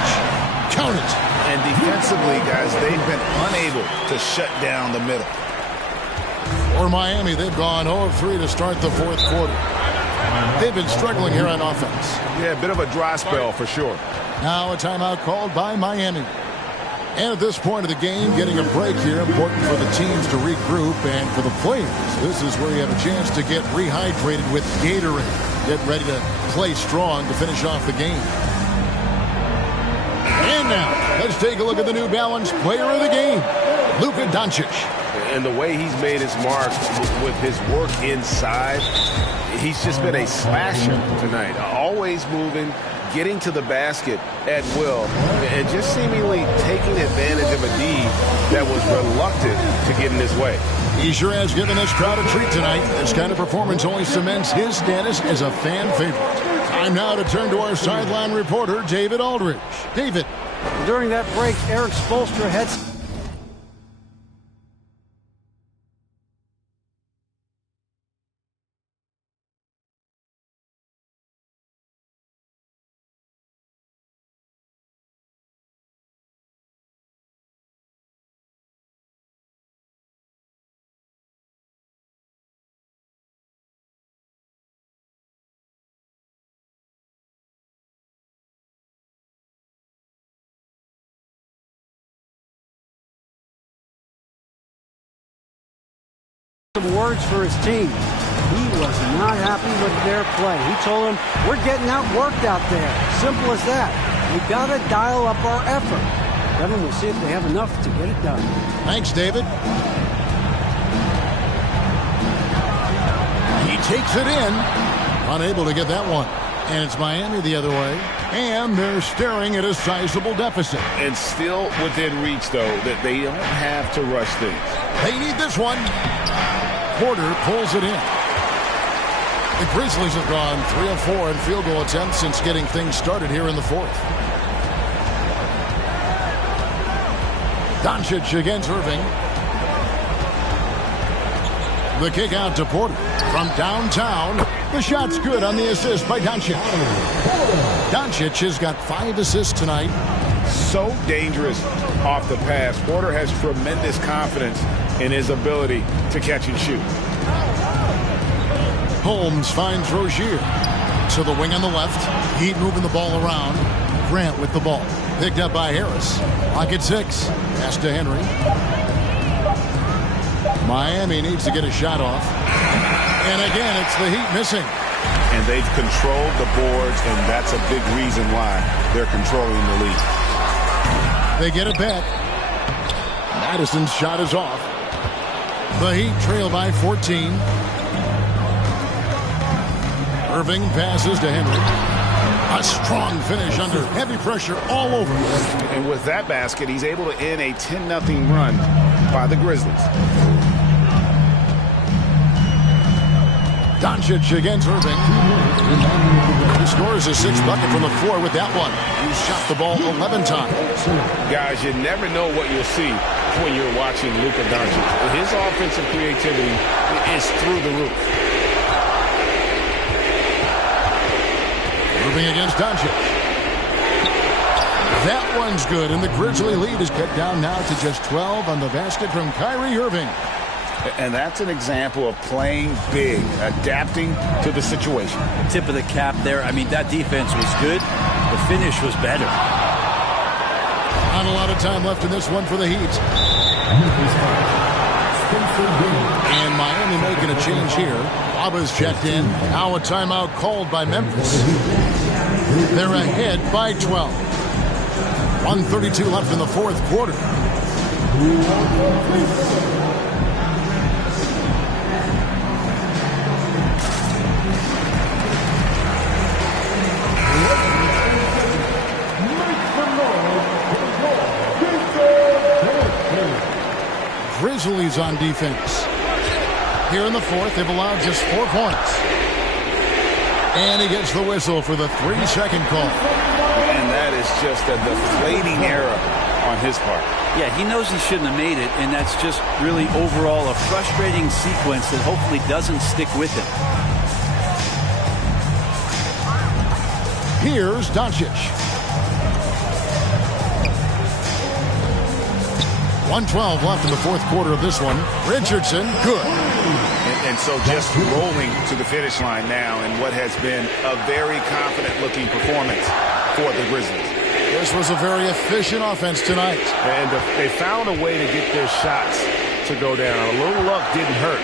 Count it. And defensively, guys, they've been unable to shut down the middle. For Miami, they've gone 0 of 3 to start the fourth quarter. They've been struggling here on offense. Yeah, a bit of a dry spell for sure. Now a timeout called by Miami. And at this point of the game, getting a break here, important for the teams to regroup and for the players. This is where you have a chance to get rehydrated with Gatorade. Get ready to play strong to finish off the game. And now, let's take a look at the New Balance player of the game, Luka Doncic. And the way he's made his mark with his work inside, he's just been a slasher tonight. Always moving, getting to the basket at will, and just seemingly taking advantage of a D that was reluctant to get in his way. He sure has given this crowd a treat tonight. This kind of performance only cements his status as a fan favorite. Time now to turn to our sideline reporter, David Aldridge. David. During that break, Eric Spoelstra heads... some words for his team. He was not happy with their play. He told them, we're getting outworked out there. Simple as that. We got to dial up our effort. Kevin, we'll see if they have enough to get it done. Thanks, David. He takes it in. Unable to get that one. And it's Miami the other way. And they're staring at a sizable deficit. And still within reach, though, that they don't have to rush things. They need this one. Porter pulls it in. The Grizzlies have gone 3 of 4 in field goal attempts since getting things started here in the fourth. Doncic against Irving. The kick out to Porter from downtown. The shot's good on the assist by Doncic. Doncic has got 5 assists tonight. So dangerous off the pass. Porter has tremendous confidence in his ability to catch and shoot. Holmes finds Rozier to the wing on the left. Heat moving the ball around. Grant with the ball. Picked up by Harris. Lock at 6. Pass to Henry. Miami needs to get a shot off. And again, it's the Heat missing. And they've controlled the boards, and that's a big reason why they're controlling the lead. They get it back. Madison's shot is off. The Heat trail by 14. Irving passes to Henry. A strong finish under heavy pressure all over. And with that basket, he's able to end a 10-0 run by the Grizzlies. Doncic against Irving. He scores a 6th bucket from the floor with that one. He shot the ball 11 times. Guys, you never know what you'll see when you're watching Luka Doncic. His offensive creativity is through the roof. Irving against Doncic. That one's good, and the Grizzly lead is cut down now to just 12 on the basket from Kyrie Irving. And that's an example of playing big, adapting to the situation. Tip of the cap there. I mean, that defense was good. The finish was better. Not a lot of time left in this one for the Heat. And Miami making a change here. Aba's checked in. Now a timeout called by Memphis. They're ahead by 12. 1:32 left in the 4th quarter. Grizzlies on defense. Here in the 4th, they've allowed just 4 points. And he gets the whistle for the 3-second call. And that is just a deflating error on his part. Yeah, he knows he shouldn't have made it, and that's just really overall a frustrating sequence that hopefully doesn't stick with him. Here's Doncic. 1:12 left in the 4th quarter of this one. Richardson, good. And so just rolling to the finish line now in what has been a very confident-looking performance for the Grizzlies. This was a very efficient offense tonight. And they found a way to get their shots to go down. A little luck didn't hurt.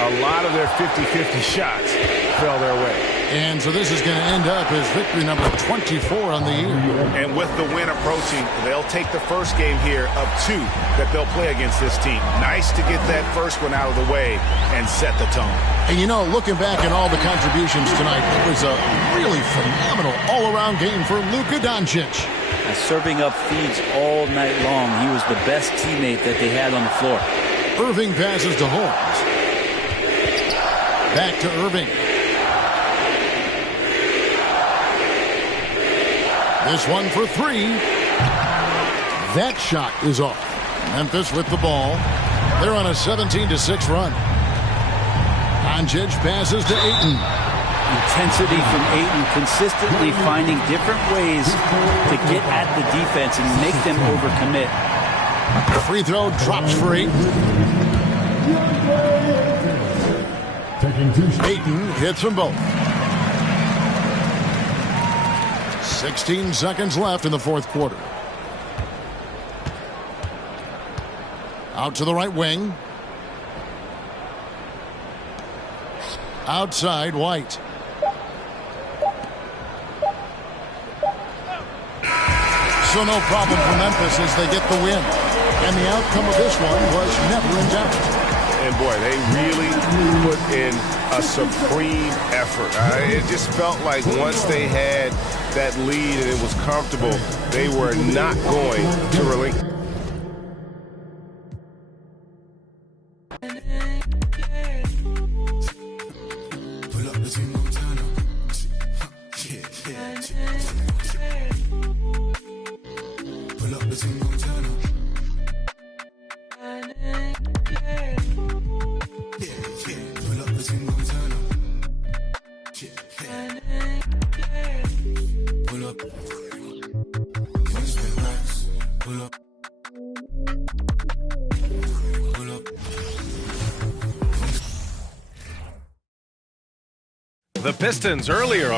A lot of their 50-50 shots fell their way. And so this is going to end up as victory number 24 on the year. And with the win approaching, they'll take the first game here of 2 that they'll play against this team. Nice to get that first one out of the way and set the tone. And you know, looking back at all the contributions tonight, it was a really phenomenal all-around game for Luka Doncic. Serving up feeds all night long. He was the best teammate that they had on the floor. Irving passes to Holmes. Back to Irving. This one for 3. That shot is off. Memphis with the ball. They're on a 17-6 run. Doncic passes to Ayton. Intensity from Ayton, consistently finding different ways to get at the defense and make them overcommit. The free throw drops for Ayton. Ayton hits them both. 16 seconds left in the 4th quarter. Out to the right wing. Outside, White. So no problem for Memphis as they get the win. And the outcome of this one was never in doubt. And boy, they really put in a supreme effort. It just felt like once they had that lead and it was comfortable, they were not going to relinquish. The Pistons earlier.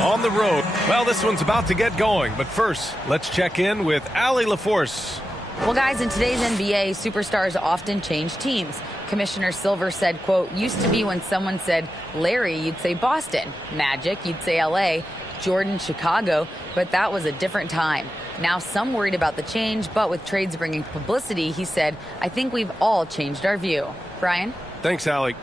On the road. Well, this one's about to get going, but first, let's check in with Allie LaForce. Well, guys, in today's NBA, superstars often change teams. Commissioner Silver said, quote, used to be when someone said Larry, you'd say Boston. Magic, you'd say LA. Jordan, Chicago, but that was a different time. Now some worried about the change, but with trades bringing publicity, he said, I think we've all changed our view. Brian? Thanks, Allie.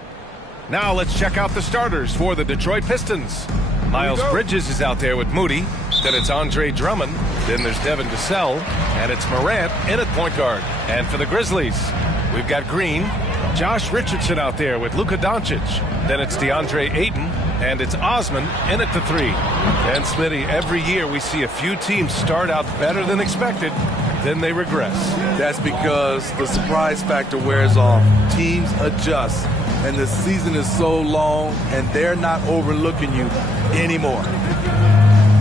Now let's check out the starters for the Detroit Pistons. Miles Bridges is out there with Moody. Then it's Andre Drummond. Then there's Devin Vassell. And it's Morant in at point guard. And for the Grizzlies, we've got Green. Josh Richardson out there with Luka Doncic. Then it's DeAndre Ayton. And it's Osman in at the 3. And Smitty, every year we see a few teams start out better than expected. Then they regress. That's because the surprise factor wears off. Teams adjust. And the season is so long, and they're not overlooking you anymore.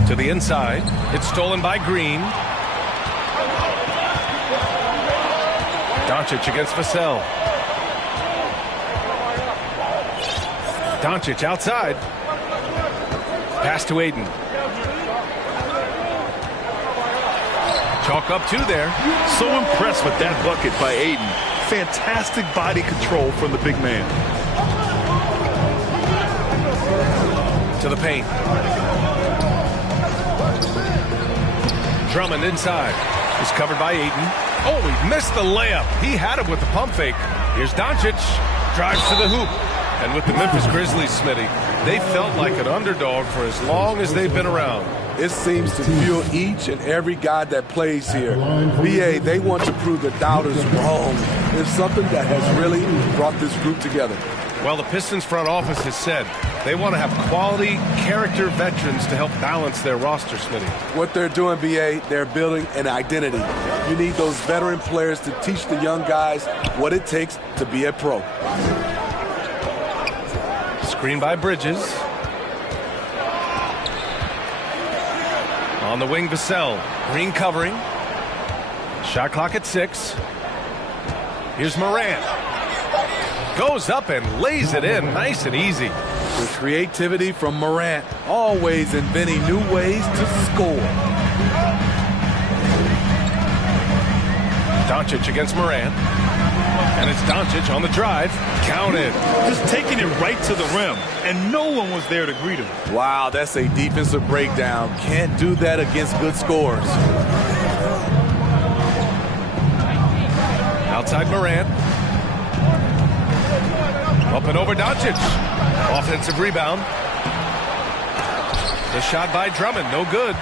To the inside, it's stolen by Green. Doncic against Vassell. Doncic outside. Pass to Ayton. Chalk up 2 there. So impressed with that bucket by Ayton. Fantastic body control from the big man. To the paint. Drummond inside. He's covered by Ayton. Oh, he missed the layup. He had it with the pump fake. Here's Doncic. Drives to the hoop. And with the Memphis Grizzlies, Smitty, they felt like an underdog for as long as they've been around. It seems to fuel each and every guy that plays here. BA, they want to prove the doubters wrong. It's something that has really brought this group together. Well, the Pistons front office has said they want to have quality character veterans to help balance their roster, Smitty. What they're doing, BA, they're building an identity. You need those veteran players to teach the young guys what it takes to be a pro. Screen by Bridges. On the wing, Vassell. Green covering. Shot clock at 6. Here's Morant. Goes up and lays it in nice and easy. With creativity from Morant, always inventing new ways to score. Doncic against Morant. And it's Doncic on the drive. Counted. Just taking it right to the rim, and no one was there to greet him. Wow, that's a defensive breakdown. Can't do that against good scorers. Outside Morant. Up and over Doncic. Offensive rebound. The shot by Drummond, no good.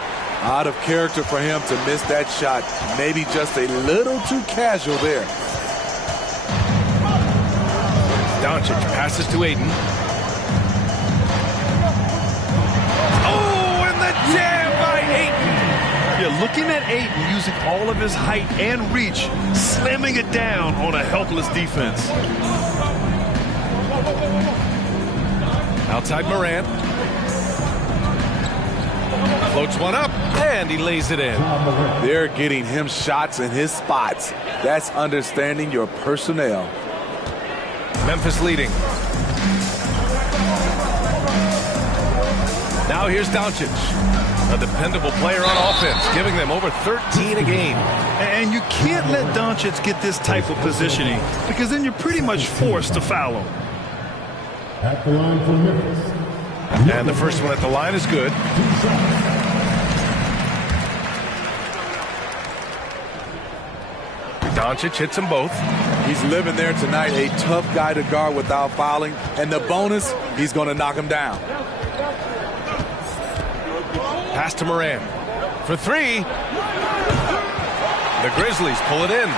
Out of character for him to miss that shot. Maybe just a little too casual there. Doncic passes to Ayton. Oh, and the jam by Ayton. Yeah, looking at Ayton using all of his height and reach, slamming it down on a helpless defense. Outside Morant. Floats one up, and he lays it in. They're getting him shots in his spots. That's understanding your personnel. Memphis leading. Now here's Doncic, a dependable player on offense, giving them over 13 a game. And you can't let Doncic get this type of positioning, because then you're pretty much forced to foul him. At the line for Memphis. And the first one at the line is good. Doncic hits them both. He's living there tonight, a tough guy to guard without fouling. And the bonus, he's going to knock him down. Pass to Morant. For 3. The Grizzlies pull it in.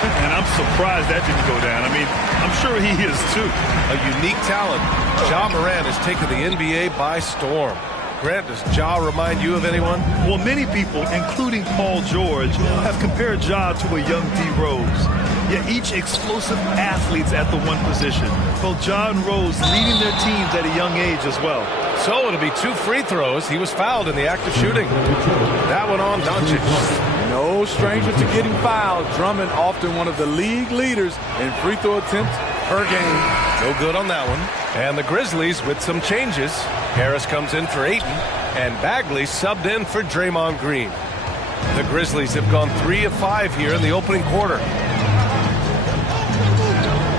And I'm surprised that didn't go down. I mean, I'm sure he is too. A unique talent. Ja Morant has taken the NBA by storm. Grant, does Ja remind you of anyone? Well, many people, including Paul George, have compared Ja to a young D. Rose. Yet each explosive athletes at the one position. Both Ja and Rose leading their teams at a young age as well. So it'll be 2 free throws. He was fouled in the act of shooting. That one on Doncic. No stranger to getting fouled. Drummond often one of the league leaders in free throw attempts per game. No good on that one. And the Grizzlies with some changes. Harris comes in for Ayton, and Bagley subbed in for Draymond Green. The Grizzlies have gone 3 of 5 here in the opening quarter.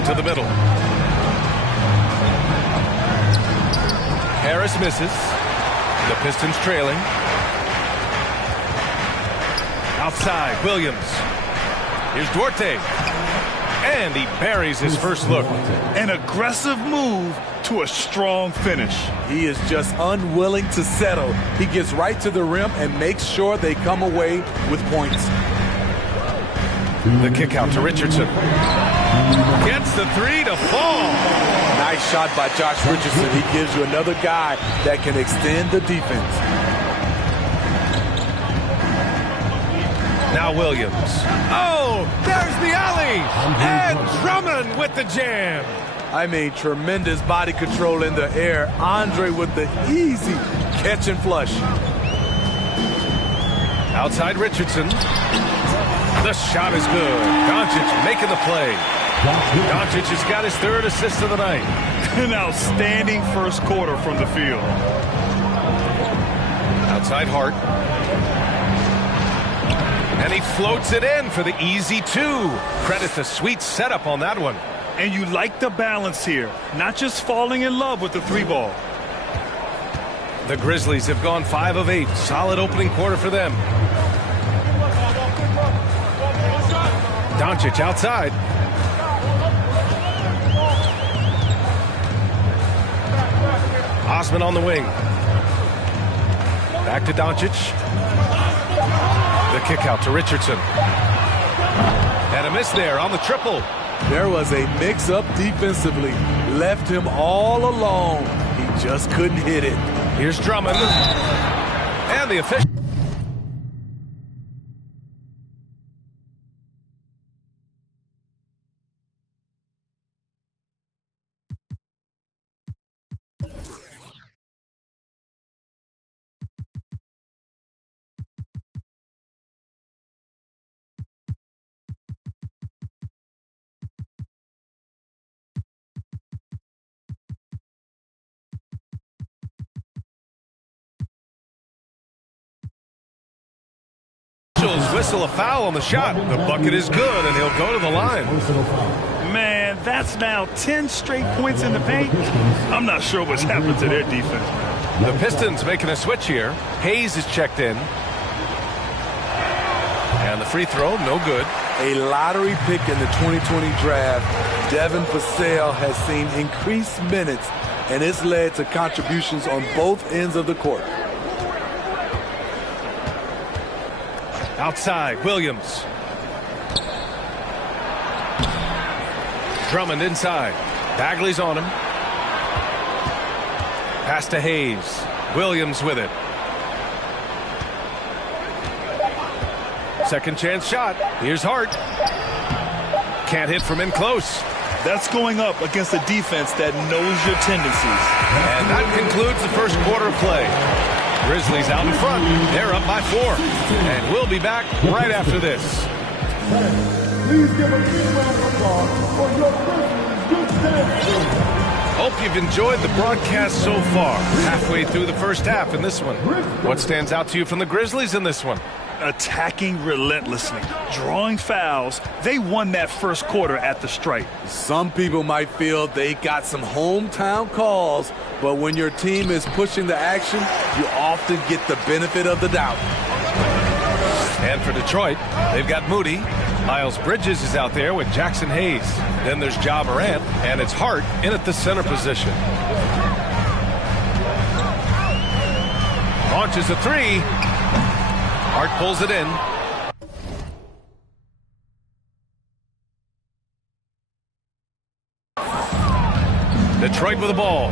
To the middle. Harris misses. The Pistons trailing. Outside, Williams. Here's Duarte. And he buries his first look. An aggressive move to a strong finish. He is just unwilling to settle. He gets right to the rim and makes sure they come away with points. The kick out to Richardson. Gets the 3 to fall. Nice shot by Josh Richardson. He gives you another guy that can extend the defense. Now Williams. Oh, there's the alley. And Drummond with the jam. I mean, tremendous body control in the air. Andre with the easy catch and flush. Outside Richardson. The shot is good. Doncic making the play. Doncic has got his 3rd assist of the night. An outstanding first quarter from the field. Outside Hart. And he floats it in for the easy 2. Credit the sweet setup on that one. And you like the balance here. Not just falling in love with the 3-ball. The Grizzlies have gone 5 of 8. Solid opening quarter for them. Doncic outside. Osman on the wing. Back to Doncic. The kick out to Richardson. And a miss there on the triple. There was a mix-up defensively. Left him all alone. He just couldn't hit it. Here's Drummond. And the official. Whistle a foul on the shot. The bucket is good, and he'll go to the line. Man, that's now 10 straight points in the paint. I'm not sure what's happened to their defense. The Pistons making a switch here. Hayes is checked in. And the free throw, no good. A lottery pick in the 2020 draft, Devin Vassell has seen increased minutes, and it's led to contributions on both ends of the court. Outside, Williams. Drummond inside. Bagley's on him. Pass to Hayes. Williams with it. Second chance shot. Here's Hart. Can't hit from in close. That's going up against a defense that knows your tendencies. And that concludes the first quarter of play. Grizzlies out in front. They're up by 4. And we'll be back right after this. Please give a big round of applause for your Grizzlies. Hope you've enjoyed the broadcast so far. Halfway through the first half in this one. What stands out to you from the Grizzlies in this one? Attacking relentlessly, drawing fouls. They won that first quarter at the stripe. Some people might feel they got some hometown calls, but when your team is pushing the action, you often get the benefit of the doubt. And for Detroit, they've got Moody. Miles Bridges is out there with Jackson Hayes. Then there's Ja Morant, and it's Hart in at the center position. Launches a 3. Hart pulls it in. Detroit with the ball.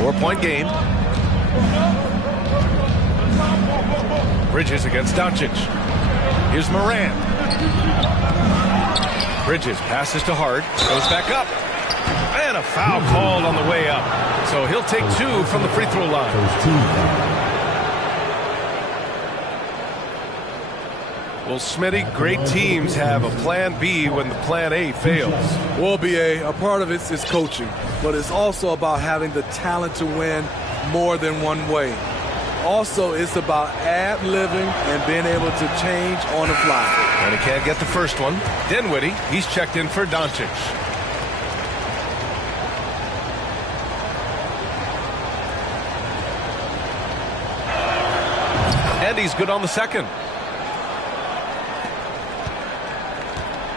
4-point game. Bridges against Doncic. Here's Morant. Bridges passes to Hart. Goes back up. And a foul called on the way up. So he'll take 2 from the free throw line. Well, Smitty, great teams have a plan B when the plan A fails. Well, BA, a part of it is coaching, but it's also about having the talent to win more than one way. Also, it's about ad-libbing and being able to change on the fly. And he can't get the first one. Dinwiddie, he's checked in for Doncic. And he's good on the second.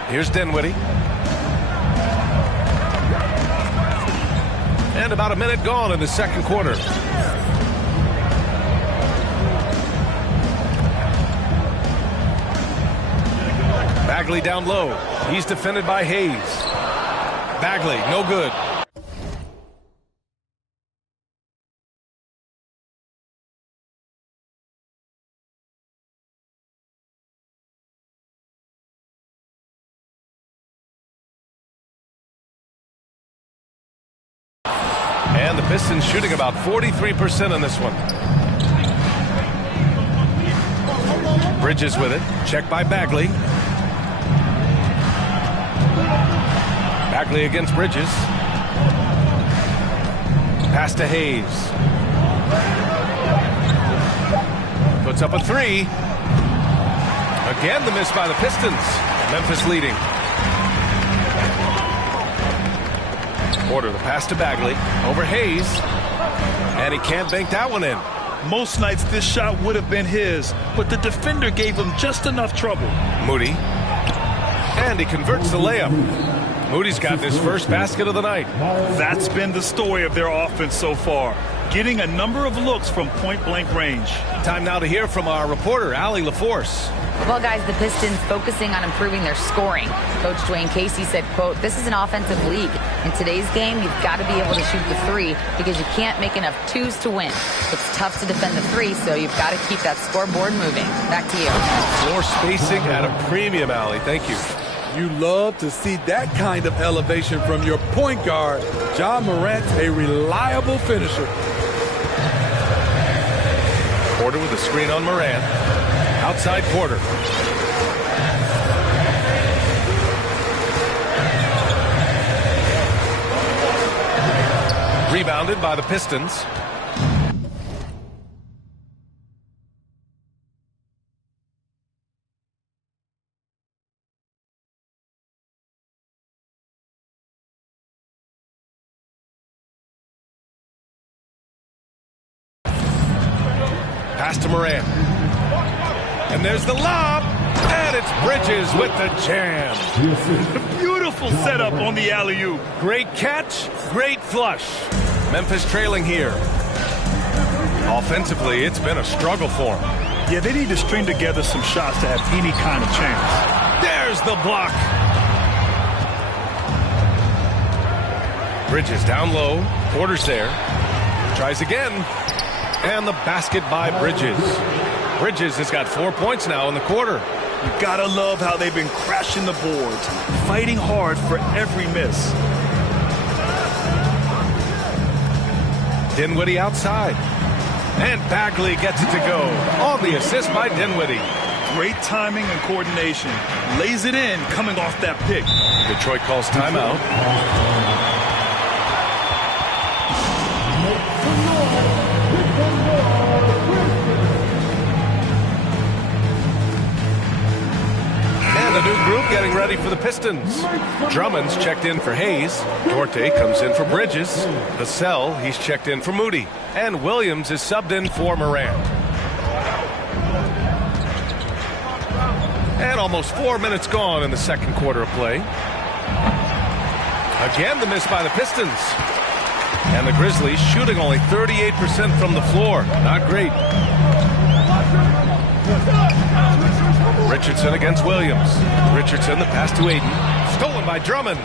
Here's Dinwiddie. And about a minute gone in the second quarter. Bagley down low. He's defended by Hayes. Bagley, no good. And the Pistons shooting about 43% on this one. Bridges with it. Checked by Bagley. Bagley against Bridges. Pass to Hayes. Puts up a 3. Again the miss by the Pistons. Memphis leading. Porter, the pass to Bagley. Over Hayes. And he can't bank that one in. Most nights this shot would have been his, but the defender gave him just enough trouble. Moody. And he converts the layup. Moody's got his first basket of the night. That's been the story of their offense so far, getting a number of looks from point-blank range. Time now to hear from our reporter, Allie LaForce. Well, guys, the Pistons focusing on improving their scoring. Coach Dwayne Casey said, quote, "This is an offensive league. In today's game, you've got to be able to shoot the 3 because you can't make enough 2s to win. It's tough to defend the 3, so you've got to keep that scoreboard moving." Back to you. Floor spacing at a premium, Allie. Thank you. You love to see that kind of elevation from your point guard. Ja Morant's a reliable finisher. Porter with a screen on Morant. Outside Porter. Rebounded by the Pistons. Pass to Morant. And there's the lob. And it's Bridges with the jam. Beautiful setup on the alley-oop. Great catch, great flush. Memphis trailing here. Offensively, it's been a struggle for them. Yeah, they need to string together some shots to have any kind of chance. There's the block. Bridges down low. Porter's there. Tries again. And the basket by Bridges. Bridges has got 4 points now in the quarter. You gotta love how they've been crashing the boards, fighting hard for every miss. Dinwiddie outside. And Bagley gets it to go on the assist by Dinwiddie. Great timing and coordination. Lays it in coming off that pick. Detroit calls timeout. And a new group getting ready for the Pistons. Drummond's checked in for Hayes. Duarte comes in for Bridges. Vassell, he's checked in for Moody. And Williams is subbed in for Morant. And almost 4 minutes gone in the second quarter of play. Again, the miss by the Pistons. And the Grizzlies shooting only 38% from the floor. Not great. Richardson against Williams. Richardson, the pass to Aiden. Stolen by Drummond.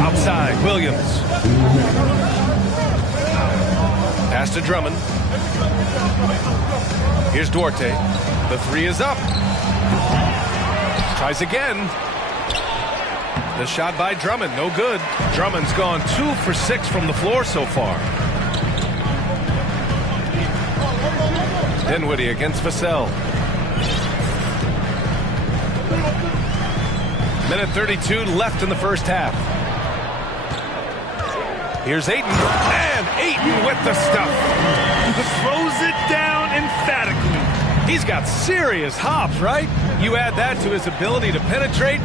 Outside, Williams. Pass to Drummond. Here's Duarte. The three is up. Tries again. The shot by Drummond, no good. Drummond's gone 2 for 6 from the floor so far. Dinwiddie against Vassell. Minute 32 left in the first half. Here's Ayton, and Ayton with the stuff. Throws it down emphatically. He's got serious hops, right? You add that to his ability to penetrate.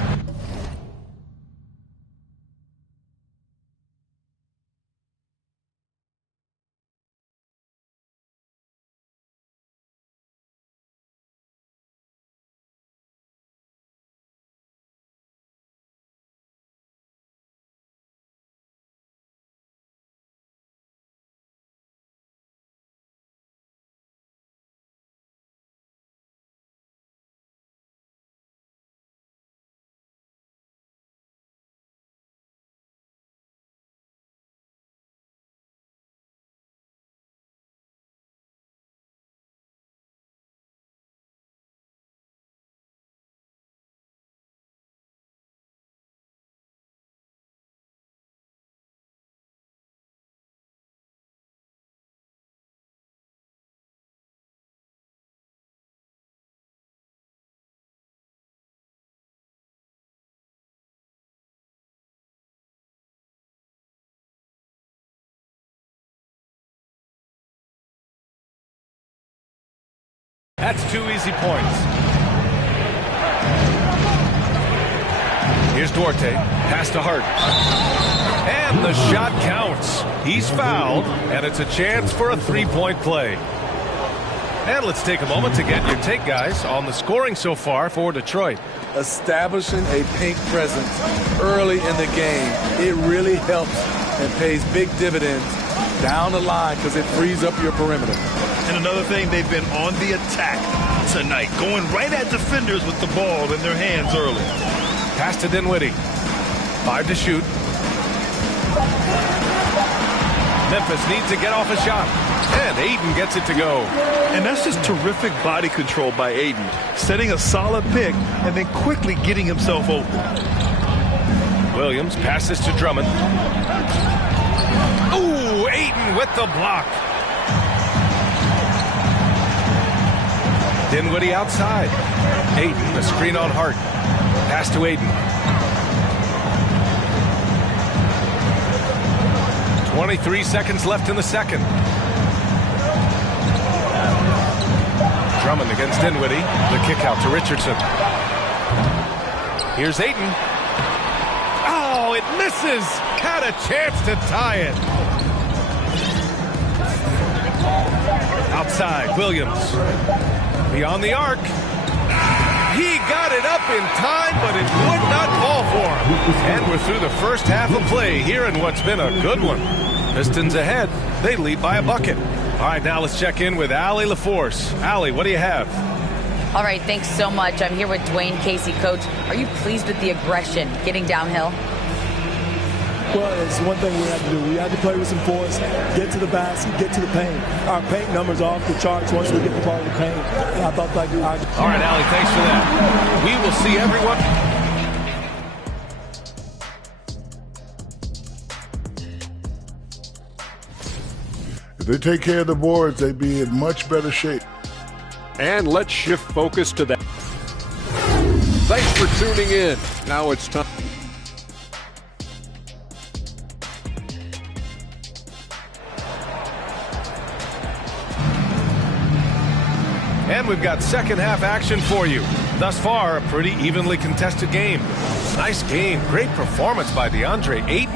That's 2 easy points. Here's Duarte. Pass to Hart. And the shot counts. He's fouled, and it's a chance for a three-point play. And let's take a moment to get your take, guys, on the scoring so far for Detroit. Establishing a paint presence early in the game, it really helps and pays big dividends down the line because it frees up your perimeter. And another thing, they've been on the attack tonight, going right at defenders with the ball in their hands early. Pass to Dinwiddie. 5 to shoot. Memphis needs to get off a shot. And Ayton gets it to go. And that's just terrific body control by Ayton, setting a solid pick and then quickly getting himself open. Williams passes to Drummond. Ooh, Ayton with the block. Dinwiddie outside. Ayton, a screen on Hart. Pass to Ayton. 23 seconds left in the second. Drummond against Dinwiddie. The kick out to Richardson. Here's Ayton. Oh, it misses. Had a chance to tie it. Outside, Williams. Beyond the arc. He got it up in time, but it would not fall for him. And we're through the first half of play here in what's been a good one. Pistons ahead. They lead by a bucket. All right, now let's check in with Allie LaForce. Allie, what do you have? All right, thanks so much. I'm here with Dwayne Casey. Coach, are you pleased with the aggression getting downhill? Well, it's one thing we have to do. We have to play with some force, get to the basket, get to the paint. Our paint numbers are off the charts once we get the ball to the paint. And I thought that. All right, Allie, thanks for that. We will see everyone. If they take care of the boards, they'd be in much better shape. And let's shift focus to that. Thanks for tuning in. Now it's time. And we've got second half action for you. Thus far, a pretty evenly contested game. Nice game. Great performance by DeAndre Ayton.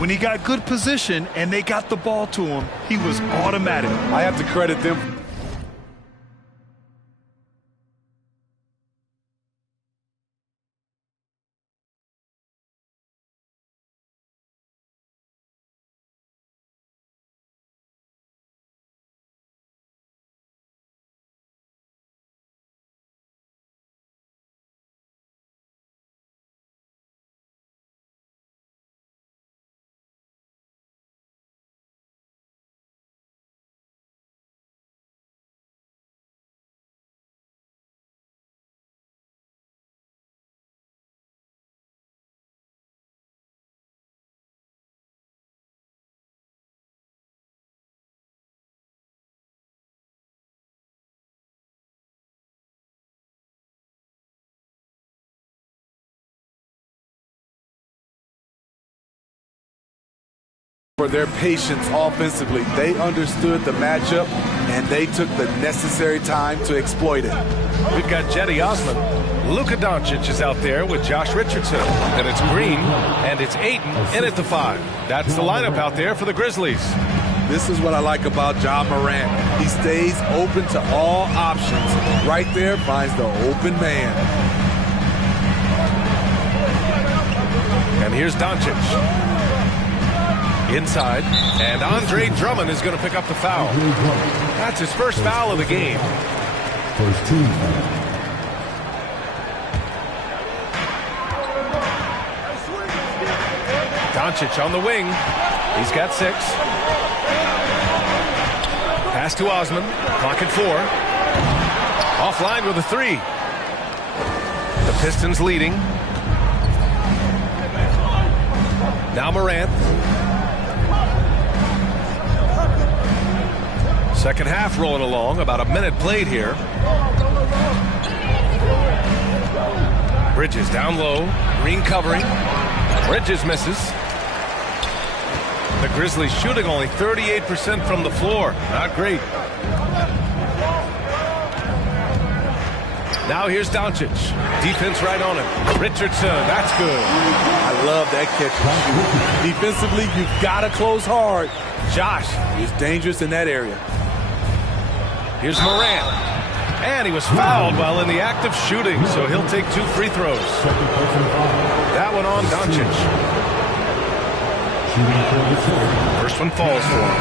When he got good position and they got the ball to him, he was automatic. I have to credit them for their patience offensively. They understood the matchup, and they took the necessary time to exploit it. We've got Jetty Osman. Luka Doncic is out there with Josh Richardson. And it's Green, and it's Ayton in at the 5. That's the lineup out there for the Grizzlies. This is what I like about John Morant. He stays open to all options. Right there finds the open man. And here's Doncic. Inside, and Andre Drummond is going to pick up the foul. That's his first foul of the game. First team foul. Doncic on the wing. He's got 6. Pass to Osman. Clock at 4. Offline with a 3. The Pistons leading. Now Morant. Second half rolling along. About a minute played here. Bridges down low. Green covering. Bridges misses. The Grizzlies shooting only 38% from the floor. Not great. Now here's Doncic. Defense right on him. Richardson, that's good. I love that catch. Defensively, you've got to close hard. Josh is dangerous in that area. Here's Morant. And he was fouled while in the act of shooting, so he'll take 2 free throws. That one on Doncic. First one falls for him.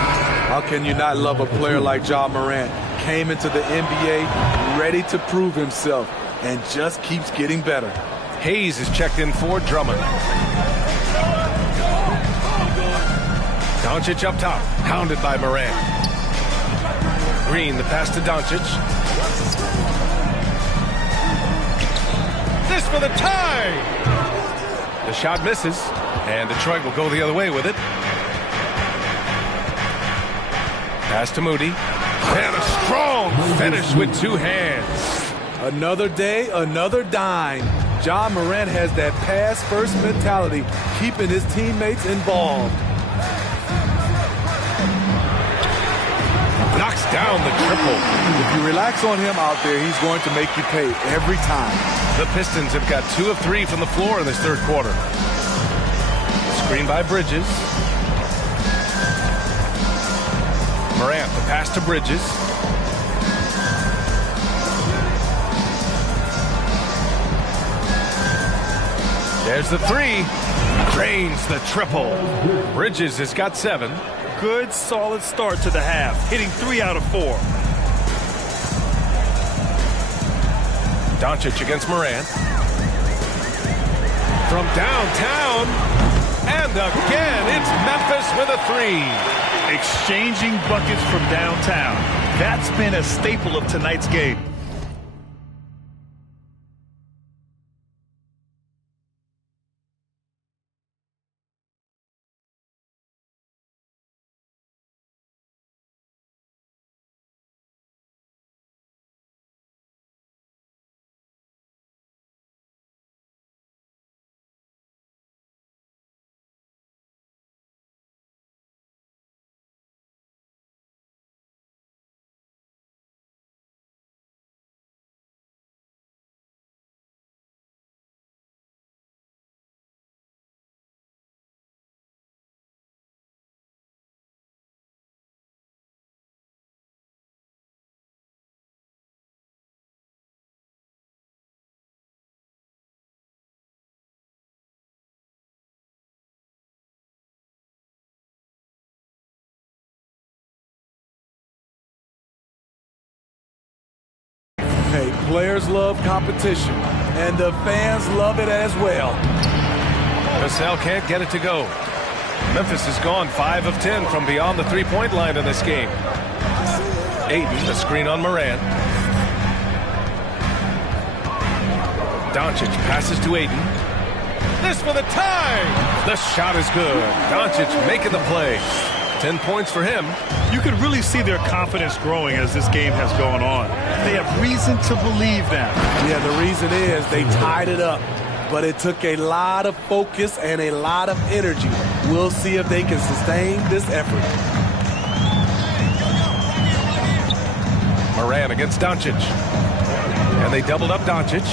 How can you not love a player like Ja Morant? Came into the NBA ready to prove himself and just keeps getting better. Hayes is checked in for Drummond. Doncic up top, hounded by Morant. Green, the pass to Doncic. This for the tie! The shot misses, and Detroit will go the other way with it. Pass to Moody. And a strong finish with 2 hands. Another day, another dime. Ja Morant has that pass-first mentality, keeping his teammates involved. Knocks down the triple. If you relax on him out there, he's going to make you pay every time. The Pistons have got 2 of 3 from the floor in this third quarter. Screen by Bridges. Morant, the pass to Bridges. There's the 3. Drains the triple. Bridges has got 7. Good, solid start to the half, hitting 3 out of 4. Doncic against Morant. From downtown. And again, it's Memphis with a 3. Exchanging buckets from downtown. That's been a staple of tonight's game. Hey, players love competition, and the fans love it as well. Vassell can't get it to go. Memphis has gone 5 of 10 from beyond the three-point line in this game. Ayton, the screen on Morant. Doncic passes to Ayton. This for the tie! The shot is good. Doncic making the play. 10 points for him. You can really see their confidence growing as this game has gone on. They have reason to believe that. Yeah, the reason is they tied it up. but it took a lot of focus and a lot of energy. We'll see if they can sustain this effort. Moran against Doncic. And they doubled up Doncic.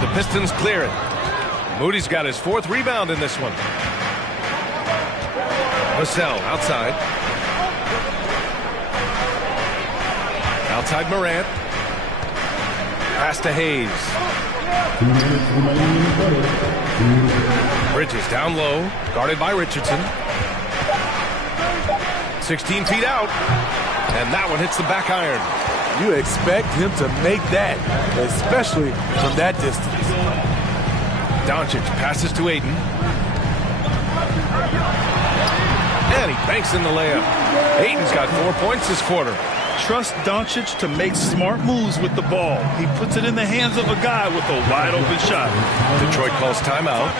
The Pistons clear it. Moody's got his 4th rebound in this one. Vassell outside. Outside Morant. Pass to Hayes. Bridges down low. Guarded by Richardson. 16 feet out. And that one hits the back iron. You expect him to make that, especially from that distance. Doncic passes to Ayton. And he banks in the layup. Ayton's got 4 points this quarter. Trust Doncic to make smart moves with the ball. He puts it in the hands of a guy with a wide open shot. Detroit calls timeout.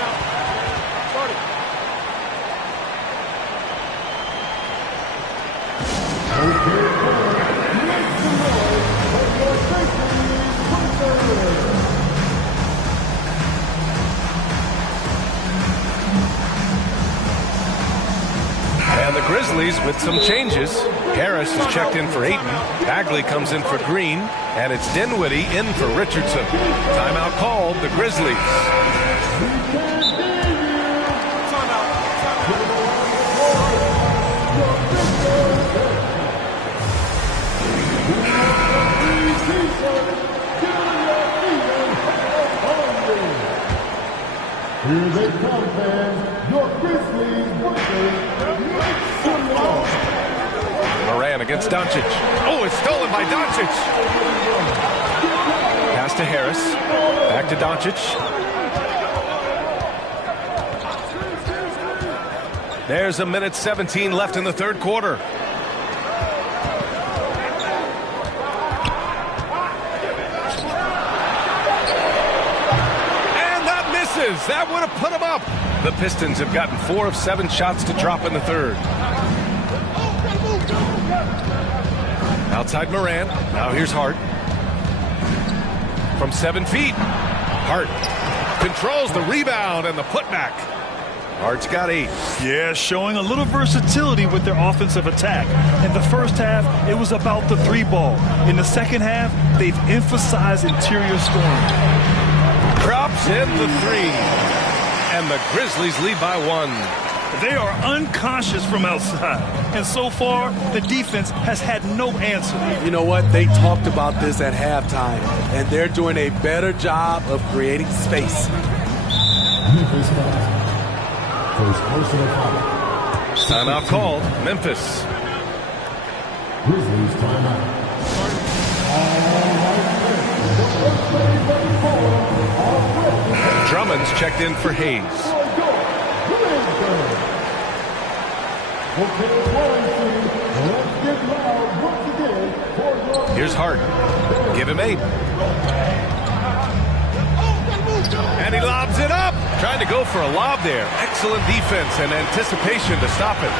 And the Grizzlies with some changes. Harris is checked in for Ayton. Bagley comes in for Green. And it's Dinwiddie in for Richardson. Timeout called, the Grizzlies. Here they come, fans. Your Grizzlies Moran against Doncic. Oh, it's stolen by Doncic. Pass to Harris. Back to Doncic. There's 1:17 left in the 3rd quarter. And that misses. That would have put him up. The Pistons have gotten 4 of 7 shots to drop in the 3rd. Outside Moran. Now here's Hart. From 7 feet. Hart controls the rebound and the putback. Hart's got 8. Yeah, showing a little versatility with their offensive attack. In the first half, it was about the 3 ball. In the second half, they've emphasized interior scoring. Drops in the 3. And the Grizzlies lead by 1. They are unconscious from outside. And so far, the defense has had no answer. You know what? They talked about this at halftime, and they're doing a better job of creating space. First personal foul. Timeout called. Memphis. Grizzlies timeout. Drummond's checked in for Hayes. Here's Hart. Give him 8. And he lobs it up. Trying to go for a lob there. Excellent defense and anticipation to stop it.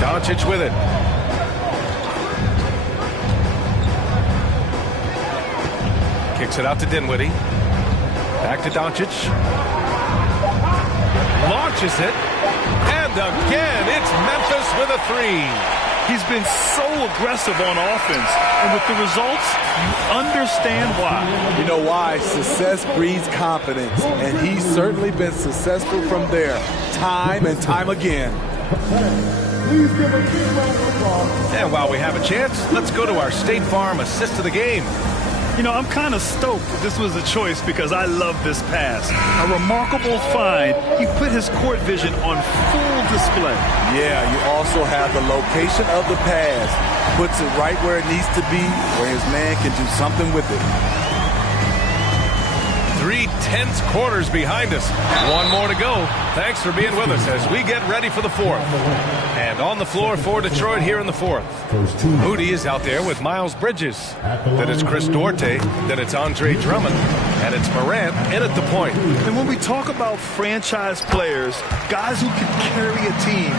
Doncic with it. Kicks it out to Dinwiddie. Back to Doncic. Launches it. And again, it's Memphis with a 3. He's been so aggressive on offense. And with the results, you understand why. You know why? Success breeds confidence. And he's certainly been successful from there, time and time again. Please give a big round of applause. And while we have a chance, let's go to our State Farm assist of the game. You know, I'm kind of stoked this was a choice because I love this pass. A remarkable find. He put his court vision on full display. Yeah, you also have the location of the pass. Puts it right where it needs to be, where his man can do something with it. 3 tense quarters behind us. 1 more to go. Thanks for being with us as we get ready for the 4th. And on the floor for Detroit here in the 4th. Moody is out there with Miles Bridges. Then it's Chris Duarte. Then it's Andre Drummond. And it's Morant in at the point. And when we talk about franchise players, guys who can carry a team,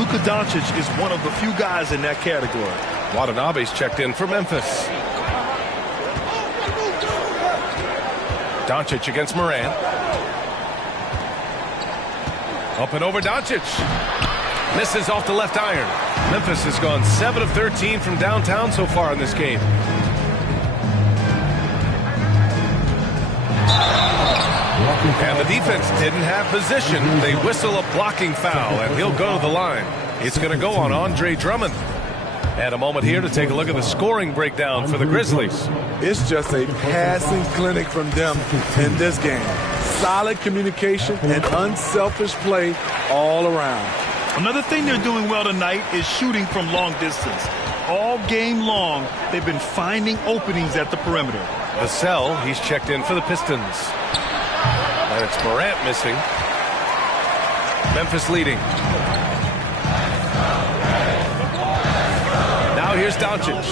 Luka Doncic is one of the few guys in that category. Watanabe's checked in for Memphis. Doncic against Morant. Up and over Doncic. Misses off the left iron. Memphis has gone 7 of 13 from downtown so far in this game. And the defense didn't have position. They whistle a blocking foul, and he'll go to the line. It's going to go on Andre Drummond. And a moment here to take a look at the scoring breakdown for the Grizzlies. It's just a passing clinic from them in this game. Solid communication and unselfish play all around. Another thing they're doing well tonight is shooting from long distance. All game long, they've been finding openings at the perimeter. Vassell, he's checked in for the Pistons. And it's Morant missing. Memphis leading. Now here's Doncic.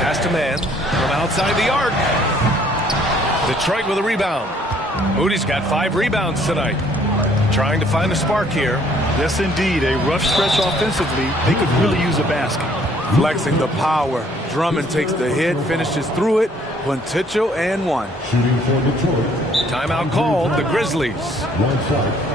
Pass to man from outside the arc. Detroit with a rebound. Moody's got 5 rebounds tonight. Trying to find a spark here. Yes, indeed. A rough stretch offensively. They could really use a basket. Flexing the power. Drummond takes the hit, finishes through it. Potential and one. Shooting for Detroit. Timeout called, the Grizzlies. 1 shot.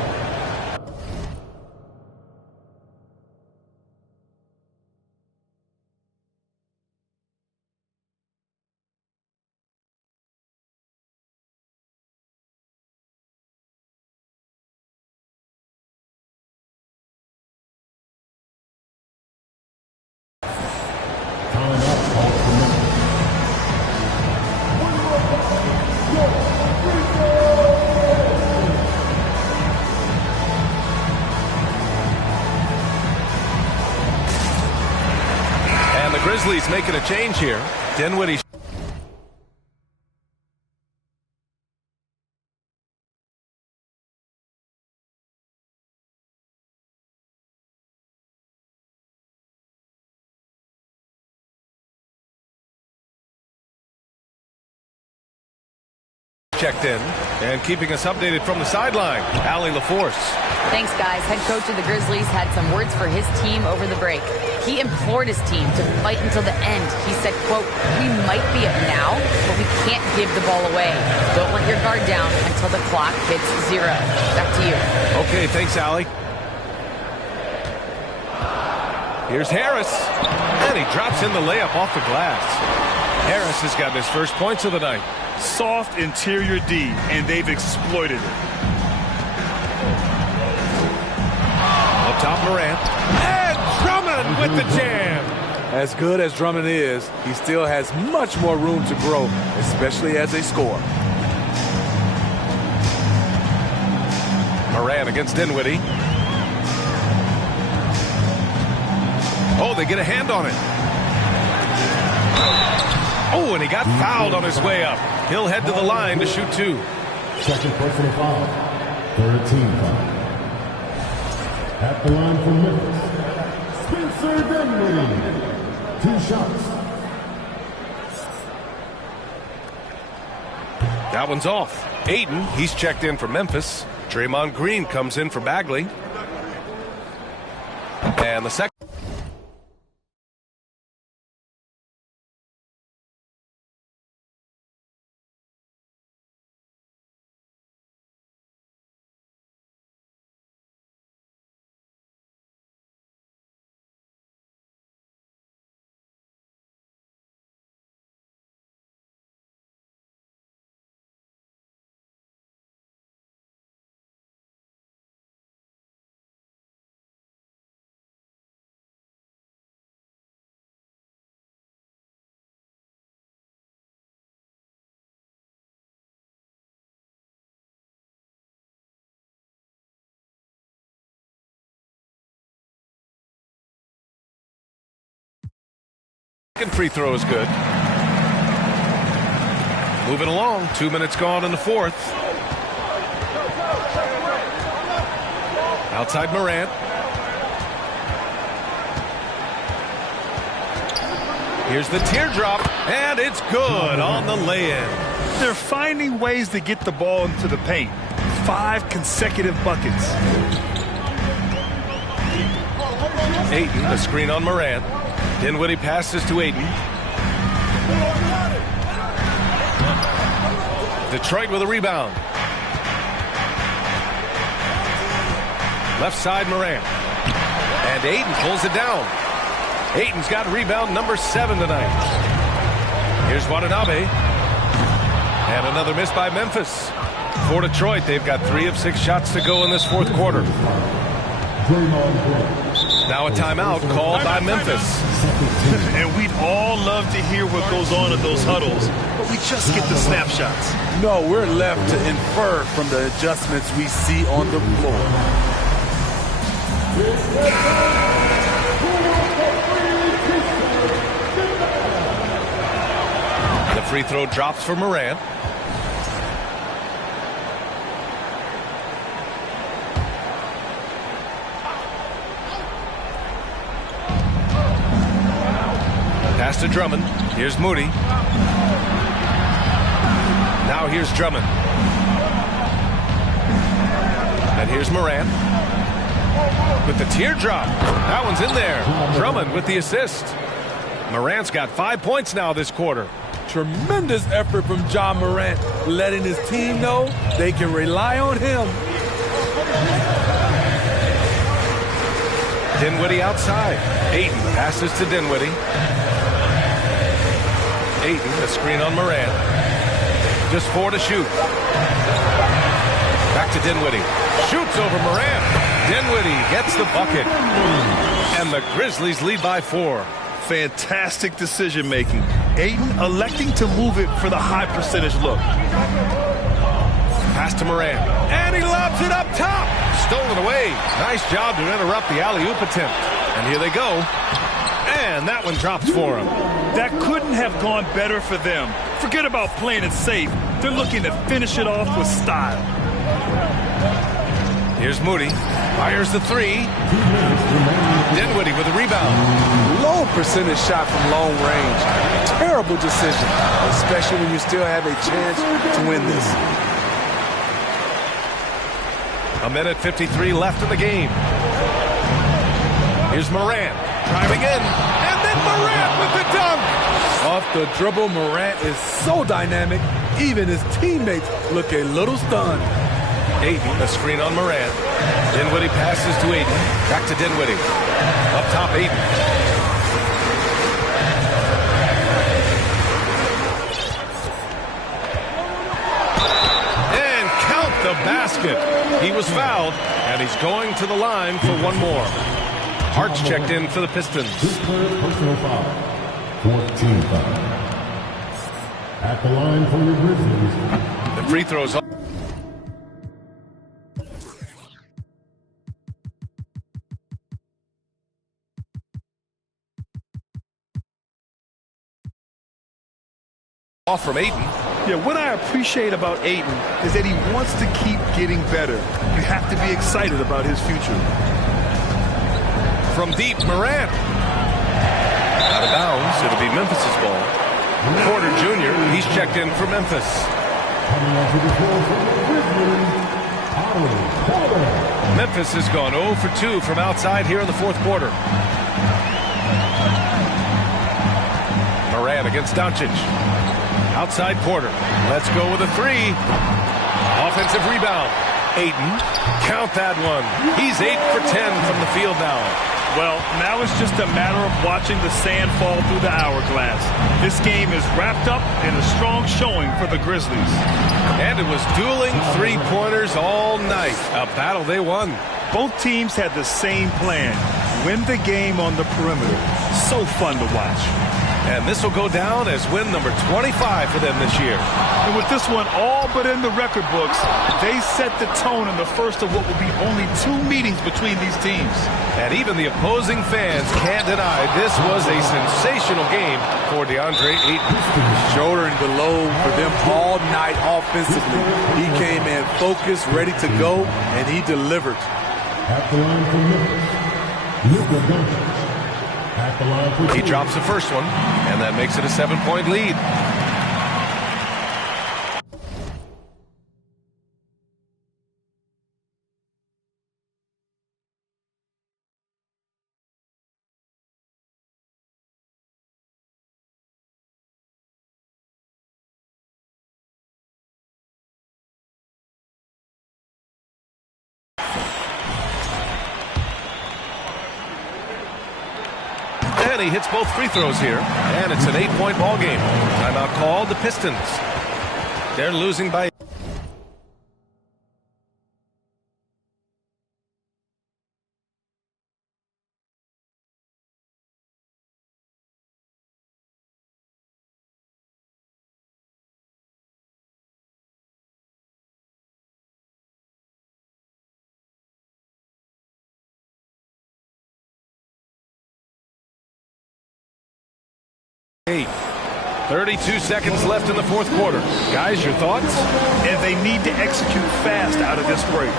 Grizzlies making a change here. Dinwiddie. Checked in and keeping us updated from the sideline. Allie LaForce. Thanks, guys. Head coach of the Grizzlies had some words for his team over the break. He implored his team to fight until the end. He said, quote, "We might be up now, but we can't give the ball away. Don't let your guard down until the clock hits 0. Back to you." Okay, thanks, Allie. Here's Harris. And he drops in the layup off the glass. Harris has got his first points of the night. Soft interior D, and they've exploited it. Up top, Morant. And Drummond with the jam. As good as Drummond is, he still has much more room to grow, especially as a scorer. Morant against Dinwiddie. Oh, they get a hand on it. Oh, and he got fouled on his way up. He'll head to the line to shoot 2. Second personal foul. Third team foul. At the line for Memphis, Spencer Dinwiddie. 2 shots. That one's off. Ayton, he's checked in for Memphis. Draymond Green comes in for Bagley. And the second. Second free throw is good. Moving along. 2 minutes gone in the fourth. Outside Morant. Here's the teardrop, and it's good on the lay-in. They're finding ways to get the ball into the paint. 5 consecutive buckets. Ayton, the screen on Morant. Dinwiddie passes to Ayton. Detroit with a rebound. Left side, Morant. And Ayton pulls it down. Ayton's got rebound number 7 tonight. Here's Watanabe. And another miss by Memphis. For Detroit, they've got 3 of 6 shots to go in this fourth quarter. Now a timeout called by Memphis. And we'd all love to hear what goes on in those huddles, but we just get the snapshots. No, we're left to infer from the adjustments we see on the floor. The free throw drops for Morant. Pass to Drummond. Here's Moody. Now here's Drummond. And here's Morant. With the teardrop. That one's in there. Drummond with the assist. Morant's got 5 points now this quarter. Tremendous effort from John Morant, letting his team know they can rely on him. Dinwiddie outside. Ayton passes to Dinwiddie. Ayton, a screen on Morant. Just 4 to shoot. Back to Dinwiddie. Shoots over Morant. Dinwiddie gets the bucket. And the Grizzlies lead by 4. Fantastic decision making. Ayton electing to move it for the high percentage look. Pass to Morant. And he lobs it up top. Stolen away. Nice job to interrupt the alley-oop attempt. And here they go. And that one drops for him. That couldn't have gone better for them. Forget about playing it safe. They're looking to finish it off with style. Here's Moody. Fires the 3. Dinwiddie with a rebound. Low percentage shot from long range. Terrible decision, especially when you still have a chance to win this. 1:53 left in the game. Here's Morant. Driving in. And then Morant with the dunk. Off the dribble, Morant is so dynamic, even his teammates look a little stunned. Ayton, a screen on Morant. Dinwiddie passes to Ayton. Back to Dinwiddie. Up top, Ayton. And count the basket. He was fouled, and he's going to the line for one more. Hart's checked in for the Pistons. Personal foul. 14 foul. At the line for the Grizzlies. The free throws up. Off from Ayton. Yeah, what I appreciate about Ayton is that he wants to keep getting better. You have to be excited about his future. From deep, Morant. Out of bounds. It'll be Memphis' ball. Porter Jr., he's checked in for Memphis. Memphis has gone 0 for 2 from outside here in the fourth quarter. Morant against Doncic. Outside Porter. Let's go with a 3. Offensive rebound. Ayton. Count that one. He's 8 for 10 from the field now. Well, now it's just a matter of watching the sand fall through the hourglass. This game is wrapped up in a strong showing for the Grizzlies. And it was dueling three-pointers all night. A battle they won. Both teams had the same plan. Win the game on the perimeter. So fun to watch. And this will go down as win number 25 for them this year. And with this one all but in the record books, they set the tone in the first of what will be only 2 meetings between these teams. And even the opposing fans can't deny this was a sensational game for DeAndre Ayton. Shouldering the load for them all night offensively. He came in focused, ready to go, and he delivered. At the line for Memphis, Luka Doncic. He drops the first one, and that makes it a 7-point lead. and he hits both free throws here. And it's an 8-point ball game. Timeout called the Pistons. They're losing by 8. 32 seconds left in the fourth quarter. Guys, your thoughts? And they need to execute fast out of this break.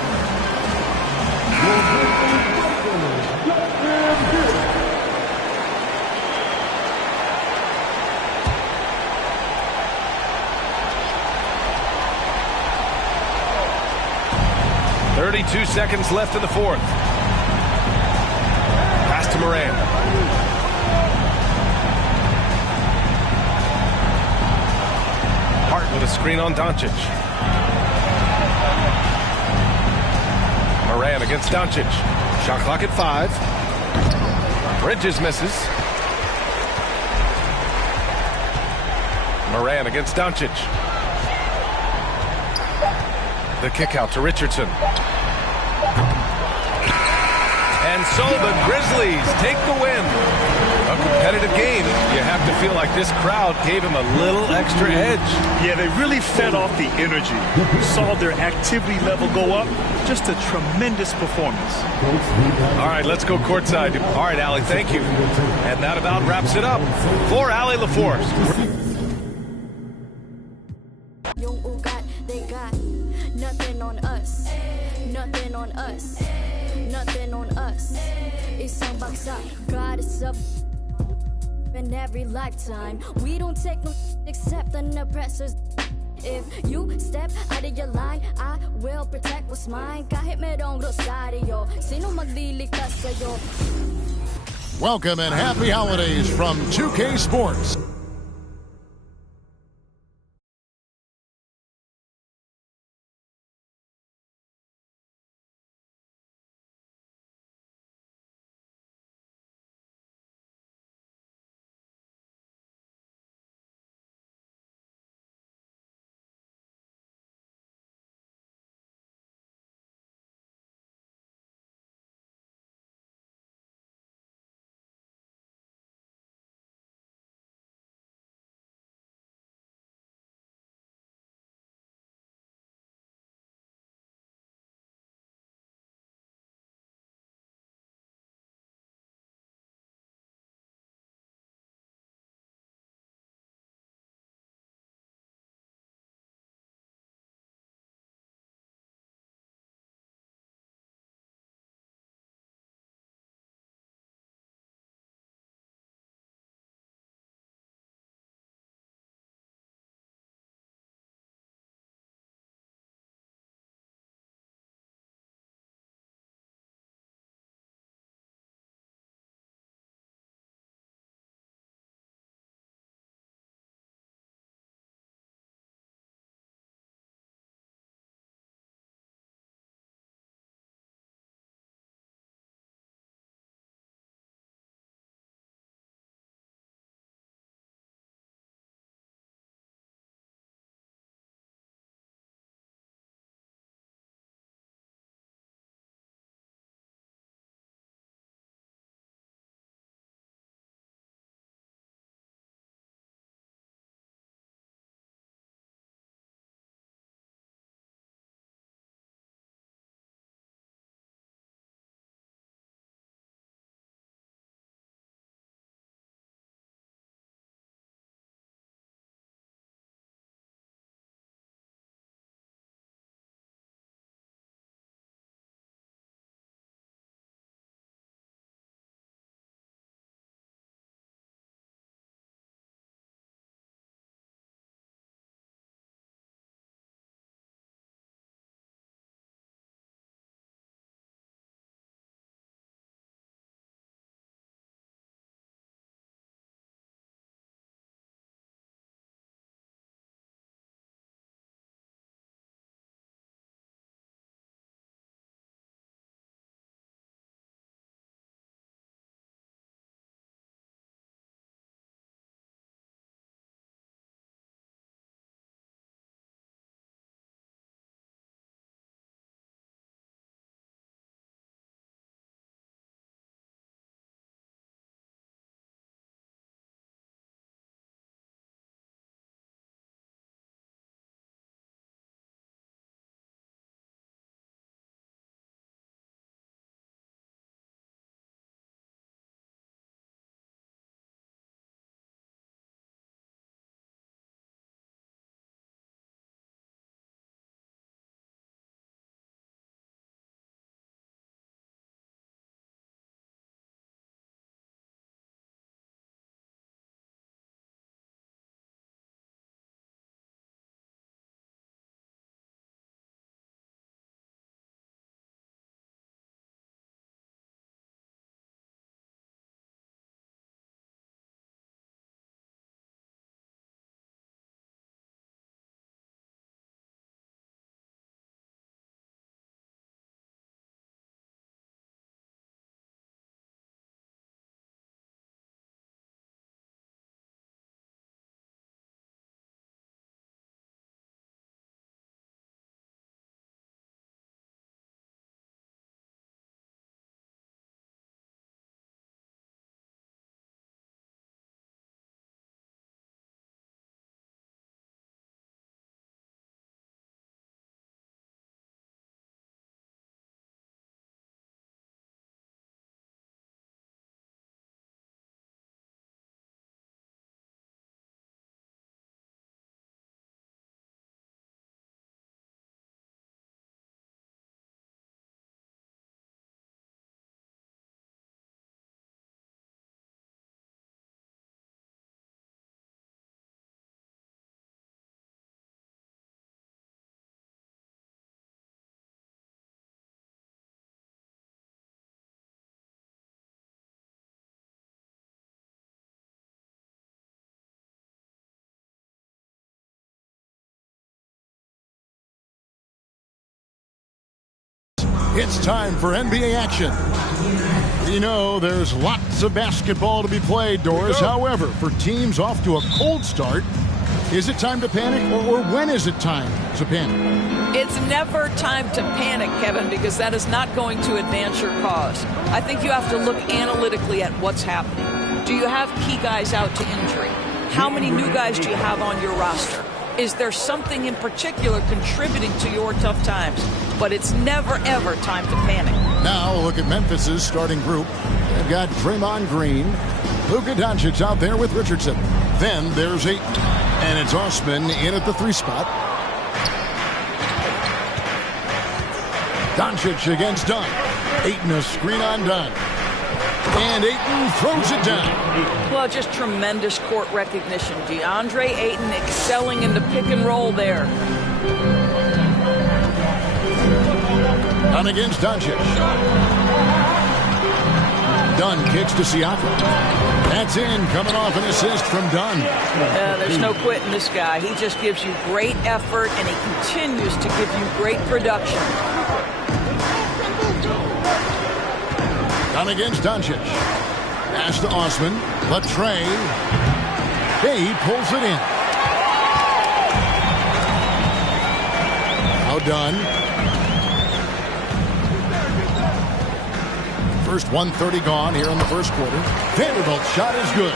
.32 seconds left in the fourth. Pass to Moran. With a screen on Doncic. Moran against Doncic. Shot clock at 5. Bridges misses. Moran against Doncic. The kick out to Richardson. And so the Grizzlies take the win. A competitive game. You have to feel like this crowd gave him a little extra edge. Yeah, they really fed off the energy. You saw their activity level go up. Just a tremendous performance. All right, let's go courtside. All right, Allie, thank you. And that about wraps it up. For Allie LaForce. They got nothing on us. Nothing on us. Nothing on us. It's unboxed. God is up. In every lifetime, we don't take no except the oppressors. If you step out of your line, I will protect what's mine. Kahit merong rosaryo, sino magliligtas sa'yo? Welcome and happy holidays from 2K Sports. It's time for NBA action. You know, there's lots of basketball to be played, Doris. However, for teams off to a cold start, is it time to panic, or when is it time to panic? It's never time to panic, Kevin, because that is not going to advance your cause. I think you have to look analytically at what's happening. Do you have key guys out to injury? How many new guys do you have on your roster? Is there something in particular contributing to your tough times? But it's never, ever time to panic. Now look at Memphis's starting group. They've got Draymond Green, Luka Doncic out there with Richardson. Then there's Ayton, and it's Osman in at the 3 spot. Doncic against Dunn. Ayton a screen on Dunn. And Ayton throws it down. Well, just tremendous court recognition. DeAndre Ayton excelling in the pick and roll there. Dunn against Doncic. Dunn kicks to Siakam. That's in, coming off an assist from Dunn. There's no quitting this guy. He just gives you great effort, and he continues to give you great production. Dunn against Doncic. Pass to Osman. Latrey. He pulls it in. Now Dunn. First 1:30 gone here in the first quarter. Vanderbilt's shot is good.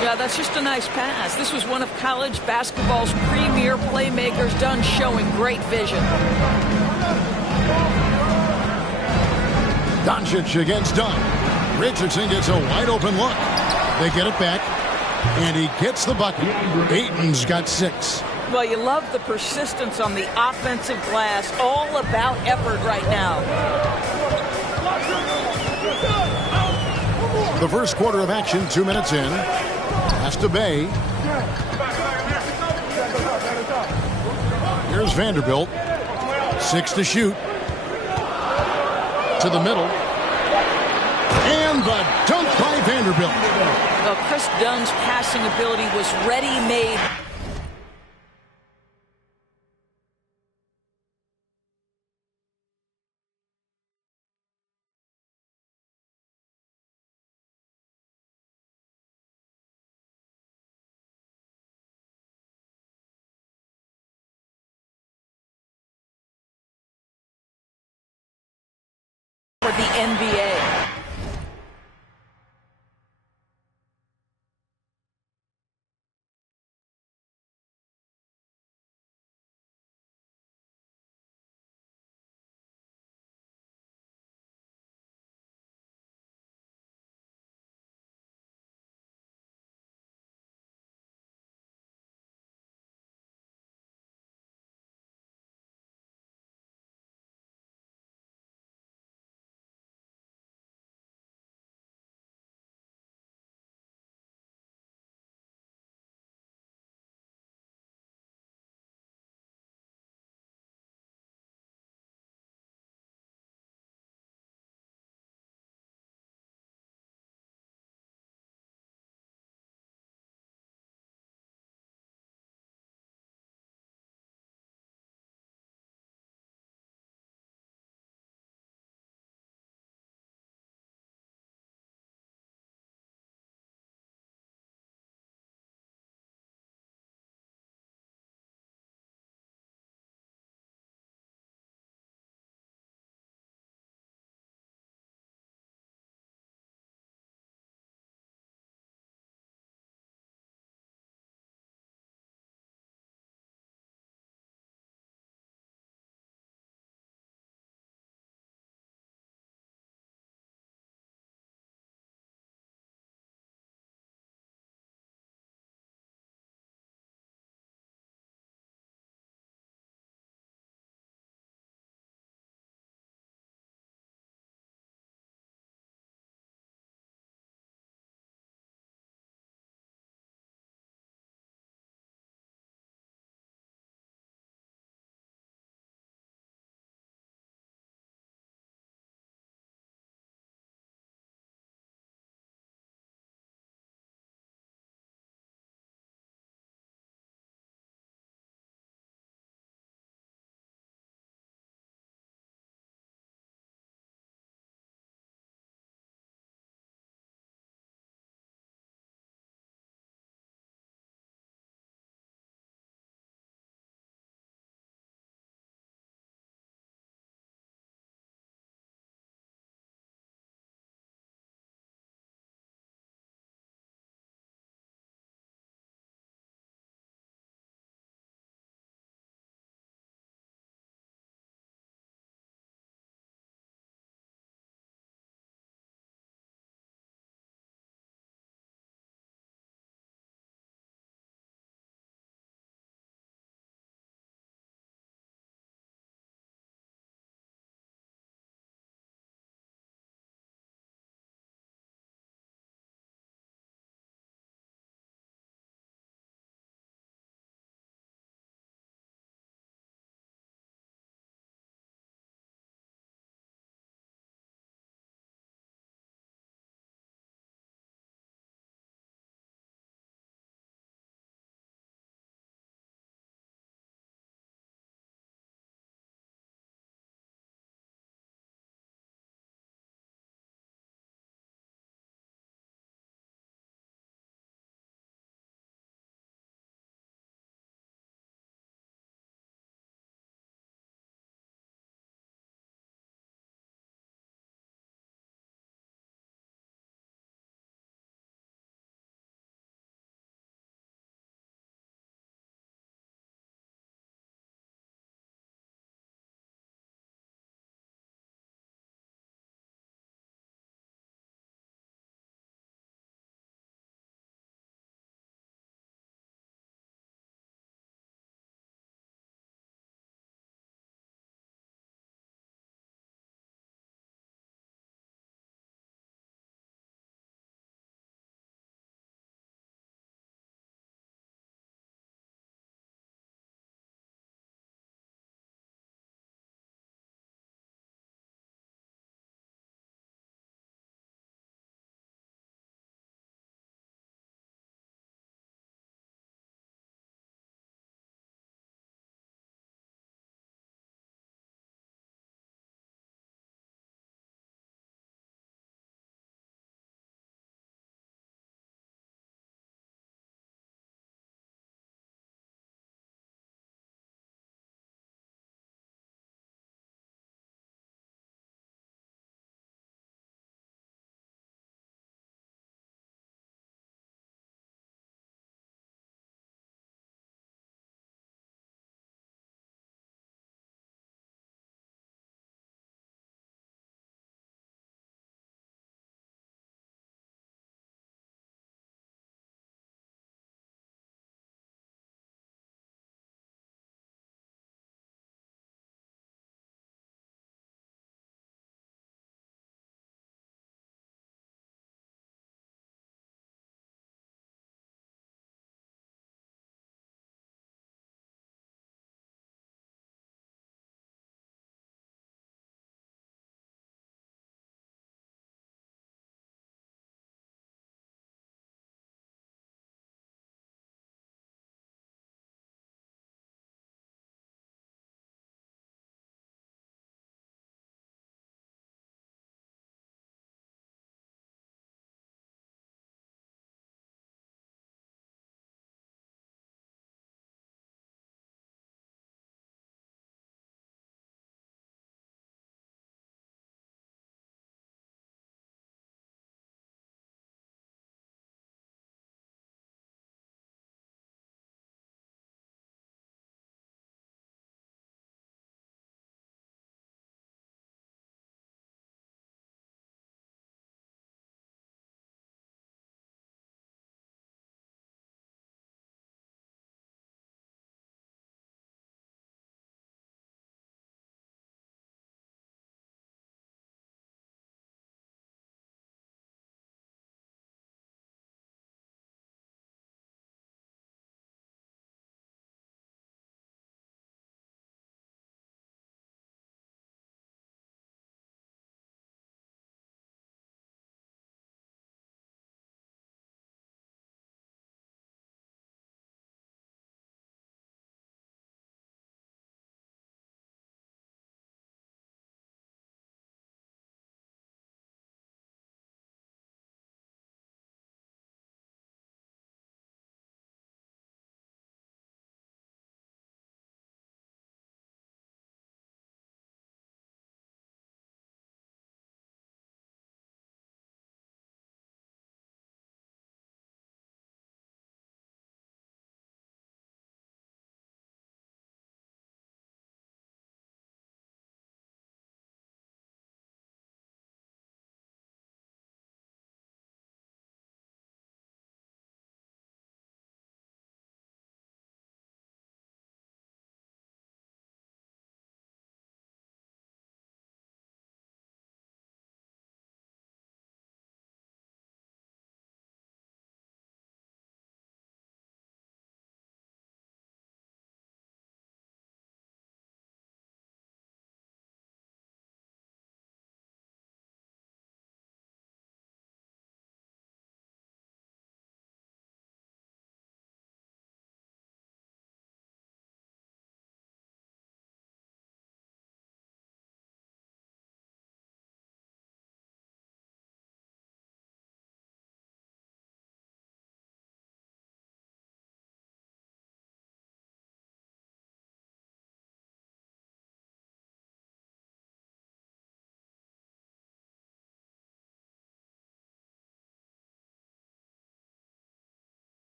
Yeah, that's just a nice pass. This was one of college basketball's premier playmakers. Dunn showing great vision. Doncic against Dunn. Richardson gets a wide open look. They get it back, and he gets the bucket. Ayton's got 6. Well, you love the persistence on the offensive glass. All about effort right now. The first quarter of action, 2 minutes in. Pass to Bay. Here's Vanderbilt. 6 to shoot. To the middle. And the dunk by Vanderbilt. Well, Chris Dunn's passing ability was ready-made. For the NBA.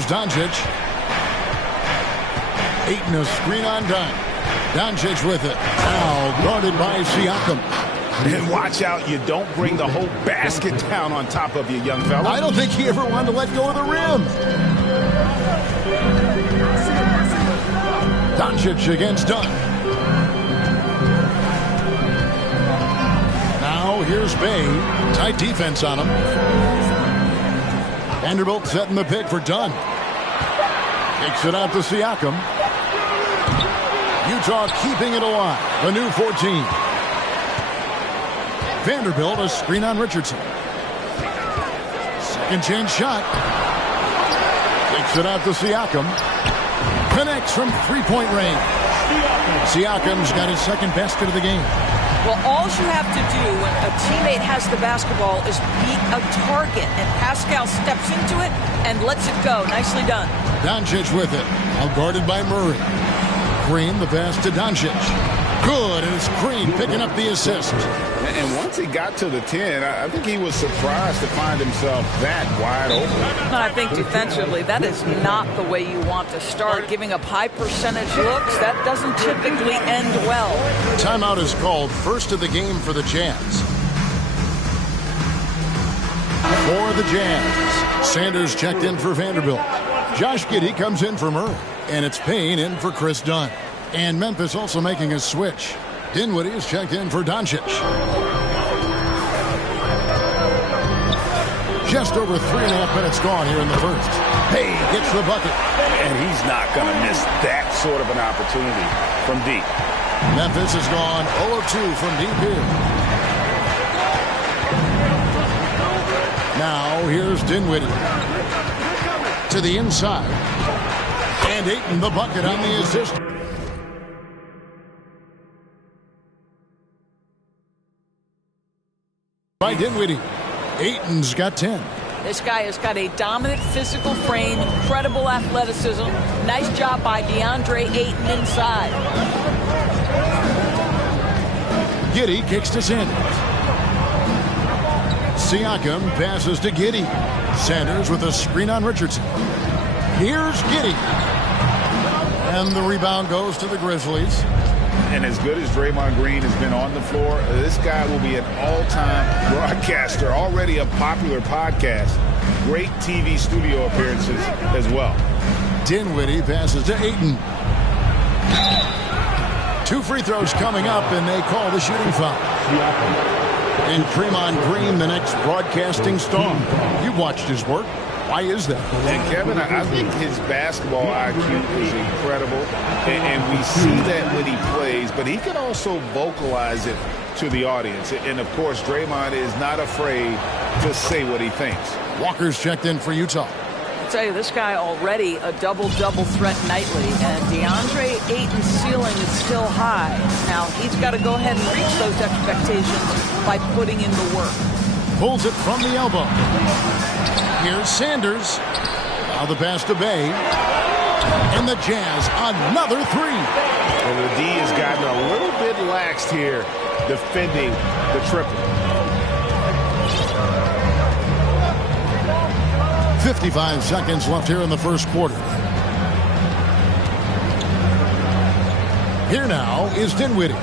Here's Doncic. Ayton a screen on Dunn. Doncic with it. Now guarded by Siakam. And watch out, you don't bring the whole basket down on top of you, young fella. I don't think he ever wanted to let go of the rim. Doncic against Dunn. Now here's Bay. Tight defense on him. Vanderbilt setting the pick for Dunn. Kicks it out to Siakam. Utah keeping it alive. The new 14. Vanderbilt a screen on Richardson. Second chance shot. Kicks it out to Siakam. Connects from three-point range. Siakam's got his second basket of the game. Well, all you have to do when a teammate has the basketball is beat a target, and Pascal steps into it and lets it go. Nicely done. Doncic with it. Now guarded by Murray. Green, the pass to Doncic. Good, and it's Green picking up the assist. And once he got to the 10, I think he was surprised to find himself that wide open. And I think defensively, that is not the way you want to start. Giving up high percentage looks, that doesn't typically end well. Timeout is called, first of the game for the Jazz. For the Jazz, Sanders checked in for Vanderbilt. Josh Giddey comes in for Murray. And it's Payne in for Chris Dunn. And Memphis also making a switch. Dinwiddie is checked in for Doncic. Just over 3.5 minutes gone here in the first. Payne gets the bucket. And he's not going to miss that sort of an opportunity from deep. Memphis has gone 0 of 2 from deep here. Now here's Dinwiddie. To the inside. And Ayton the bucket on the assist. By Dinwiddie. Ayton's got 10. This guy has got a dominant physical frame, incredible athleticism. Nice job by DeAndre Ayton inside. Giddey kicks to Sanders. Siakam passes to Giddey. Sanders with a screen on Richardson. Here's Giddey. And the rebound goes to the Grizzlies. And as good as Draymond Green has been on the floor, this guy will be an all-time broadcaster, already a popular podcast. Great TV studio appearances as well. Dinwiddie passes to Ayton. 2 free throws coming up, and they call the shooting foul. And Draymond Green, the next broadcasting star. You've watched his work. Why is that? And Kevin, I think his basketball IQ is incredible, and we see that when he plays, but he can also vocalize it to the audience. And, of course, Draymond is not afraid to say what he thinks. Walker's checked in for Utah. I'll tell you, this guy already a double-double threat nightly, and DeAndre Ayton's ceiling is still high. Now, he's got to go ahead and reach those expectations by putting in the work. Pulls it from the elbow. Here's Sanders. Now the pass to Bay. And the Jazz, another 3. And the D has gotten a little bit laxed here defending the triple. 55 seconds left here in the first quarter. Here now is Dinwiddie.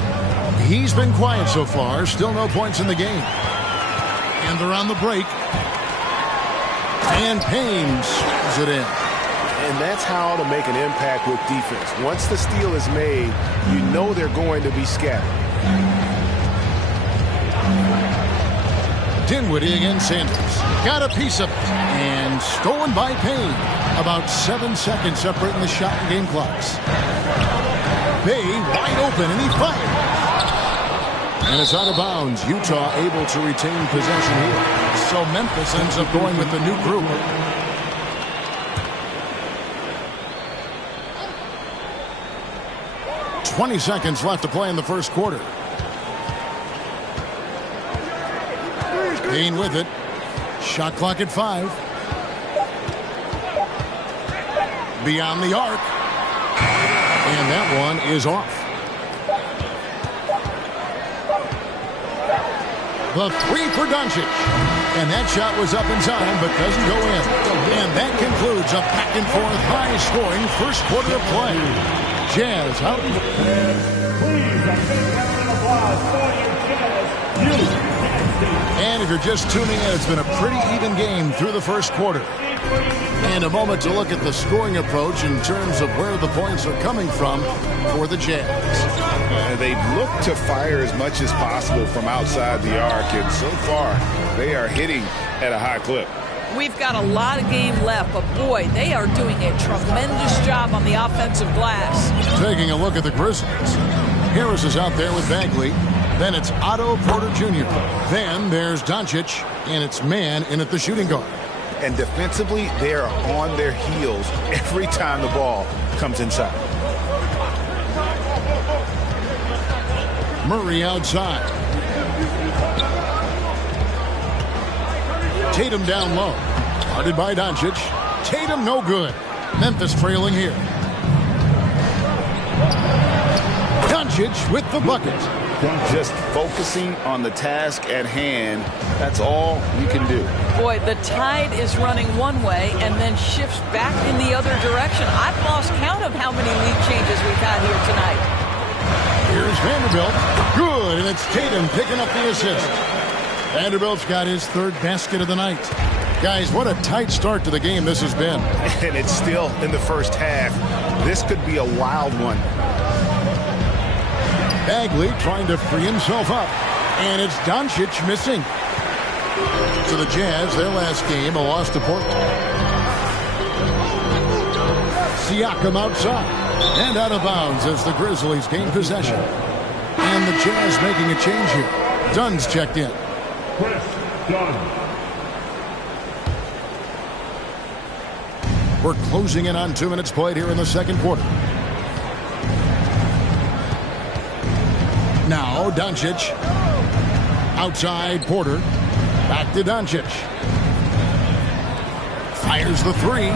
He's been quiet so far. Still no points in the game. And they're on the break. And Payne swings it in. And that's how to make an impact with defense. Once the steal is made, you know they're going to be scattered. Dinwiddie against Sanders. Got a piece of it. And stolen by Payne. About 7 seconds separating the shot and game clocks. Bay wide open, and he fires. And it's out of bounds. Utah able to retain possession here. So Memphis ends up going with the new group. $20 seconds left to play in the first quarter. Payne with it. Shot clock at 5. Beyond the arc. And that one is off. The 3 for Doncic. And that shot was up in time, but doesn't go in. And that concludes a back-and-forth, high-scoring first quarter of play. Jazz out. Please, a big round of applause for you, Jazz. And if you're just tuning in, it's been a pretty even game through the first quarter. And a moment to look at the scoring approach in terms of where the points are coming from for the Jazz. They look to fire as much as possible from outside the arc, and so far they are hitting at a high clip. We've got a lot of game left, but boy, they are doing a tremendous job on the offensive glass. Taking a look at the Grizzlies. Harris is out there with Bagley. Then it's Otto Porter Jr. Then there's Doncic, and it's man in at the shooting guard. And defensively, they are on their heels every time the ball comes inside. Murray outside. Tatum down low. Guarded by Doncic. Tatum no good. Memphis trailing here. Doncic with the bucket. Just focusing on the task at hand, that's all you can do. Boy, the tide is running one way and then shifts back in the other direction. I've lost count of how many lead changes we've had here tonight. Here's Vanderbilt. Good, and it's Tatum picking up the assist. Vanderbilt's got his third basket of the night. Guys, what a tight start to the game this has been. And it's still in the first half. This could be a wild one. Bagley trying to free himself up. And it's Doncic missing. So the Jazz, their last game, a loss to Portland. Siakam outside. And out of bounds as the Grizzlies gain possession. And the Jazz making a change here. Dunn's checked in. Chris Dunn. We're closing in on 2 minutes played here in the second quarter. Now Doncic. Outside Porter. Back to Doncic. Fires the three.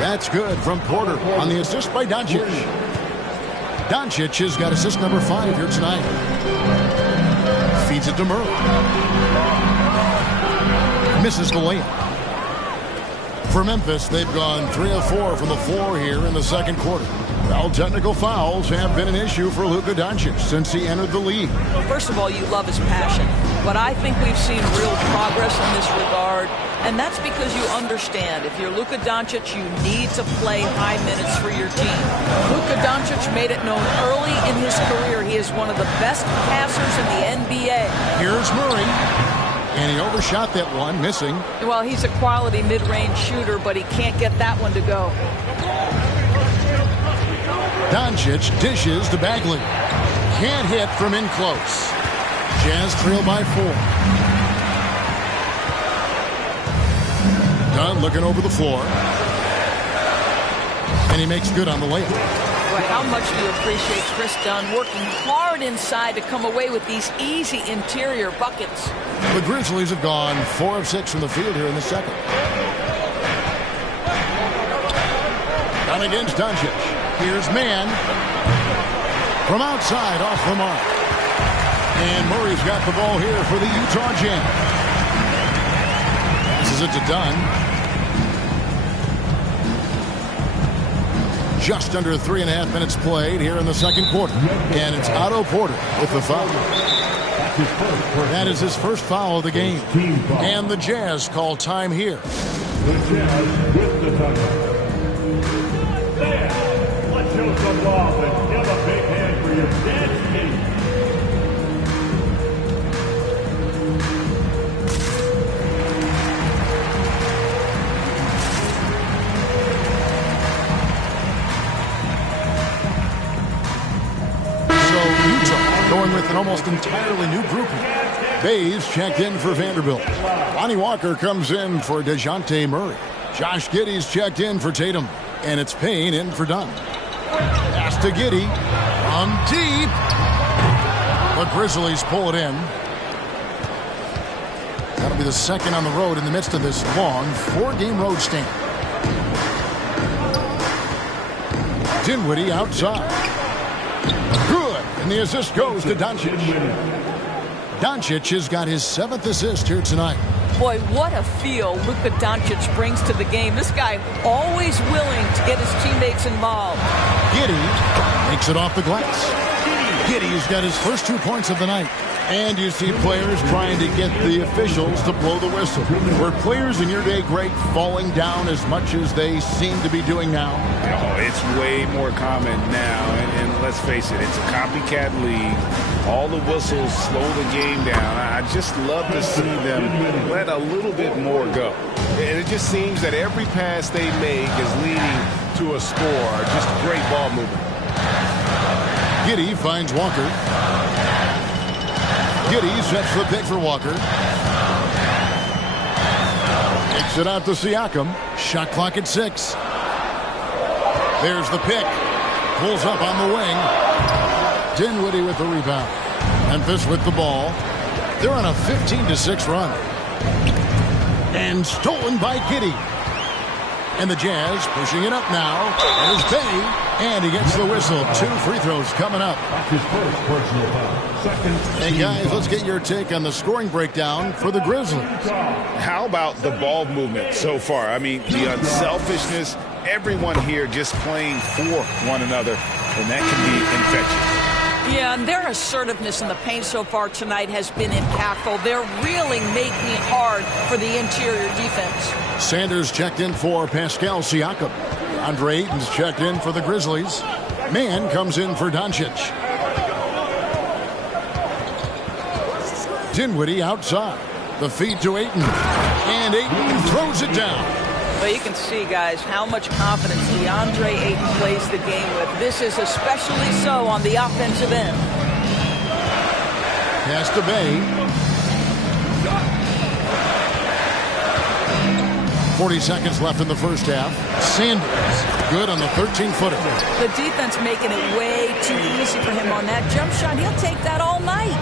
That's good from Porter on the assist by Doncic. Doncic has got assist number 5 here tonight. Feeds it to Murray. Misses the layup. For Memphis, they've gone 3 of 4 from the floor here in the second quarter. Well, technical fouls have been an issue for Luka Doncic since he entered the league. Well, first of all, you love his passion. But I think we've seen real progress in this regard. And that's because you understand, if you're Luka Doncic, you need to play high minutes for your team. Luka Doncic made it known early in his career he is one of the best passers in the NBA. Here's Murray. And he overshot that one, missing. Well, he's a quality mid-range shooter, but he can't get that one to go. Doncic dishes to Bagley. Can't hit from in close. Jazz trail by 4. Dunn looking over the floor. And he makes good on the layup. Boy, how much do you appreciate Chris Dunn working hard inside to come away with these easy interior buckets? The Grizzlies have gone 4 of 6 from the field here in the second. Dunn against Doncic. Here's man. From outside, off the mark. And Murray's got the ball here for the Utah Jazz. Passes it to Dunn. Just under 3.5 minutes played here in the second quarter. And it's Otto Porter with the foul. That is his first foul of the game. And the Jazz call time here. The Jazz with the timeout. There, let's show some love and give a big hand for your Jazz team. Going with an almost entirely new grouping. Bays checked in for Vanderbilt. Lonnie Walker comes in for DeJounte Murray. Josh Giddey's checked in for Tatum. And it's Payne in for Dunn. Pass to Giddey. From deep. The Grizzlies pull it in. That'll be the second on the road in the midst of this long 4-game road stand. Dinwiddie outside. And the assist goes to Doncic. Doncic has got his 7th assist here tonight. Boy, what a feel Luka Doncic brings to the game. This guy always willing to get his teammates involved. Giddey makes it off the glass. Giddey's got his first 2 points of the night. And you see players trying to get the officials to blow the whistle. Were players in your day, Greg, falling down as much as they seem to be doing now? Oh, it's way more common now. And let's face it, it's a copycat league. All the whistles slow the game down. I just love to see them let a little bit more go. And it just seems that every pass they make is leading to a score. Just great ball movement. Giddey finds Walker. Giddey sets the pick for Walker. Takes it out to Siakam. Shot clock at 6. There's the pick. Pulls up on the wing. Dinwiddie with the rebound. Memphis with the ball. They're on a 15-6 run. And stolen by Giddey. And the Jazz pushing it up now. There's Bay. And he gets the whistle. 2 free throws coming up. His first personal foul. Hey guys, let's get your take on the scoring breakdown for the Grizzlies. How about the ball movement so far? I mean, the unselfishness, everyone here just playing for one another, and that can be infectious. Yeah, and their assertiveness in the paint so far tonight has been impactful. They're really making it hard for the interior defense. Sanders checked in for Pascal Siakam. Andre Ayton's checked in for the Grizzlies. Mann comes in for Doncic. Dinwiddie outside. The feed to Ayton. And Ayton throws it down. Well, you can see, guys, how much confidence DeAndre Ayton plays the game with. This is especially so on the offensive end. Pass to Bay. 40 seconds left in the first half. Sanders, good on the 13-footer. The defense making it way too easy for him on that jump shot. He'll take that all night.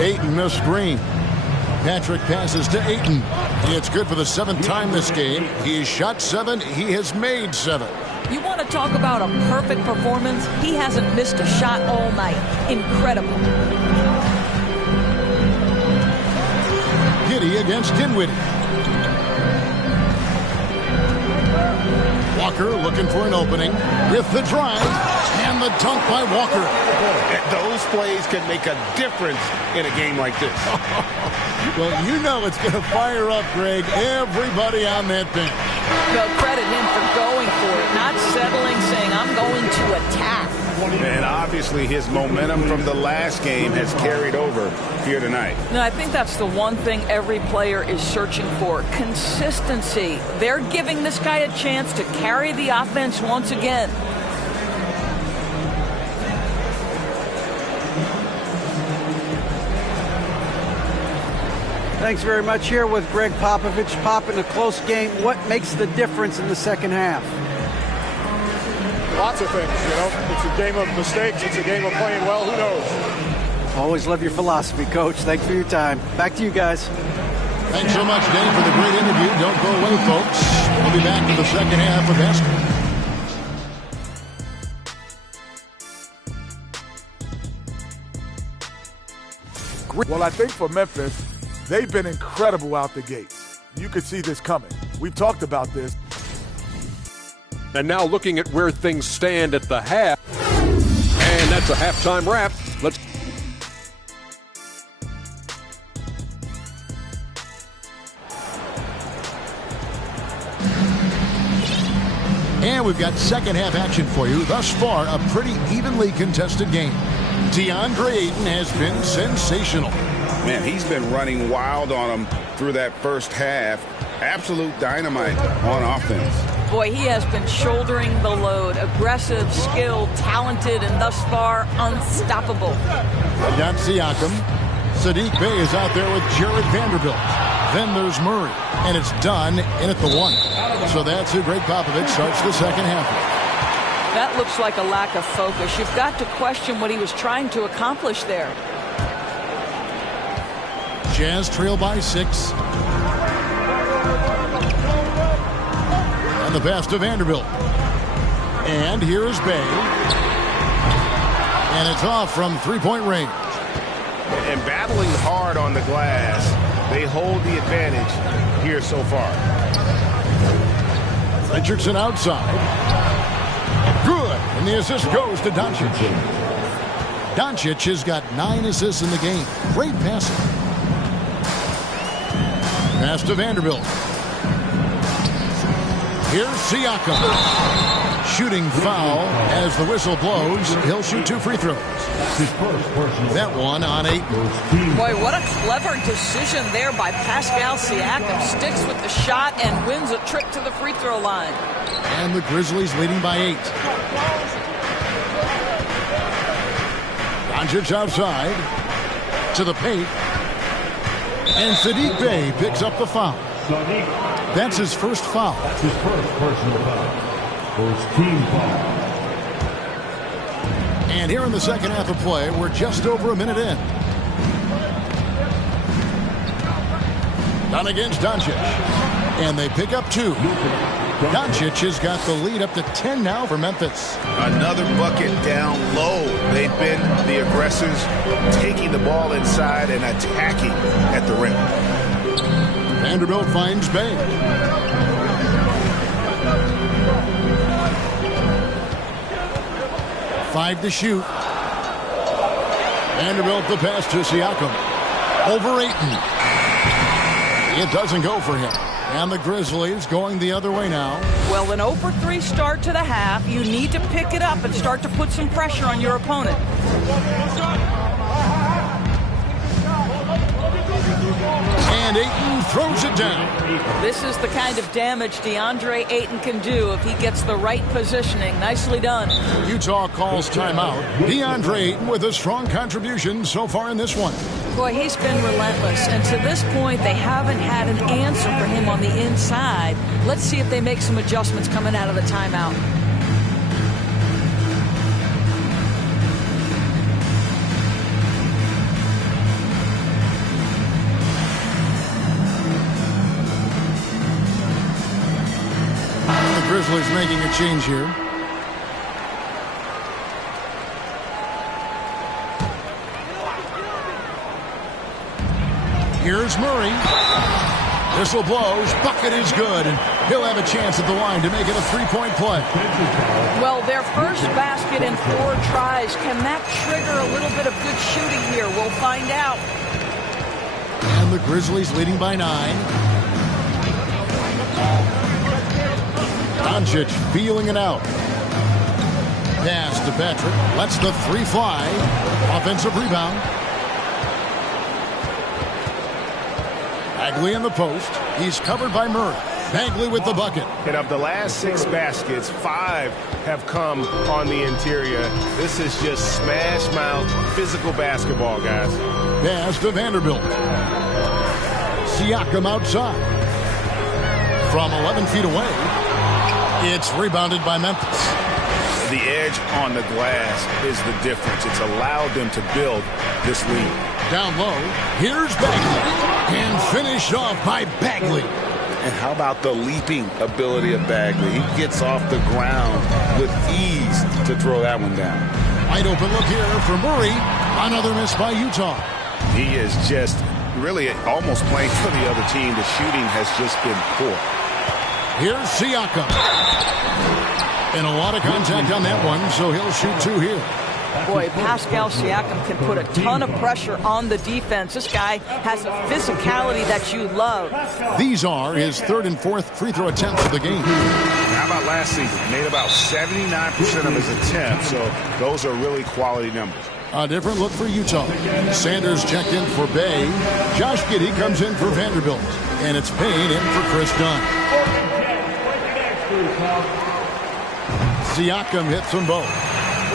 Ayton the screen. Patrick passes to Ayton. It's good for the 7th time this game. He has shot 7. He has made 7. You want to talk about a perfect performance? He hasn't missed a shot all night. Incredible. Giddey against Dinwiddie. Walker looking for an opening with the drive and the dunk by Walker. Those plays can make a difference in a game like this. Well, you know it's going to fire up, Greg, everybody on that bench. Well, credit him for going for it, not settling, saying, I'm going to attack. And obviously his momentum from the last game has carried over here tonight. No, I think that's the one thing every player is searching for, consistency. They're giving this guy a chance to carry the offense once again. Thanks very much. Here with Greg Popovich. Pop, in a close game, what makes the difference in the second half? Lots of things, you know. It's a game of mistakes. It's a game of playing well. Who knows? Always love your philosophy, Coach. Thanks for your time. Back to you guys. Thanks so much, Dave, for the great interview. Don't go away, folks. We'll be back in the second half of basketball. Well, I think for Memphis, they've been incredible out the gates. You could see this coming. We've talked about this. And now looking at where things stand at the half. And that's a halftime wrap. Let's. And we've got second half action for you. Thus far, a pretty evenly contested game. DeAndre Ayton has been sensational. Man, he's been running wild on them through that first half. Absolute dynamite on offense. Boy, he has been shouldering the load. Aggressive, skilled, talented, and thus far, unstoppable. Got Siakam. Sadiq Bey is out there with Jared Vanderbilt. Then there's Murray. And it's done in at the 1. So that's who Greg Popovich starts the second half with. That looks like a lack of focus. You've got to question what he was trying to accomplish there. Jazz trail by 6. And the pass to Vanderbilt. And here's Bey. And it's off from three-point range. And battling hard on the glass, they hold the advantage here so far. Richardson outside. Good. And the assist goes to Doncic. Doncic has got 9 assists in the game. Great passing. Pass to Vanderbilt. Here's Siakam. Shooting foul as the whistle blows. He'll shoot 2 free throws. That one on 8. Boy, what a clever decision there by Pascal Siakam. Sticks with the shot and wins a trip to the free throw line. And the Grizzlies leading by 8. Doncic outside to the paint. And Saddiq Bey picks up the foul. That's his first foul. That's his first personal foul. First team foul. And here in the second half of play, we're just over a minute in. Done against Doncic. And they pick up 2. Doncic has got the lead up to 10 now for Memphis. Another bucket down low. They've been the aggressors, taking the ball inside and attacking at the rim. Vanderbilt finds Bey. Five to shoot. Vanderbilt the pass to Siakam. Over Ayton. It doesn't go for him. And the Grizzlies going the other way now. Well, an 0-for-3 start to the half. You need to pick it up and start to put some pressure on your opponent. And Ayton throws it down. This is the kind of damage DeAndre Ayton can do if he gets the right positioning. Nicely done. Utah calls timeout. DeAndre Ayton with a strong contribution so far in this one. Boy, he's been relentless, and to this point, they haven't had an answer for him on the inside. Let's see if they make some adjustments coming out of the timeout. The Grizzlies making a change here. Here's Murray. Whistle blows. Bucket is good. And he'll have a chance at the line to make it a three-point play. Well, their first basket in 4 tries. Can that trigger a little bit of good shooting here? We'll find out. And the Grizzlies leading by 9. Doncic feeling it out. Pass to Patrick. Lets the 3 fly. Offensive rebound. Bagley in the post. He's covered by Murray. Bagley with the bucket. And of the last 6 baskets, 5 have come on the interior. This is just smash mouth physical basketball, guys. Pass to Vanderbilt. Siakam outside. From 11 feet away. It's rebounded by Memphis. The edge on the glass is the difference. It's allowed them to build this lead. Down low, here's Bagley. And finished off by Bagley. And how about the leaping ability of Bagley? He gets off the ground with ease to throw that one down. Wide open look here for Murray. Another miss by Utah. He is just really almost playing for the other team. The shooting has just been poor. Here's Siakam. And a lot of contact on that one, so he'll shoot 2 here. Boy, Pascal Siakam can put a ton of pressure on the defense. This guy has a physicality that you love. These are his 3rd and 4th free throw attempts of the game. How about last season? Made about 79% of his attempts, so those are really quality numbers. A different look for Utah. Sanders checked in for Bey. Josh Giddey comes in for Vanderbilt. And it's Payne in for Chris Dunn. Siakam hits them both.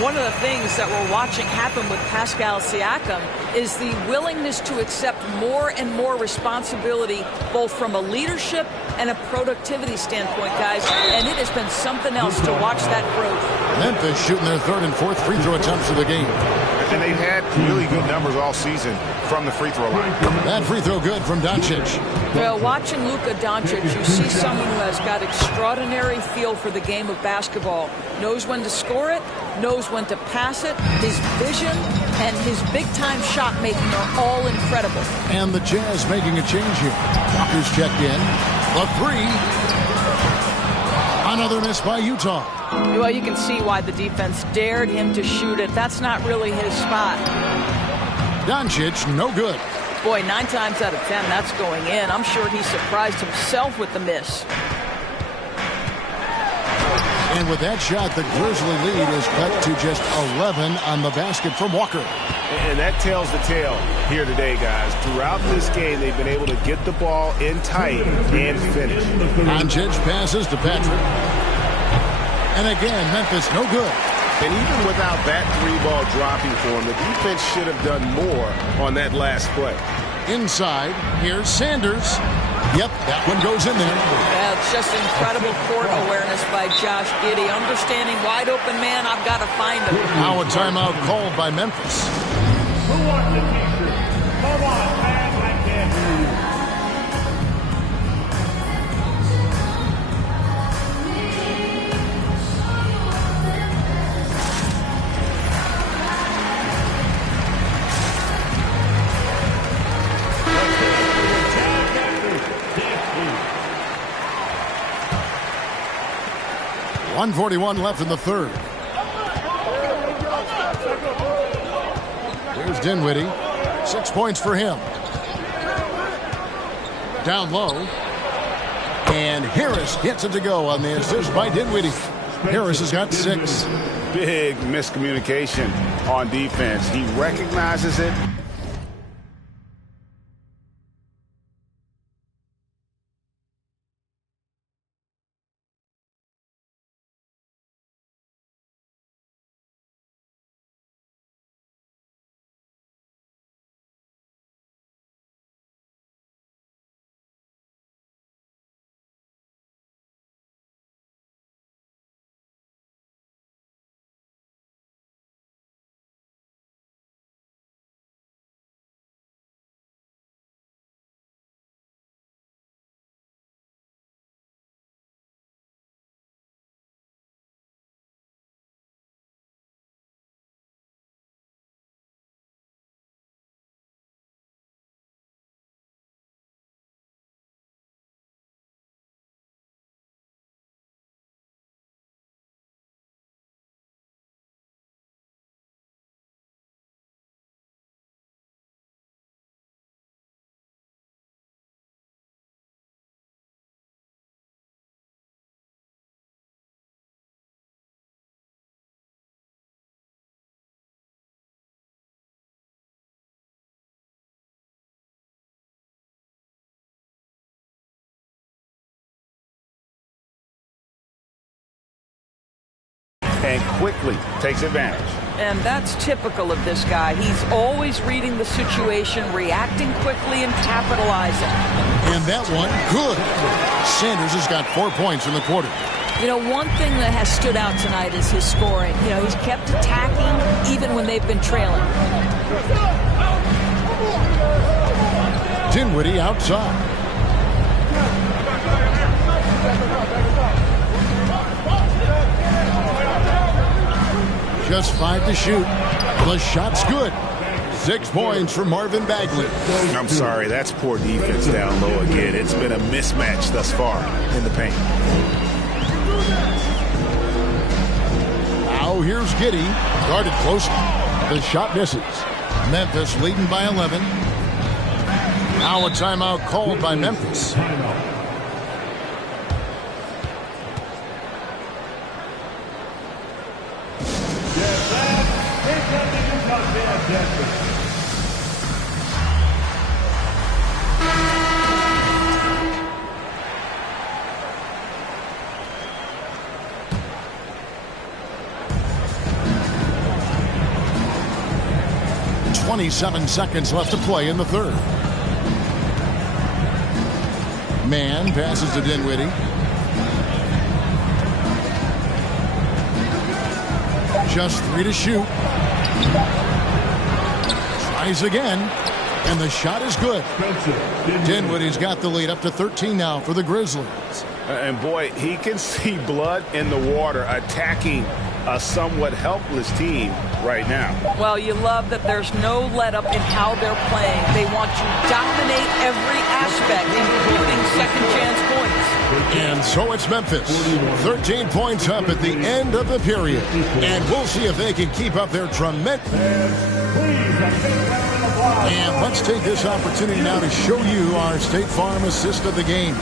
One of the things that we're watching happen with Pascal Siakam is the willingness to accept more and more responsibility, both from a leadership and a productivity standpoint, guys. And it has been something else to watch that growth. Memphis shooting their 3rd and 4th free throw attempts of the game. And they've had really good numbers all season from the free throw line. That free throw good from Doncic. Well, watching Luka Doncic, you see someone who has got extraordinary feel for the game of basketball. Knows when to score it, knows when to pass it. His vision and his big-time shot making are all incredible. And the Jazz making a change here. Walker's checked in. The three. Another miss by Utah. Well, you can see why the defense dared him to shoot it. That's not really his spot. Doncic, no good. Boy, 9 times out of 10, that's going in. I'm sure he surprised himself with the miss. And with that shot, the Grizzly lead is cut to just 11 on the basket from Walker. And that tells the tale here today, guys. Throughout this game, they've been able to get the ball in tight and finish. Doncic passes to Patrick. And again, Memphis no good. And even without that 3-ball dropping for him, the defense should have done more on that last play. Inside, here's Sanders. Yep, that one goes in there. Yeah, it's just incredible court awareness by Josh Giddey. Understanding wide open man, I've got to find him. Now a timeout called by Memphis. Who wants the t-shirt? Come on, man, I can't hear you. .141 left in the third. Here's Dinwiddie. 6 points for him. Down low. And Harris gets it to go on the assist by Dinwiddie. Harris has got 6. Big miscommunication on defense. He recognizes it. And quickly takes advantage. And that's typical of this guy. He's always reading the situation, reacting quickly, and capitalizing. And that one, good. Sanders has got 4 points in the quarter. You know, one thing that has stood out tonight is his scoring. You know, he's kept attacking even when they've been trailing. Dinwiddie outside. Just 5 to shoot. The shot's good. 6 points for Marvin Bagley. I'm sorry, that's poor defense down low again. It's been a mismatch thus far in the paint. Now here's Giddey. Guarded close. The shot misses. Memphis leading by 11. Now a timeout called by Memphis. .27 seconds left to play in the third. Mann passes to Dinwiddie. Just 3 to shoot. Tries again, and the shot is good. Dinwiddie's got the lead up to 13 now for the Grizzlies. And boy, he can see blood in the water attacking a somewhat helpless team right now. Well, you love that there's no let-up in how they're playing. They want to dominate every aspect, including second-chance points. And so it's Memphis. 13 points up at the end of the period. And we'll see if they can keep up their tremendous... And let's take this opportunity now to show you our State Farm assist of the game.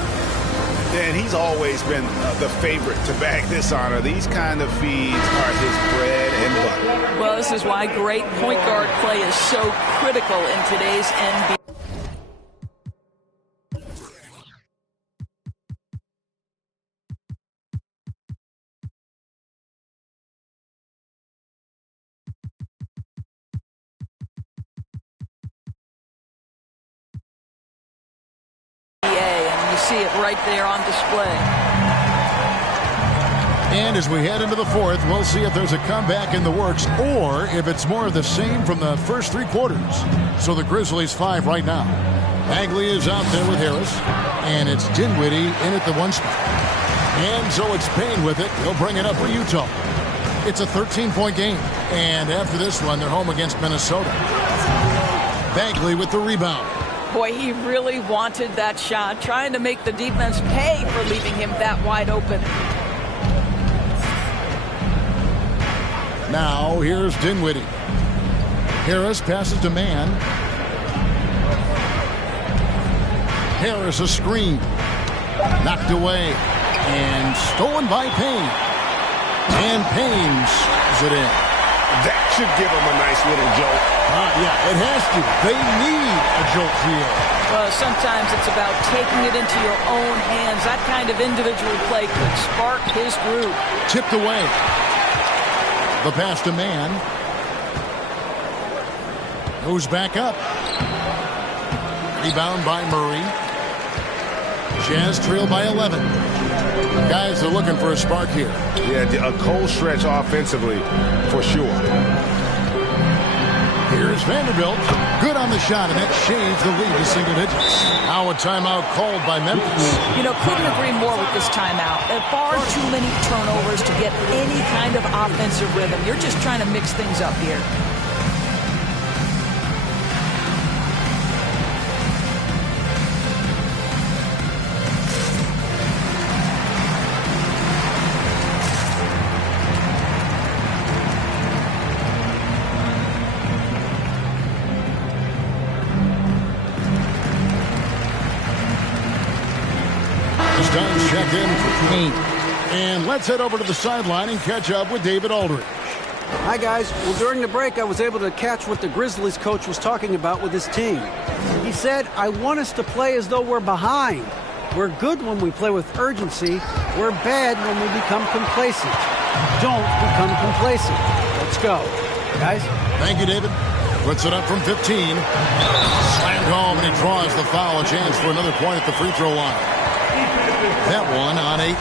And he's always been the favorite to bag this honor. These kind of feeds are his bread and butter. Well, this is why great point guard play is so critical in today's NBA. And you see it right there on display. And as we head into the fourth, we'll see if there's a comeback in the works or if it's more of the same from the first three quarters. So the Grizzlies 5 right now. Bagley is out there with Harris, and it's Dinwiddie in at the one spot. And so it's Payne with it. He'll bring it up for Utah. It's a 13-point game. And after this one, they're home against Minnesota. Bagley with the rebound. Boy, he really wanted that shot, trying to make the defense pay for leaving him that wide open. Now, here's Dinwiddie. Harris passes to Mann. Harris a screen. Knocked away. And stolen by Payne. And Payne is it in. That should give him a nice little jolt. Yeah, it has to. They need a jolt here. Well, sometimes it's about taking it into your own hands. That kind of individual play could spark his groove. Tipped away. The pass to Mann. Goes back up. Rebound by Murray. Jazz trail by 11. Guys are looking for a spark here. Yeah, a cold stretch offensively, for sure. Here's Vanderbilt. Good on the shot, and that shaves the lead to single digits. Now a timeout called by Memphis. You know, couldn't agree more with this timeout. There are far too many turnovers to get any kind of offensive rhythm. You're just trying to mix things up here. Check in for Payne. And let's head over to the sideline and catch up with David Aldridge. Hi, guys. Well, during the break, I was able to catch what the Grizzlies coach was talking about with his team. He said, I want us to play as though we're behind. We're good when we play with urgency. We're bad when we become complacent. Don't become complacent. Let's go. Guys? Thank you, David. Puts it up from 15. Slammed home, and he draws the foul. A chance for another point at the free throw line. That one on Ayton.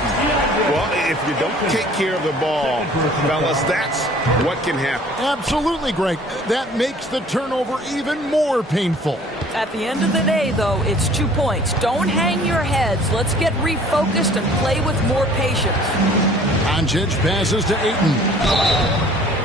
Well, if you don't take care of the ball, fellas, that's what can happen. Absolutely, Greg. That makes the turnover even more painful. At the end of the day, though, it's 2 points. Don't hang your heads. Let's get refocused and play with more patience. Doncic passes to Ayton.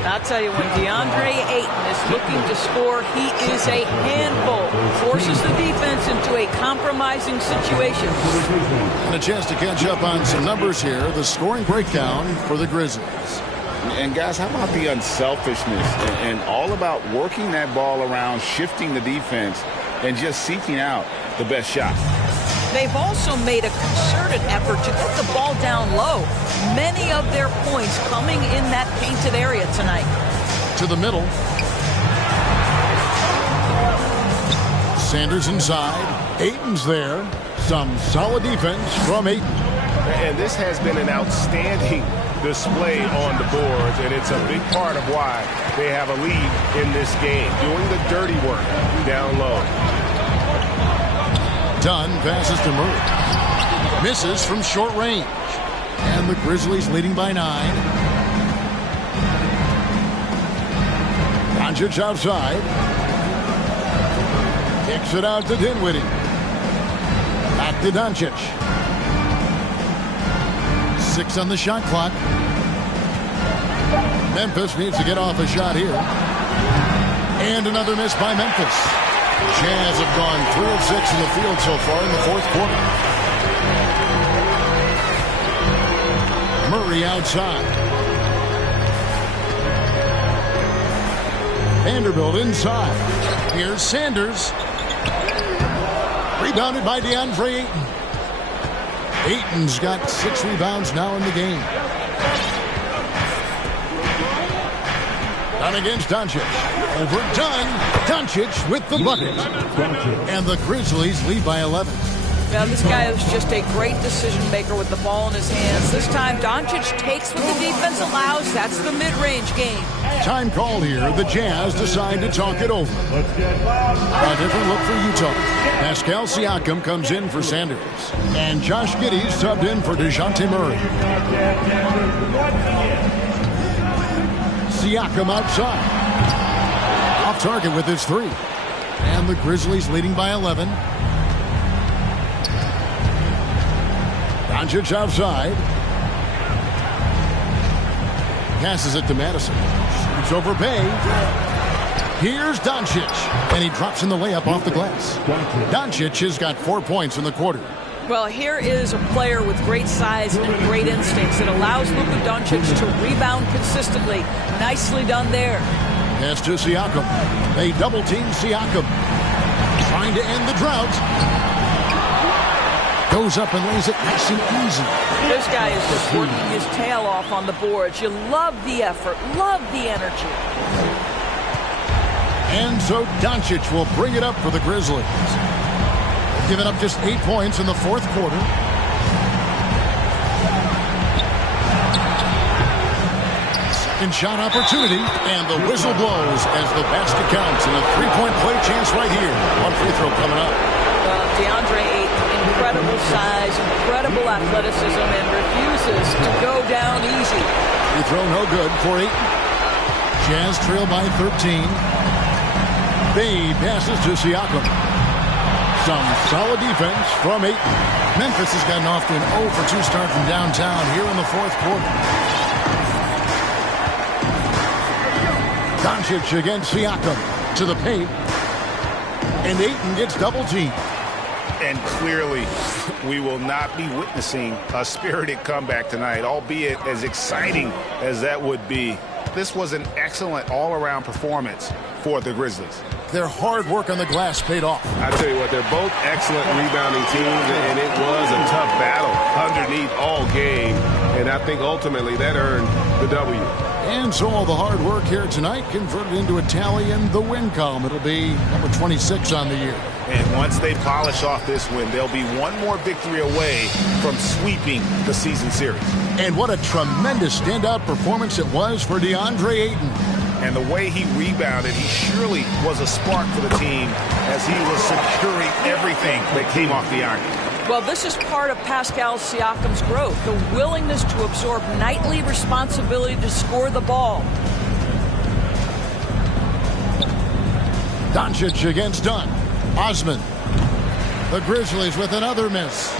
I'll tell you, when DeAndre Ayton is looking to score, he is a handful. Forces the defense into a compromising situation. And a chance to catch up on some numbers here. The scoring breakdown for the Grizzlies. And guys, how about the unselfishness and all about working that ball around, shifting the defense, and just seeking out the best shot. They've also made a concerted effort to get the ball down low. Many of their points coming in that painted area tonight. To the middle. Sanders inside. Ayton's there. Some solid defense from Ayton. And this has been an outstanding display on the boards, and it's a big part of why they have a lead in this game, doing the dirty work down low. Dunn passes to Murray. Misses from short range. And the Grizzlies leading by 9. Doncic outside. Kicks it out to Dinwiddie. Back to Doncic. 6 on the shot clock. Memphis needs to get off a shot here. And another miss by Memphis. Jazz have gone 3 of 6 in the field so far in the fourth quarter. Murray outside. Vanderbilt inside. Here's Sanders. Rebounded by DeAndre Ayton. Ayton's got 6 rebounds now in the game. Done against Doncic. Overdone. Doncic with the bucket. And the Grizzlies lead by 11. Now, this guy is just a great decision maker with the ball in his hands. This time, Doncic takes what the defense allows. That's the mid-range game. Time called here. The Jazz decide to talk it over. A different look for Utah. Pascal Siakam comes in for Sanders. And Josh Giddey's subbed in for DeJounte Murray. Siakam outside. Off target with his 3. And the Grizzlies leading by 11. Doncic outside. Passes it to Madison. Shoots over Bay. Here's Doncic. And he drops in the layup off the glass. Doncic has got 4 points in the quarter. Well, here is a player with great size and great instincts. It allows Luka Doncic to rebound consistently. Nicely done there. Pass to Siakam. They double-team Siakam. Trying to end the drought. Goes up and lays it nice and easy. This guy is just working his tail off on the boards. You love the effort, love the energy. And so Doncic will bring it up for the Grizzlies. Giving up just 8 points in the fourth quarter. Second shot opportunity, and the whistle blows as the basket counts, and a 3-point play chance right here. One free throw coming up. DeAndre Ayton, incredible size, incredible athleticism, and refuses to go down easy. Free throw no good for Ayton. Jazz trail by 13. Bay passes to Siakam. Some solid defense from Ayton. Memphis has gotten off to an 0 for 2 start from downtown here in the fourth quarter. Doncic against Siakam to the paint. And Ayton gets double-teamed. And clearly, we will not be witnessing a spirited comeback tonight, albeit as exciting as that would be. This was an excellent all-around performance for the Grizzlies. Their hard work on the glass paid off. I tell you what, they're both excellent rebounding teams, and it was a tough battle underneath all game. And I think ultimately that earned the W. And so all the hard work here tonight converted into a tally in the win column. It'll be number 26 on the year. And once they polish off this win, they'll be one more victory away from sweeping the season series. And what a tremendous standout performance it was for DeAndre Ayton. And the way he rebounded, he surely was a spark for the team as he was securing everything that came off the iron. Well, this is part of Pascal Siakam's growth, the willingness to absorb nightly responsibility to score the ball. Doncic against Dunn. Osman. The Grizzlies with another miss.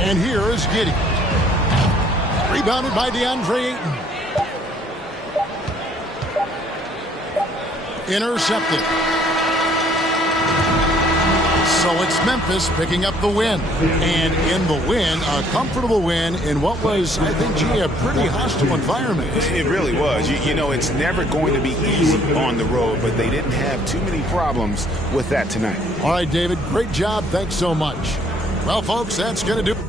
And here is Giddey. Rebounded by DeAndre Ayton. Intercepted. So it's Memphis picking up the win. And in the win, a comfortable win in what was, I think, a pretty hostile environment. It really was. You know, it's never going to be easy on the road, but they didn't have too many problems with that tonight. All right, David, great job. Thanks so much. Well, folks, that's going to do it.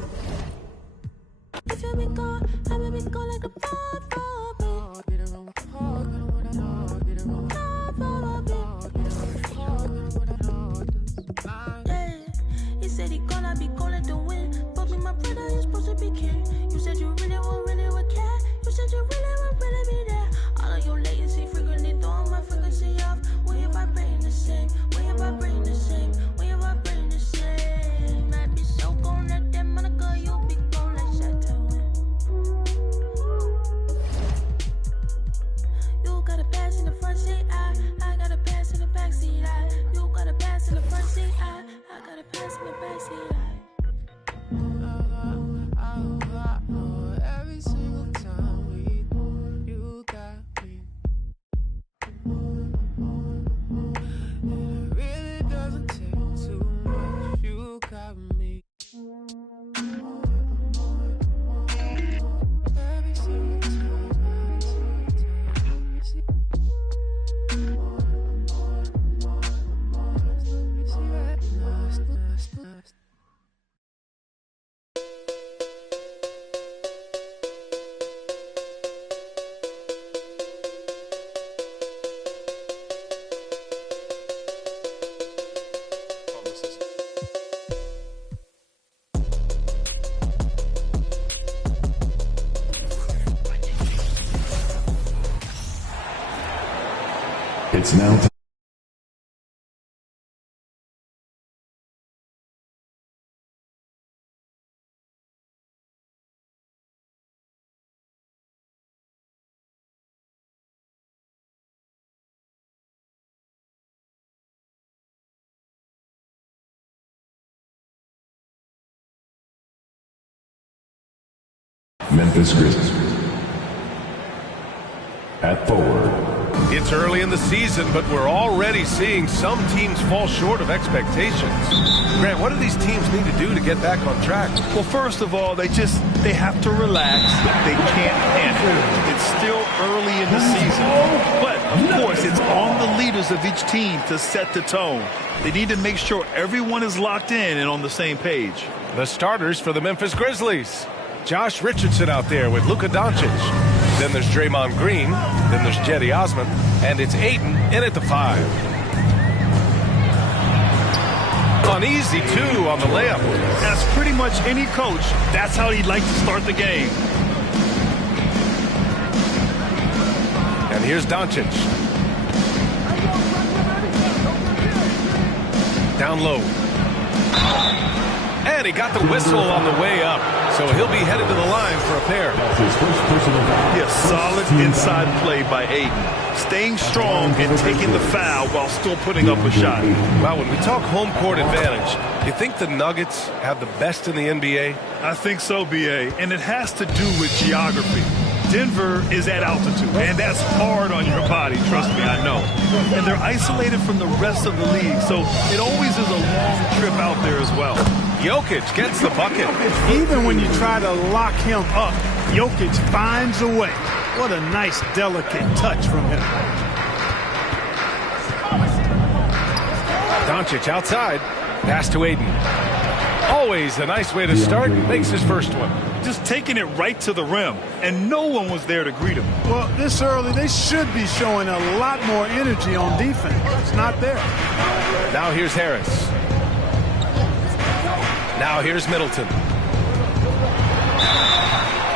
It's now time. Memphis Grizzlies. At forward. It's early in the season, but we're already seeing some teams fall short of expectations. Grant, what do these teams need to do to get back on track? Well, first of all, they have to relax. They can't panic. It's still early in the season. But, of course, it's on the leaders of each team to set the tone. They need to make sure everyone is locked in and on the same page. The starters for the Memphis Grizzlies. Josh Richardson out there with Luka Doncic. Then there's Draymond Green. Then there's Jetty Osman. And it's Ayton in at the 5. Uneasy, too, on the layup. That's pretty much any coach. That's how he'd like to start the game. And here's Doncic. Down low. And he got the whistle on the way up. So he'll be headed to the line for a pair. Yes, solid inside play by Ayton. Staying strong and taking the foul while still putting up a shot. Wow, when we talk home court advantage, do you think the Nuggets have the best in the NBA? I think so, B.A., and it has to do with geography. Denver is at altitude, and that's hard on your body, trust me, I know. And they're isolated from the rest of the league, so it always is a long trip out there as well. Jokic gets the bucket. Even when you try to lock him up, Jokic finds a way. What a nice, delicate touch from him. Doncic outside. Pass to Ayton. Always a nice way to start. Makes his first one. Just taking it right to the rim, and no one was there to greet him. Well, this early, they should be showing a lot more energy on defense. It's not there. Now here's Harris. Now here's Middleton.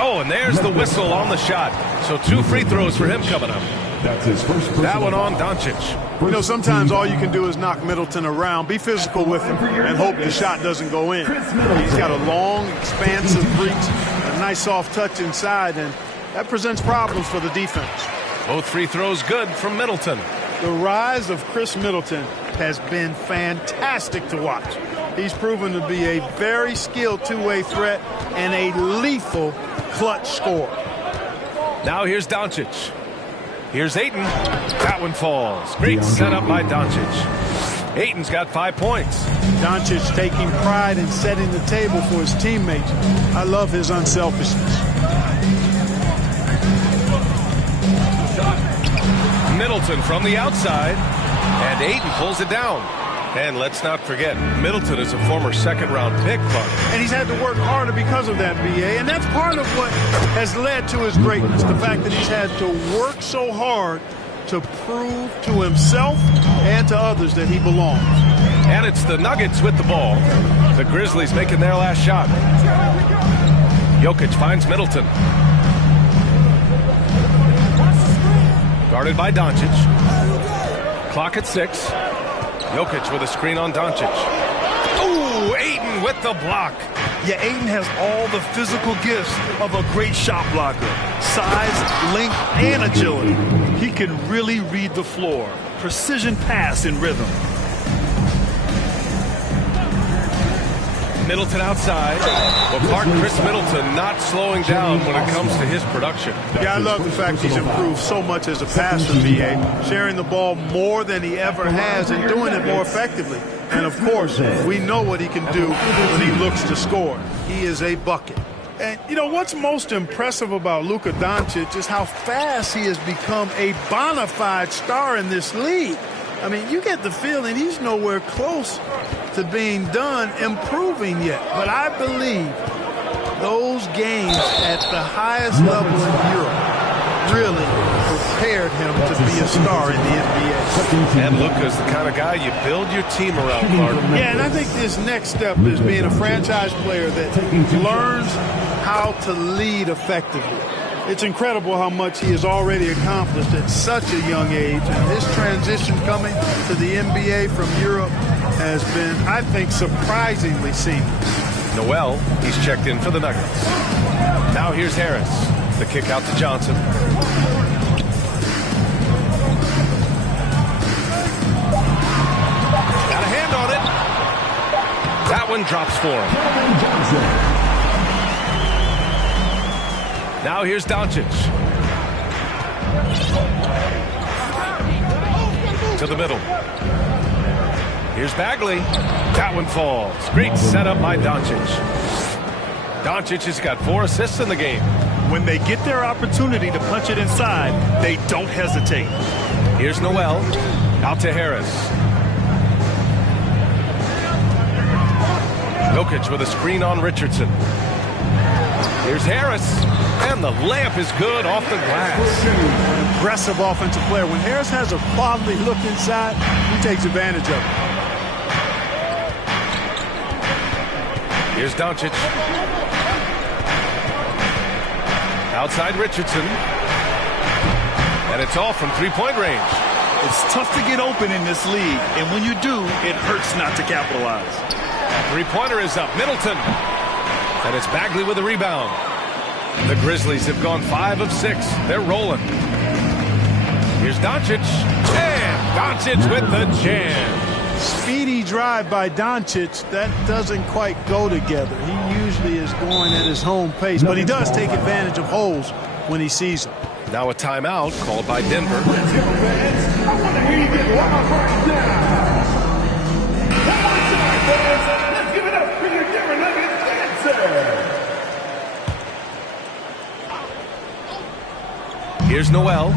Oh, and there's the whistle on the shot. So 2 free throws for him coming up. That's his first. That one on Doncic. You know, sometimes all you can do is knock Middleton around, be physical with him, and hope the shot doesn't go in. He's got a long, expansive reach, a nice soft touch inside, and that presents problems for the defense. Both free throws good from Middleton. The rise of Chris Middleton has been fantastic to watch. He's proven to be a very skilled two-way threat and a lethal clutch scorer. Now here's Doncic. Here's Ayton. That one falls. Great setup by Doncic. Ayton's got 5 points. Doncic taking pride in setting the table for his teammates. I love his unselfishness. Middleton from the outside. And Ayton pulls it down. And let's not forget, Middleton is a former second-round pick, Clark. And he's had to work harder because of that, B.A., and that's part of what has led to his greatness, the fact that he's had to work so hard to prove to himself and to others that he belongs. And it's the Nuggets with the ball. The Grizzlies making their last shot. Jokic finds Middleton. Guarded by Doncic. Clock at 6. Jokic with a screen on Doncic. Ooh, Ayton with the block. Yeah, Ayton has all the physical gifts of a great shot blocker. Size, length, and agility. He can really read the floor. Precision pass in rhythm. Middleton outside. Well, Clark, Chris Middleton not slowing down when it comes to his production. Yeah, I love the fact he's improved so much as a passer, B.A., sharing the ball more than he ever has and doing it more effectively. And, of course, we know what he can do when he looks to score. He is a bucket. And, you know, what's most impressive about Luka Doncic is how fast he has become a bona fide star in this league. I mean, you get the feeling he's nowhere close to being done improving yet. But I believe those games at the highest level in Europe really prepared him to be a star in the NBA. And Luka's the kind of guy you build your team around, Clark. Yeah, and I think this next step is being a franchise player that learns how to lead effectively. It's incredible how much he has already accomplished at such a young age. And his transition coming to the NBA from Europe has been, I think, surprisingly seamless. Noel, he's checked in for the Nuggets. Now here's Harris. The kick out to Johnson. Got a hand on it. That one drops for him. Now here's Doncic. To the middle. Here's Bagley. That one falls. Great setup by Doncic. Doncic has got 4 assists in the game. When they get their opportunity to punch it inside, they don't hesitate. Here's Noel. Out to Harris. Jokic with a screen on Richardson. Here's Harris. And the layup is good off the glass. An aggressive offensive player. When Harris has a quality look inside, he takes advantage of it. Here's Doncic. Outside Richardson. And it's all from three-point range. It's tough to get open in this league, and when you do, it hurts not to capitalize. Three-pointer is up. Middleton. And it's Bagley with a rebound. The Grizzlies have gone 5 of 6. They're rolling. Here's Doncic. And Doncic with the jam. Speedy drive by Doncic. That doesn't quite go together. He usually is going at his home pace, but he does take advantage of holes when he sees them. Now a timeout called by Denver. I want to hear you get loud right now. Come on, fans. Let's give it up for your Denver Nuggets dancer. Here's Noel.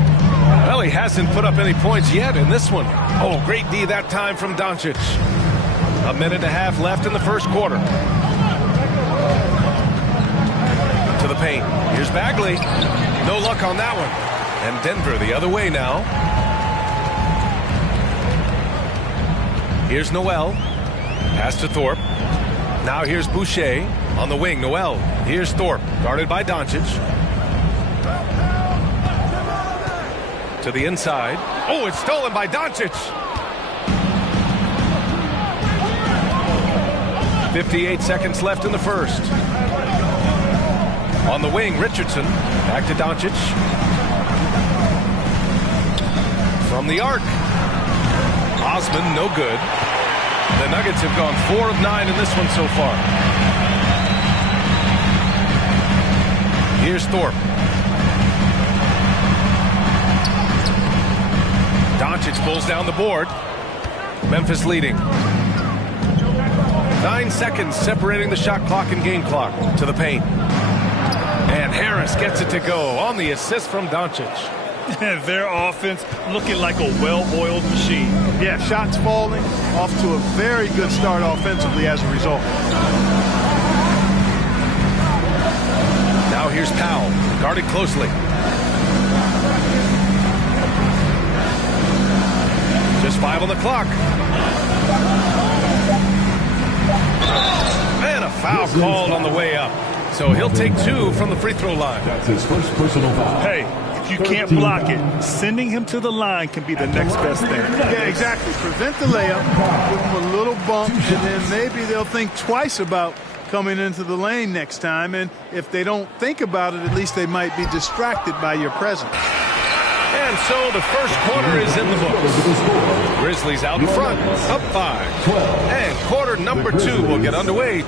Well, he hasn't put up any points yet in this one. Oh, great D that time from Doncic. 1.5 minutes left in the first quarter. To the paint. Here's Bagley. No luck on that one. And Denver the other way now. Here's Noel. Pass to Thorpe. Now here's Boucher on the wing. Noel. Here's Thorpe. Guarded by Doncic. To the inside. Oh, it's stolen by Doncic. 58 seconds left in the first. On the wing, Richardson. Back to Doncic. From the arc. Osman, no good. The Nuggets have gone 4 of 9 in this one so far. Here's Thorpe. Doncic pulls down the board. Memphis leading. 9 seconds separating the shot clock and game clock. To the paint. And Harris gets it to go on the assist from Doncic. Their offense looking like a well-oiled machine. Yeah, shots falling. Off to a very good start offensively as a result. Now here's Powell. Guarded closely. Just 5 on the clock. And a foul called on the way up. So he'll take 2 from the free throw line. That's his first personal foul. Hey, if you can't block it, sending him to the line can be the next best thing. Yeah, exactly. Prevent the layup, give him a little bump, and then maybe they'll think twice about coming into the lane next time. And if they don't think about it, at least they might be distracted by your presence. And so the first quarter is in the books. Grizzlies out in front, up 5. And quarter number 2 will get underway.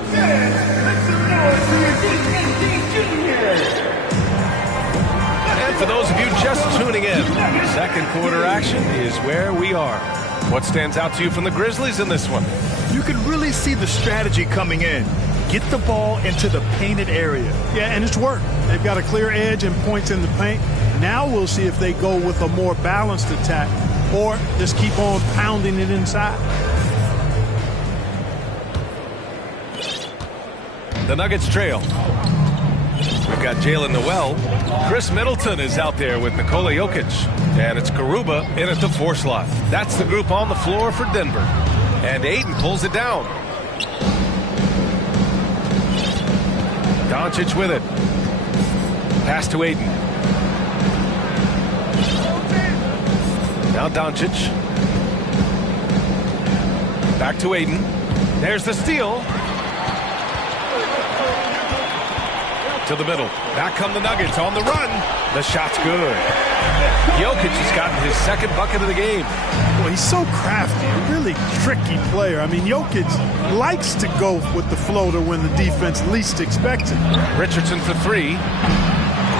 And for those of you just tuning in, second quarter action is where we are. What stands out to you from the Grizzlies in this one? You can really see the strategy coming in. Get the ball into the painted area. Yeah, and it's worked. They've got a clear edge and points in the paint. Now we'll see if they go with a more balanced attack or just keep on pounding it inside. The Nuggets trail. We've got Jalen Noel. Chris Middleton is out there with Nikola Jokic. And it's Garuba in at the 4 slot. That's the group on the floor for Denver. And Ayton pulls it down. Doncic with it. Pass to Ayton. Now Doncic. Back to Aiden. There's the steal. To the middle. Back come the Nuggets on the run. The shot's good. Jokic has gotten his second bucket of the game. Well, he's so crafty, a really tricky player. I mean, Jokic likes to go with the floater when the defense least expects it. Richardson for three.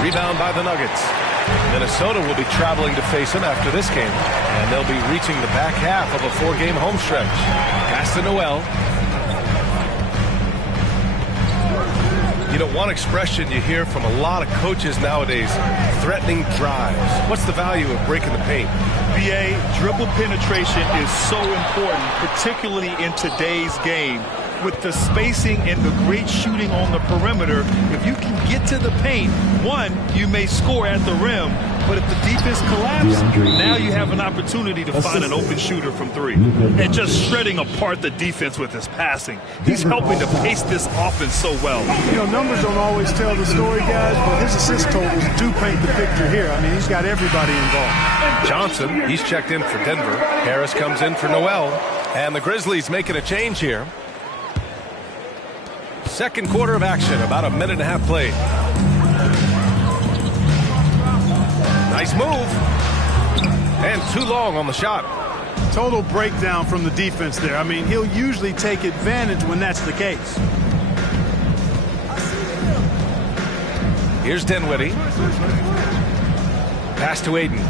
Rebound by the Nuggets. Minnesota will be traveling to face him after this game, and they'll be reaching the back half of a 4-game home stretch. Pass to Noel. You know, one expression you hear from a lot of coaches nowadays, threatening drives. What's the value of breaking the paint? BA, dribble penetration is so important, particularly in today's game. With the spacing and the great shooting on the perimeter, if you can get to the paint, one, you may score at the rim, but if the defense collapses, now you have an opportunity to find an open shooter from three. And just shredding apart the defense with his passing. He's helping to pace this offense so well. You know, numbers don't always tell the story, guys, but his assist totals do paint the picture here. I mean, he's got everybody involved. Johnson, he's checked in for Denver. Harris comes in for Noel. And the Grizzlies making a change here. Second quarter of action, about a minute and a half played. Nice move. And too long on the shot. Total breakdown from the defense there. I mean, he'll usually take advantage when that's the case. Here's Dinwiddie. Pass to Aiden.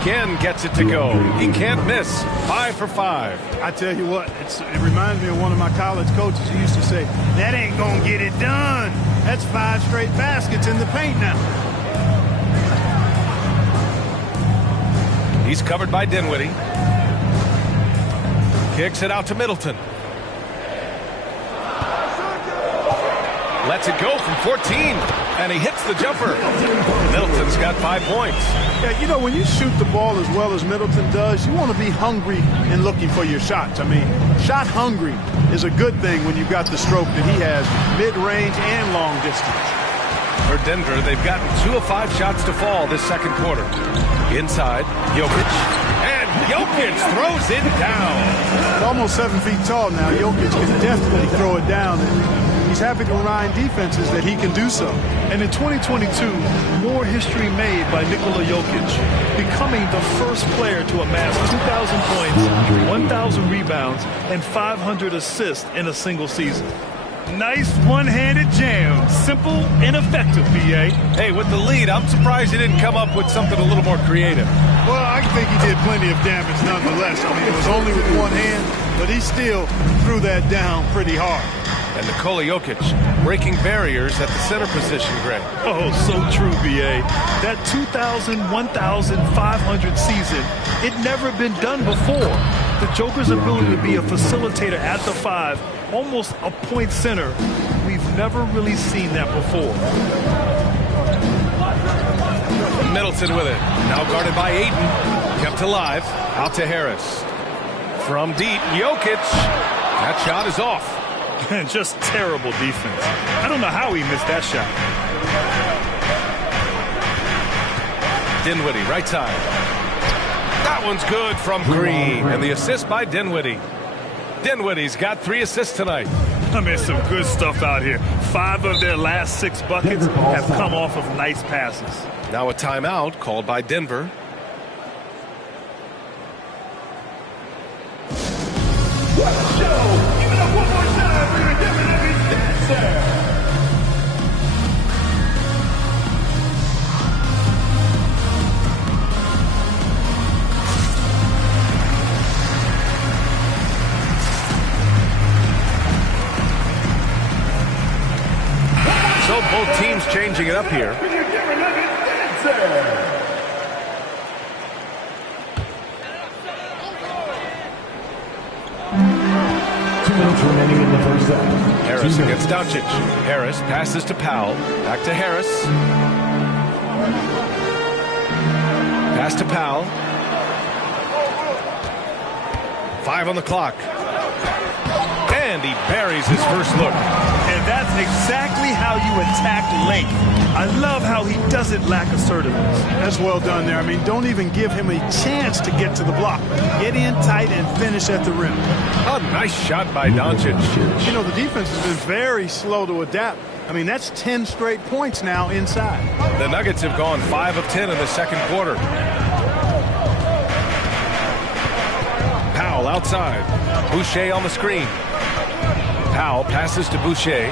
Again gets it to go. He can't miss. 5 for 5. I tell you what, it reminds me of one of my college coaches who used to say, that ain't gonna get it done. That's 5 straight baskets in the paint now. He's covered by Dinwiddie. Kicks it out to Middleton. Lets it go from 14, and he hits the jumper. Middleton's got 5 points. Yeah, you know, when you shoot the ball as well as Middleton does, you want to be hungry and looking for your shots. I mean, shot hungry is a good thing when you've got the stroke that he has, mid-range and long distance. For Denver, they've gotten 2 of 5 shots to fall this second quarter. Inside, Jokic. And Jokic throws it down. At almost 7 feet tall now, Jokic can definitely throw it down. And he's happy to remind defenses that he can do so. And in 2022, more history made by Nikola Jokic, becoming the first player to amass 2,000 points, 1,000 rebounds, and 500 assists in a single season. Nice one-handed jam. Simple and effective, B.A. Hey, with the lead, I'm surprised he didn't come up with something a little more creative. Well, I think he did plenty of damage nonetheless. I mean, it was only with one hand, but he still threw that down pretty hard. And Nikola Jokic breaking barriers at the center position, Greg. Oh, so true, B.A. That 2,000, 1,500 season, it never been done before. The Joker's ability to be a facilitator at the 5, almost a point center, we've never really seen that before. Middleton with it. Now guarded by Aiden. Kept alive. Out to Harris. From deep, Jokic. That shot is off. Just terrible defense. I don't know how he missed that shot. Dinwiddie, right side. That one's good from Green. And the assist by Dinwiddie. Dinwiddie's got 3 assists tonight. I mean, some good stuff out here. 5 of their last 6 buckets have come off of nice passes. Now a timeout called by Denver. What a show! Give it up one more time for your WWE dancer! So both teams changing it up here. Remaining in the first set. Harris against Doncic. Harris passes to Powell. Back to Harris. Pass to Powell. 5 on the clock. And he buries his first look. And that's That's exactly how you attack length. I love how he doesn't lack assertiveness. That's well done there. I mean, don't even give him a chance to get to the block. Get in tight and finish at the rim. A nice shot by Doncic. You know, the defense has been very slow to adapt. I mean, that's 10 straight points now inside. The Nuggets have gone 5 of 10 in the second quarter. Powell outside. Boucher on the screen. Powell passes to Boucher.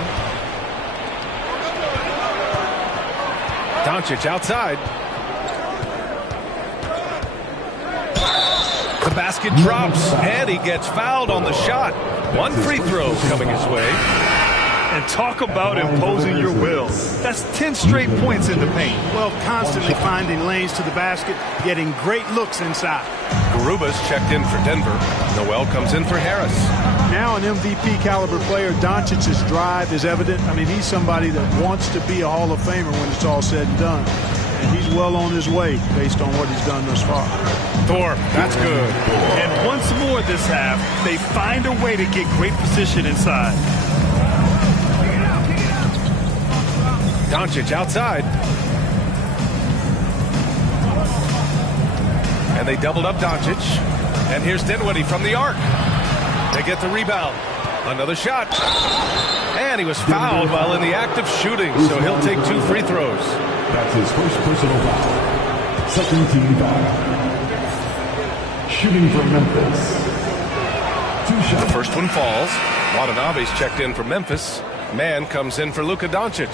Doncic outside. The basket drops, and he gets fouled on the shot. One free throw coming his way. And talk about imposing your will. That's 10 straight points in the paint. Well, constantly finding lanes to the basket, getting great looks inside. Garubas checked in for Denver. Noel comes in for Harris. Now an MVP caliber player. Doncic's drive is evident. I mean, he's somebody that wants to be a Hall of Famer when it's all said and done. And he's well on his way based on what he's done thus far. Thorpe, that's good. And once more this half, they find a way to get great position inside. Doncic outside. And they doubled up Doncic. And here's Dinwiddie from the arc. They get the rebound. Another shot. And he was fouled while in the act of shooting, so he'll take 2 free throws. That's his first personal foul. Second team foul. Shooting for Memphis. 2 shots. The first one falls. Watanabe's checked in for Memphis. Man comes in for Luka Doncic.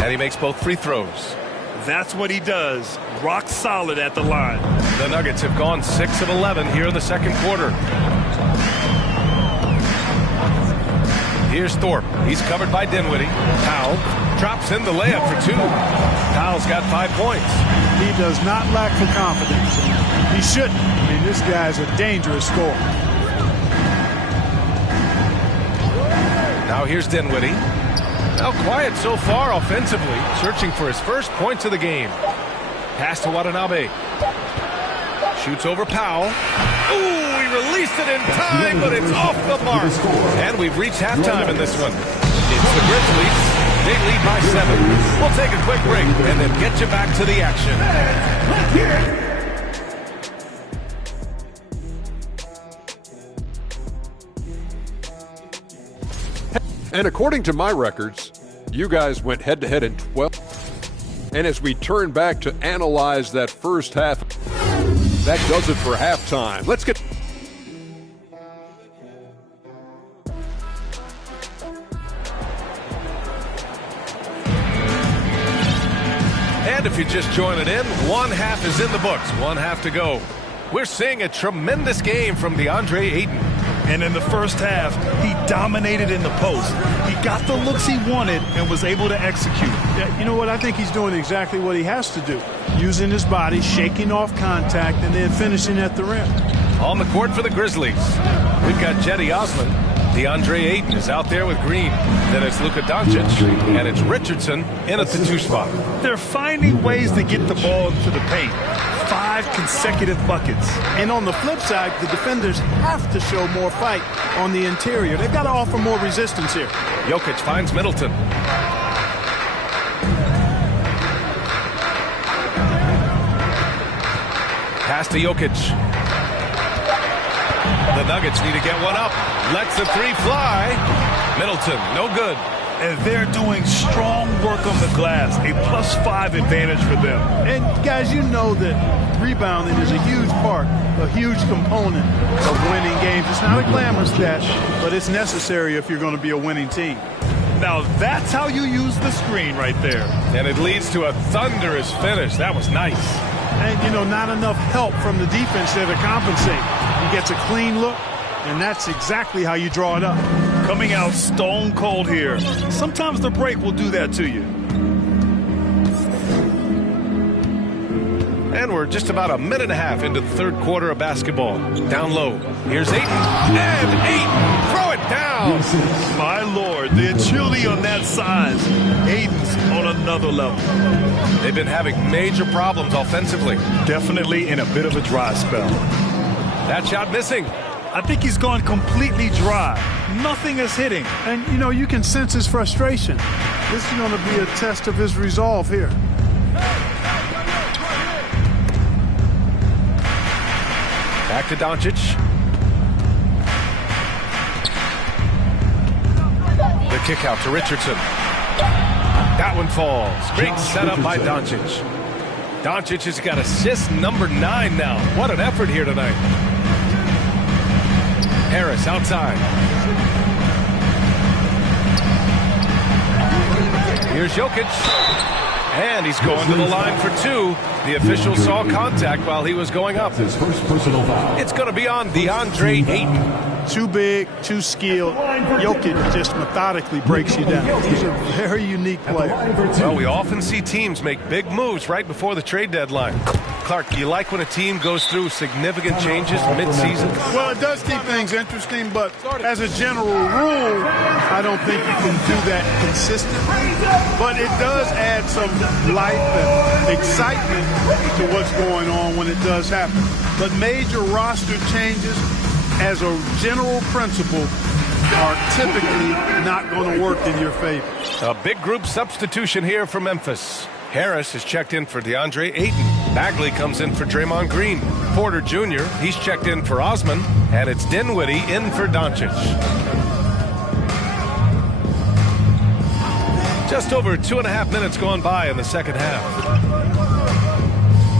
And he makes both free throws. That's what he does. Rock solid at the line. The Nuggets have gone 6 of 11 here in the second quarter. Here's Thorpe. He's covered by Dinwiddie. Powell drops in the layup for 2. Powell's got 5 points. He does not lack for confidence. He shouldn't. I mean, this guy's a dangerous scorer. Now here's Dinwiddie. Now quiet so far offensively, searching for his first points of the game. Pass to Watanabe. Shoots over Powell. Ooh, he released it in time, but it's off the mark. And we've reached halftime in this one. It's the Grizzlies. They lead by 7. We'll take a quick break and then get you back to the action. And according to my records, you guys went head-to-head in 12. And as we turn back to analyze that first half, that does it for halftime. Let's get... And if you're just joining in, one half is in the books, one half to go. We're seeing a tremendous game from DeAndre Ayton. And in the first half, he dominated in the post. He got the looks he wanted and was able to execute. Yeah, you know what? I think he's doing exactly what he has to do. Using his body, shaking off contact, and then finishing at the rim. On the court for the Grizzlies, we've got Cedi Osman. DeAndre Ayton is out there with Green. Then it's Luka Doncic, and it's Richardson in at the 2 spot. They're finding ways to get the ball into the paint. 5 consecutive buckets. And on the flip side, the defenders have to show more fight on the interior. They've got to offer more resistance here. Jokic finds Middleton. Pass to Jokic. The Nuggets need to get one up. Lets the 3 fly. Middleton, no good. And they're doing strong work on the glass. A +5 advantage for them. And guys, you know that rebounding is a huge part, a huge component of winning games. It's not a glamorous stat, but it's necessary if you're going to be a winning team. Now that's how you use the screen right there. And it leads to a thunderous finish. That was nice. And, you know, not enough help from the defense there to compensate. He gets a clean look, and that's exactly how you draw it up. Coming out stone cold here. Sometimes the break will do that to you. And we're just about a minute and a half into the third quarter of basketball. Down low. Here's Ayton. And Ayton! Throw it down! My Lord, the agility on that size. Ayton's on another level. They've been having major problems offensively. Definitely in a bit of a dry spell. That shot missing. I think he's gone completely dry. Nothing is hitting. And, you know, you can sense his frustration. This is going to be a test of his resolve here. Back to Doncic. The kick out to Richardson. That one falls. Great setup by Doncic. Doncic has got assist number 9 now. What an effort here tonight. Harris outside. Here's Jokic. And he's going to the line for 2. The official saw contact while he was going up. His first personal foul. It's going to be on DeAndre Ayton. Too big, too skilled. Jokic just methodically breaks you down. He's a very unique player. Well, we often see teams make big moves right before the trade deadline. Clark, do you like when a team goes through significant changes mid-season? Well, it does keep things interesting, but as a general rule, I don't think you can do that consistently. But it does add some life and excitement to what's going on when it does happen. But major roster changes, as a general principle, are typically not going to work in your favor. A big group substitution here for Memphis. Harris is checked in for DeAndre Ayton. Bagley comes in for Draymond Green. Porter Jr., he's checked in for Osman. And it's Dinwiddie in for Doncic. Just over 2.5 minutes gone by in the second half.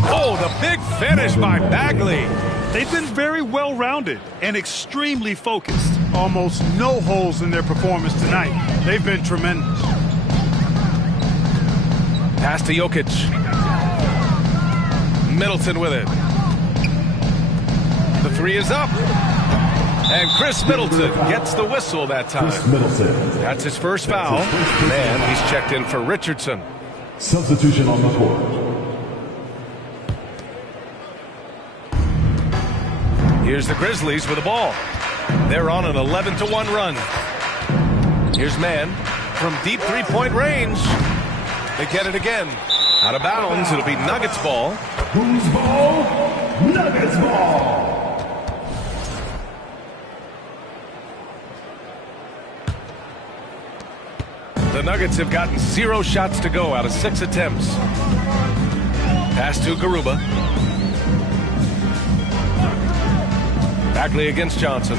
Oh, the big finish by Bagley. They've been very well-rounded and extremely focused. Almost no holes in their performance tonight. They've been tremendous. Pass to Jokic. Middleton with it. The 3 is up. And Chris Middleton gets the whistle that time. That's his first foul. And he's checked in for Richardson. Substitution on the court. Here's the Grizzlies with the ball. They're on an 11-1 run. Here's Mann from deep three-point range. They get it again. Out of bounds. It'll be Nuggets ball. Who's ball? Nuggets ball. The Nuggets have gotten 0 shots to go out of 6 attempts. Pass to Garuba. Bagley against Johnson.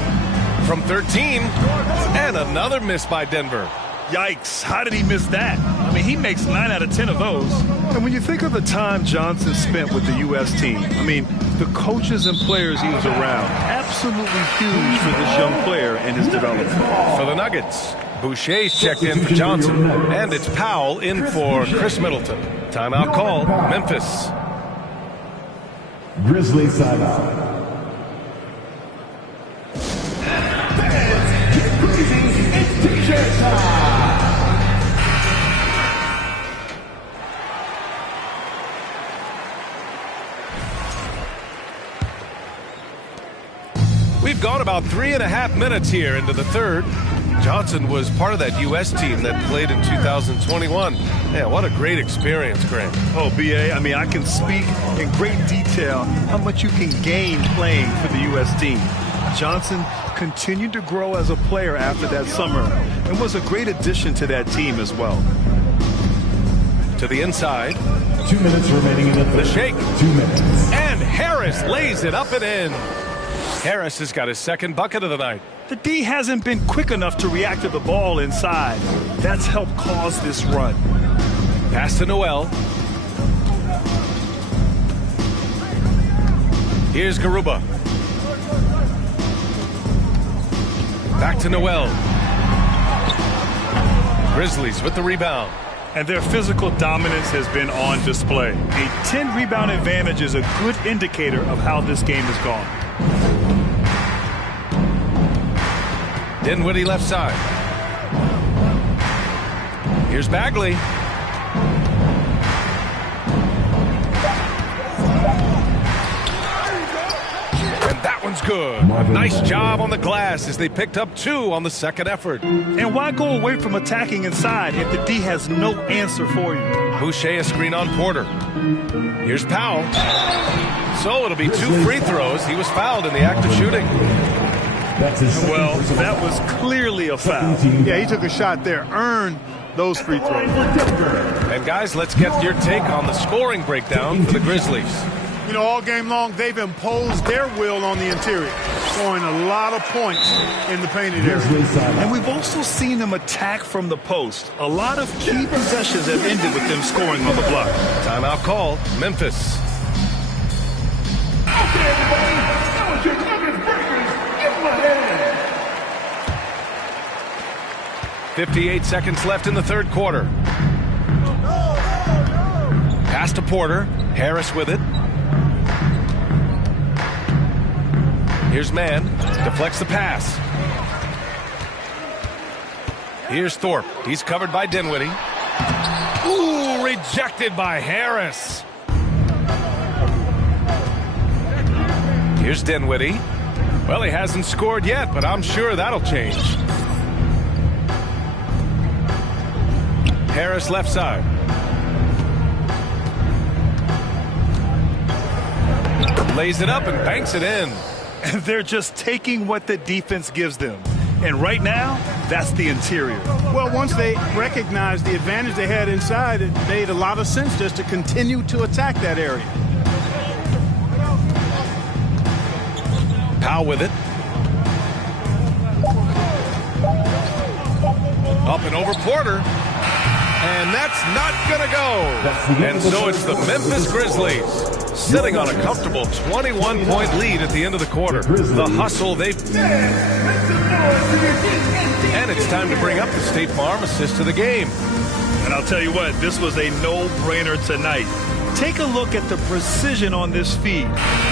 From 13. And another miss by Denver. Yikes, how did he miss that? I mean, he makes 9 out of 10 of those. And when you think of the time Johnson spent with the U.S. team, I mean, the coaches and players he was around, absolutely huge for this young player and his development. For the Nuggets, Boucher's checked in for Johnson, and it's Powell in for Chris Middleton. Timeout call, Memphis. Grizzlies timeout. We've gone about 3.5 minutes here into the third. Johnson was part of that U.S. team that played in 2021. Yeah, what a great experience, Grant. Oh, B.A., I mean, I can speak in great detail how much you can gain playing for the U.S. team. Johnson continued to grow as a player after that summer and was a great addition to that team as well. To the inside. 2 minutes remaining in the third. The shake. 2 minutes. And Harris lays it up and in. Harris has got his second bucket of the night. The D hasn't been quick enough to react to the ball inside. That's helped cause this run. Pass to Noel. Here's Garuba. Back to Noel. Grizzlies with the rebound. And their physical dominance has been on display. A 10-rebound advantage is a good indicator of how this game has gone. Dinwiddie left side. Here's Bagley. And that one's good. Nice job on the glass as they picked up 2 on the second effort. And why go away from attacking inside if the D has no answer for you? Boucher a screen on Porter. Here's Powell. So it'll be 2 free throws. He was fouled in the act of shooting. Well, that was clearly a foul. Yeah, he took a shot there, earned those free throws. And guys, let's get your take on the scoring breakdown for the Grizzlies. You know, all game long, they've imposed their will on the interior, scoring a lot of points in the painted area. And we've also seen them attack from the post. A lot of key possessions have ended with them scoring on the block. Timeout call, Memphis. Okay, everybody, that was your Nuggets Breakers. Give them a hand. 58 seconds left in the third quarter. Pass to Porter. Harris with it. Here's Mann. Deflects the pass. Here's Thorpe. He's covered by Dinwiddie. Ooh, rejected by Harris. Here's Dinwiddie. Well, he hasn't scored yet, but I'm sure that'll change. Harris left side. Lays it up and banks it in. And they're just taking what the defense gives them. And right now, that's the interior. Well, once they recognized the advantage they had inside, it made a lot of sense just to continue to attack that area. Powell with it. Up and over Porter. And that's not going to go. And so it's the Memphis Grizzlies sitting on a comfortable 21-point lead at the end of the quarter. The hustle they've... And it's time to bring up the State Farm assist to the game. And I'll tell you what, this was a no-brainer tonight. Take a look at the precision on this feed.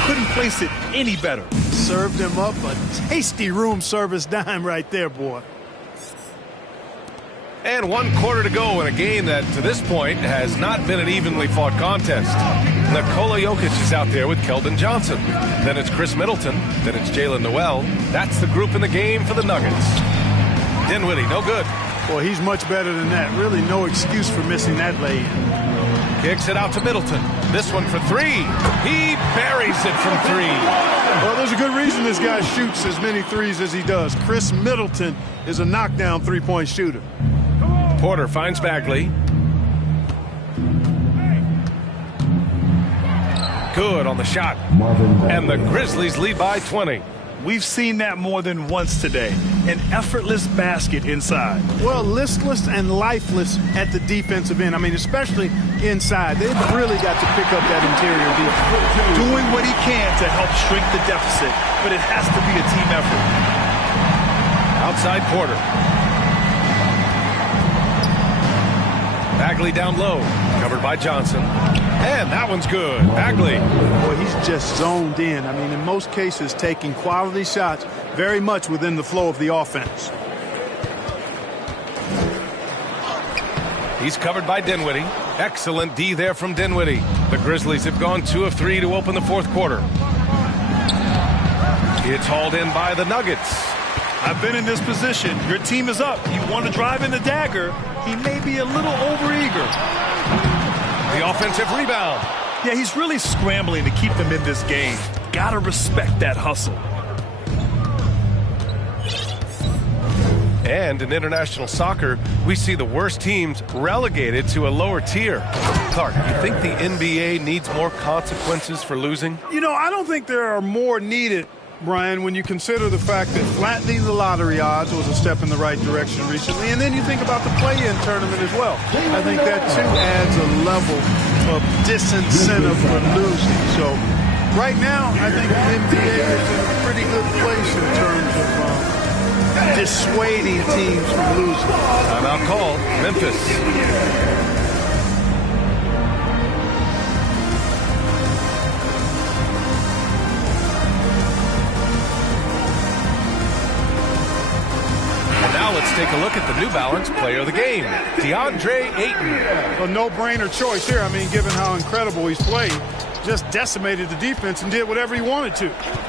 Couldn't place it any better. Served him up a tasty room service dime right there, boy. And 1 quarter to go in a game that, to this point, has not been an evenly fought contest. Nikola Jokic is out there with Keldon Johnson. Then it's Chris Middleton. Then it's Jalen Noel. That's the group in the game for the Nuggets. Dinwiddie, no good. Well, he's much better than that. Really no excuse for missing that lay-in. Kicks it out to Middleton. This one for three. He buries it from three. Well, there's a good reason this guy shoots as many threes as he does. Chris Middleton is a knockdown three-point shooter. Porter finds Bagley. Good on the shot. And the Grizzlies lead by 20. We've seen that more than once today. An effortless basket inside. Well, listless and lifeless at the defensive end. I mean, especially inside. They've really got to pick up that interior defense. Doing what he can to help shrink the deficit, but it has to be a team effort. Outside Porter. Bagley down low, covered by Johnson. And that one's good. Bagley. Boy, he's just zoned in. I mean, in most cases, taking quality shots very much within the flow of the offense. He's covered by Dinwiddie. Excellent D there from Dinwiddie. The Grizzlies have gone 2 of 3 to open the fourth quarter. It's hauled in by the Nuggets. I've been in this position. Your team is up. You want to drive in the dagger. He may be a little overeager. The offensive rebound. Yeah, he's really scrambling to keep them in this game. Gotta respect that hustle. And in international soccer, we see the worst teams relegated to a lower tier. Clark, you think the NBA needs more consequences for losing? You know, I don't think there are more needed, Brian, when you consider the fact that flattening the lottery odds was a step in the right direction recently, and then you think about the play-in tournament as well. I think that, too, adds a level of disincentive for losing. So right now, I think the NBA is in a pretty good place in terms of dissuading teams from losing. Timeout call, Memphis. Now let's take a look at the New Balance player of the game, DeAndre Ayton. A no-brainer choice here. I mean, given how incredible he's played, just decimated the defense and did whatever he wanted to.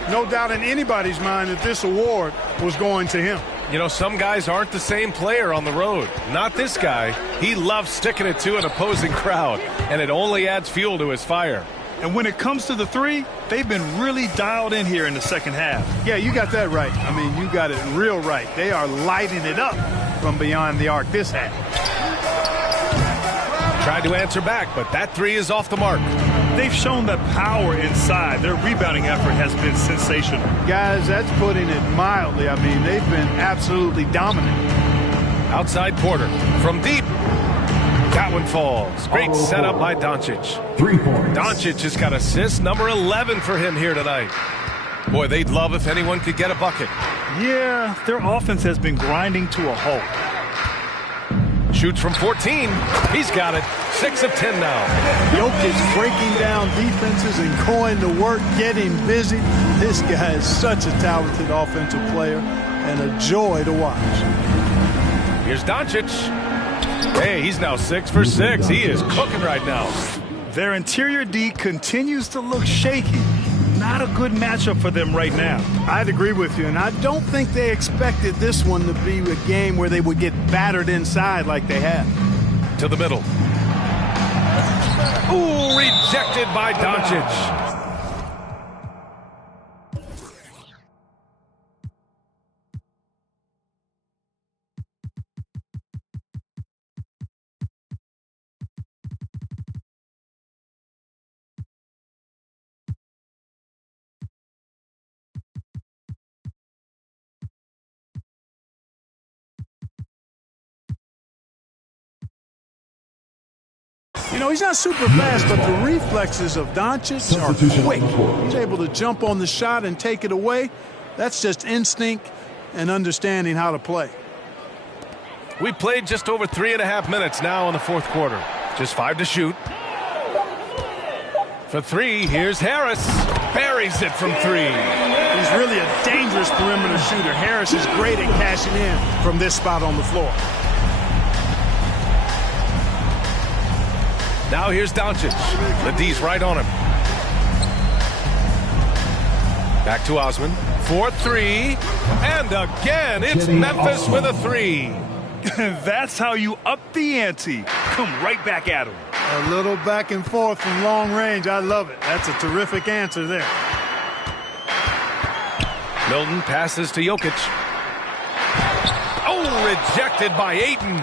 No doubt in anybody's mind that this award was going to him. You know, some guys aren't the same player on the road. Not this guy. He loves sticking it to an opposing crowd, and it only adds fuel to his fire. And when it comes to the three, they've been really dialed in here in the second half. Yeah, you got that right. I mean, you got it real right. They are lighting it up from beyond the arc this half. Tried to answer back, but that three is off the mark. They've shown the power inside. Their rebounding effort has been sensational. Guys, that's putting it mildly. I mean, they've been absolutely dominant. Outside Porter from deep. That one falls. Great setup by Doncic. 3 points. Doncic has got assist number 11 for him here tonight. Boy, they'd love if anyone could get a bucket. Yeah, their offense has been grinding to a halt. Shoots from 14. He's got it. 6 of 10 now. Jokic breaking down defenses and going to work, getting busy. This guy is such a talented offensive player and a joy to watch. Here's Doncic. Hey, he's now 6 for 6. He is cooking right now. Their interior D continues to look shaky. Not a good matchup for them right now. I'd agree with you, and I don't think they expected this one to be a game where they would get battered inside like they have. To the middle. Ooh, rejected by Doncic. You know, he's not super fast, but the reflexes of Doncic are quick. He's able to jump on the shot and take it away. That's just instinct and understanding how to play. We played just over 3.5 minutes now in the fourth quarter. Just 5 to shoot. For 3, here's Harris. Buries it from 3. He's really a dangerous perimeter shooter. Harris is great at cashing in from this spot on the floor. Now here's Doncic. The D's right on him. Back to Osman. 4-3. And again, it's Memphis with a 3. That's how you up the ante. Come right back at him. A little back and forth from long range. I love it. That's a terrific answer there. Milton passes to Jokic. Oh, rejected by Ayton.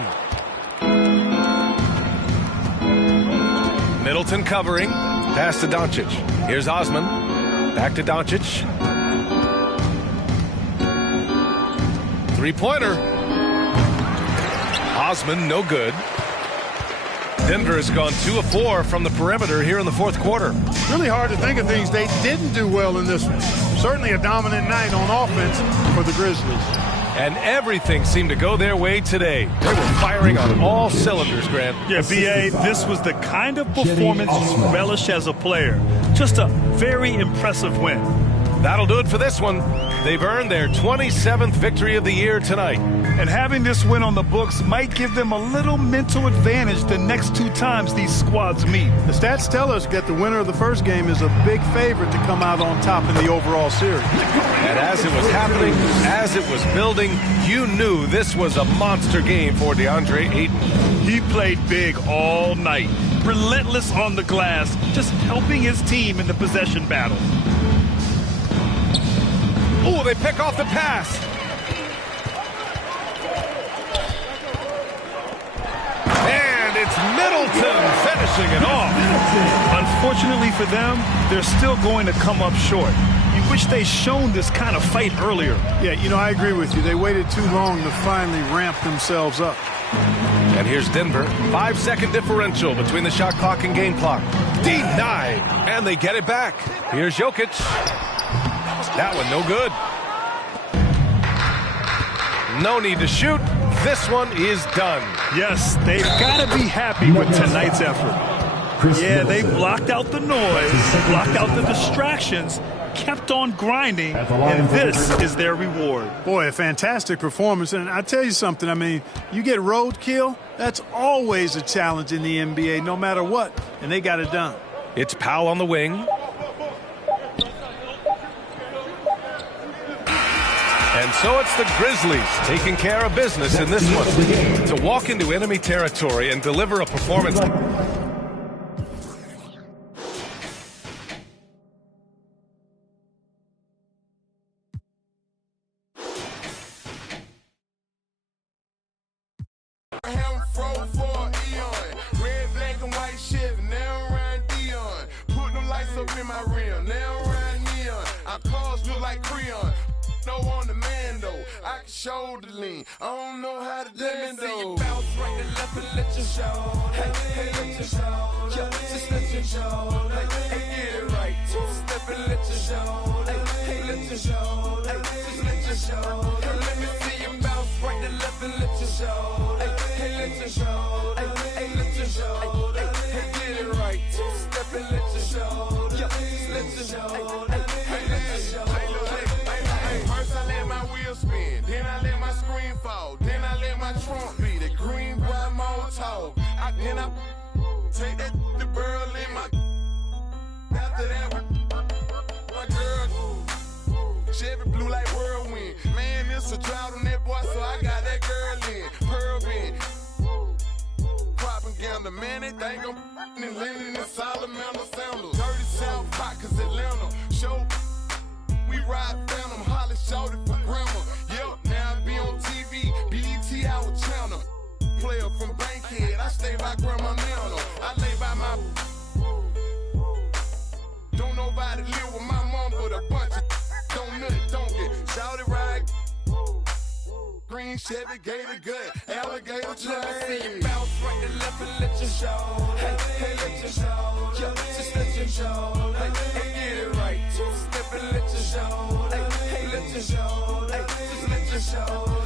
Middleton covering. Pass to Doncic. Here's Osman. Back to Doncic. Three-pointer. Osman, no good. Denver has gone 2 of 4 from the perimeter here in the fourth quarter. Really hard to think of things they didn't do well in this one. Certainly a dominant night on offense for the Grizzlies. And everything seemed to go their way today. They were firing on all cylinders, Grant. Yeah, B.A., this was the kind of performance you relish as a player. Just a very impressive win. That'll do it for this one. They've earned their 27th victory of the year tonight. And having this win on the books might give them a little mental advantage the next 2 times these squads meet. The stats tell us that the winner of the first game is a big favorite to come out on top in the overall series. And as it was happening, as it was building, you knew this was a monster game for DeAndre Ayton. He played big all night, relentless on the glass, just helping his team in the possession battle. Oh, they pick off the pass. And it's Middleton finishing it off. Unfortunately for them, they're still going to come up short. You wish they'd shown this kind of fight earlier. Yeah, you know, I agree with you. They waited too long to finally ramp themselves up. And here's Denver. 5-second differential between the shot clock and game clock. Denied. And they get it back. Here's Jokic. That one no good. No need to shoot. This one is done. Yes, they've got to be happy with tonight's effort. Yeah, they blocked out the noise, blocked out the distractions, kept on grinding, and this is their reward. Boy, a fantastic performance. And I tell you something, I mean, you get roadkill, that's always a challenge in the NBA, no matter what, and they got it done. It's Powell on the wing. And so it's the Grizzlies taking care of business in this one. To walk into enemy territory and deliver a performance. in my rim. Now around neon, our cars look like Creon. No on the man though, I can shoulder lean. I don't know how to dance though. Let me see you bounce right and left and let your show. Hey, hey, let your show. Yeah, just let your show. Hey, get it right. Two-step and let your show. Hey, let your show. Hey, just let your show. Let me see you bounce right and left and let your show. Hey, let your show. Hey, let your show. Hey, get it right. Two-step and let your show. Yeah, just let your show. Hey, let your show. First I let my wheel spin, then I let my screen fall, then I let my trunk be the green boy motor. Then I take that the girl in my. After that, my girl, Chevy blue like whirlwind. Man, it's a drought on that boy, so I got that girl in. Pearl bin, propaganda, man, they think I'm in Lennon and Solomon sandals. Dirty South Pot, cause Atlanta, show. We ride Phantom, Holly shouted for grandma. Yep, now I be on TV, BET our channel. Player from Bankhead, I stay by Grandma Nano. I lay by my. Don't nobody live with my mom, but a bunch of don't nut, don't get shouted right. Green Chevy, Gator gut, alligator train. Let me see you bounce right and left and let your show. Hey, hey, let your show. Yeah, just let your show. Hey, get it right. Two-step and let your show. Hey, let your show. Hey, just let your show.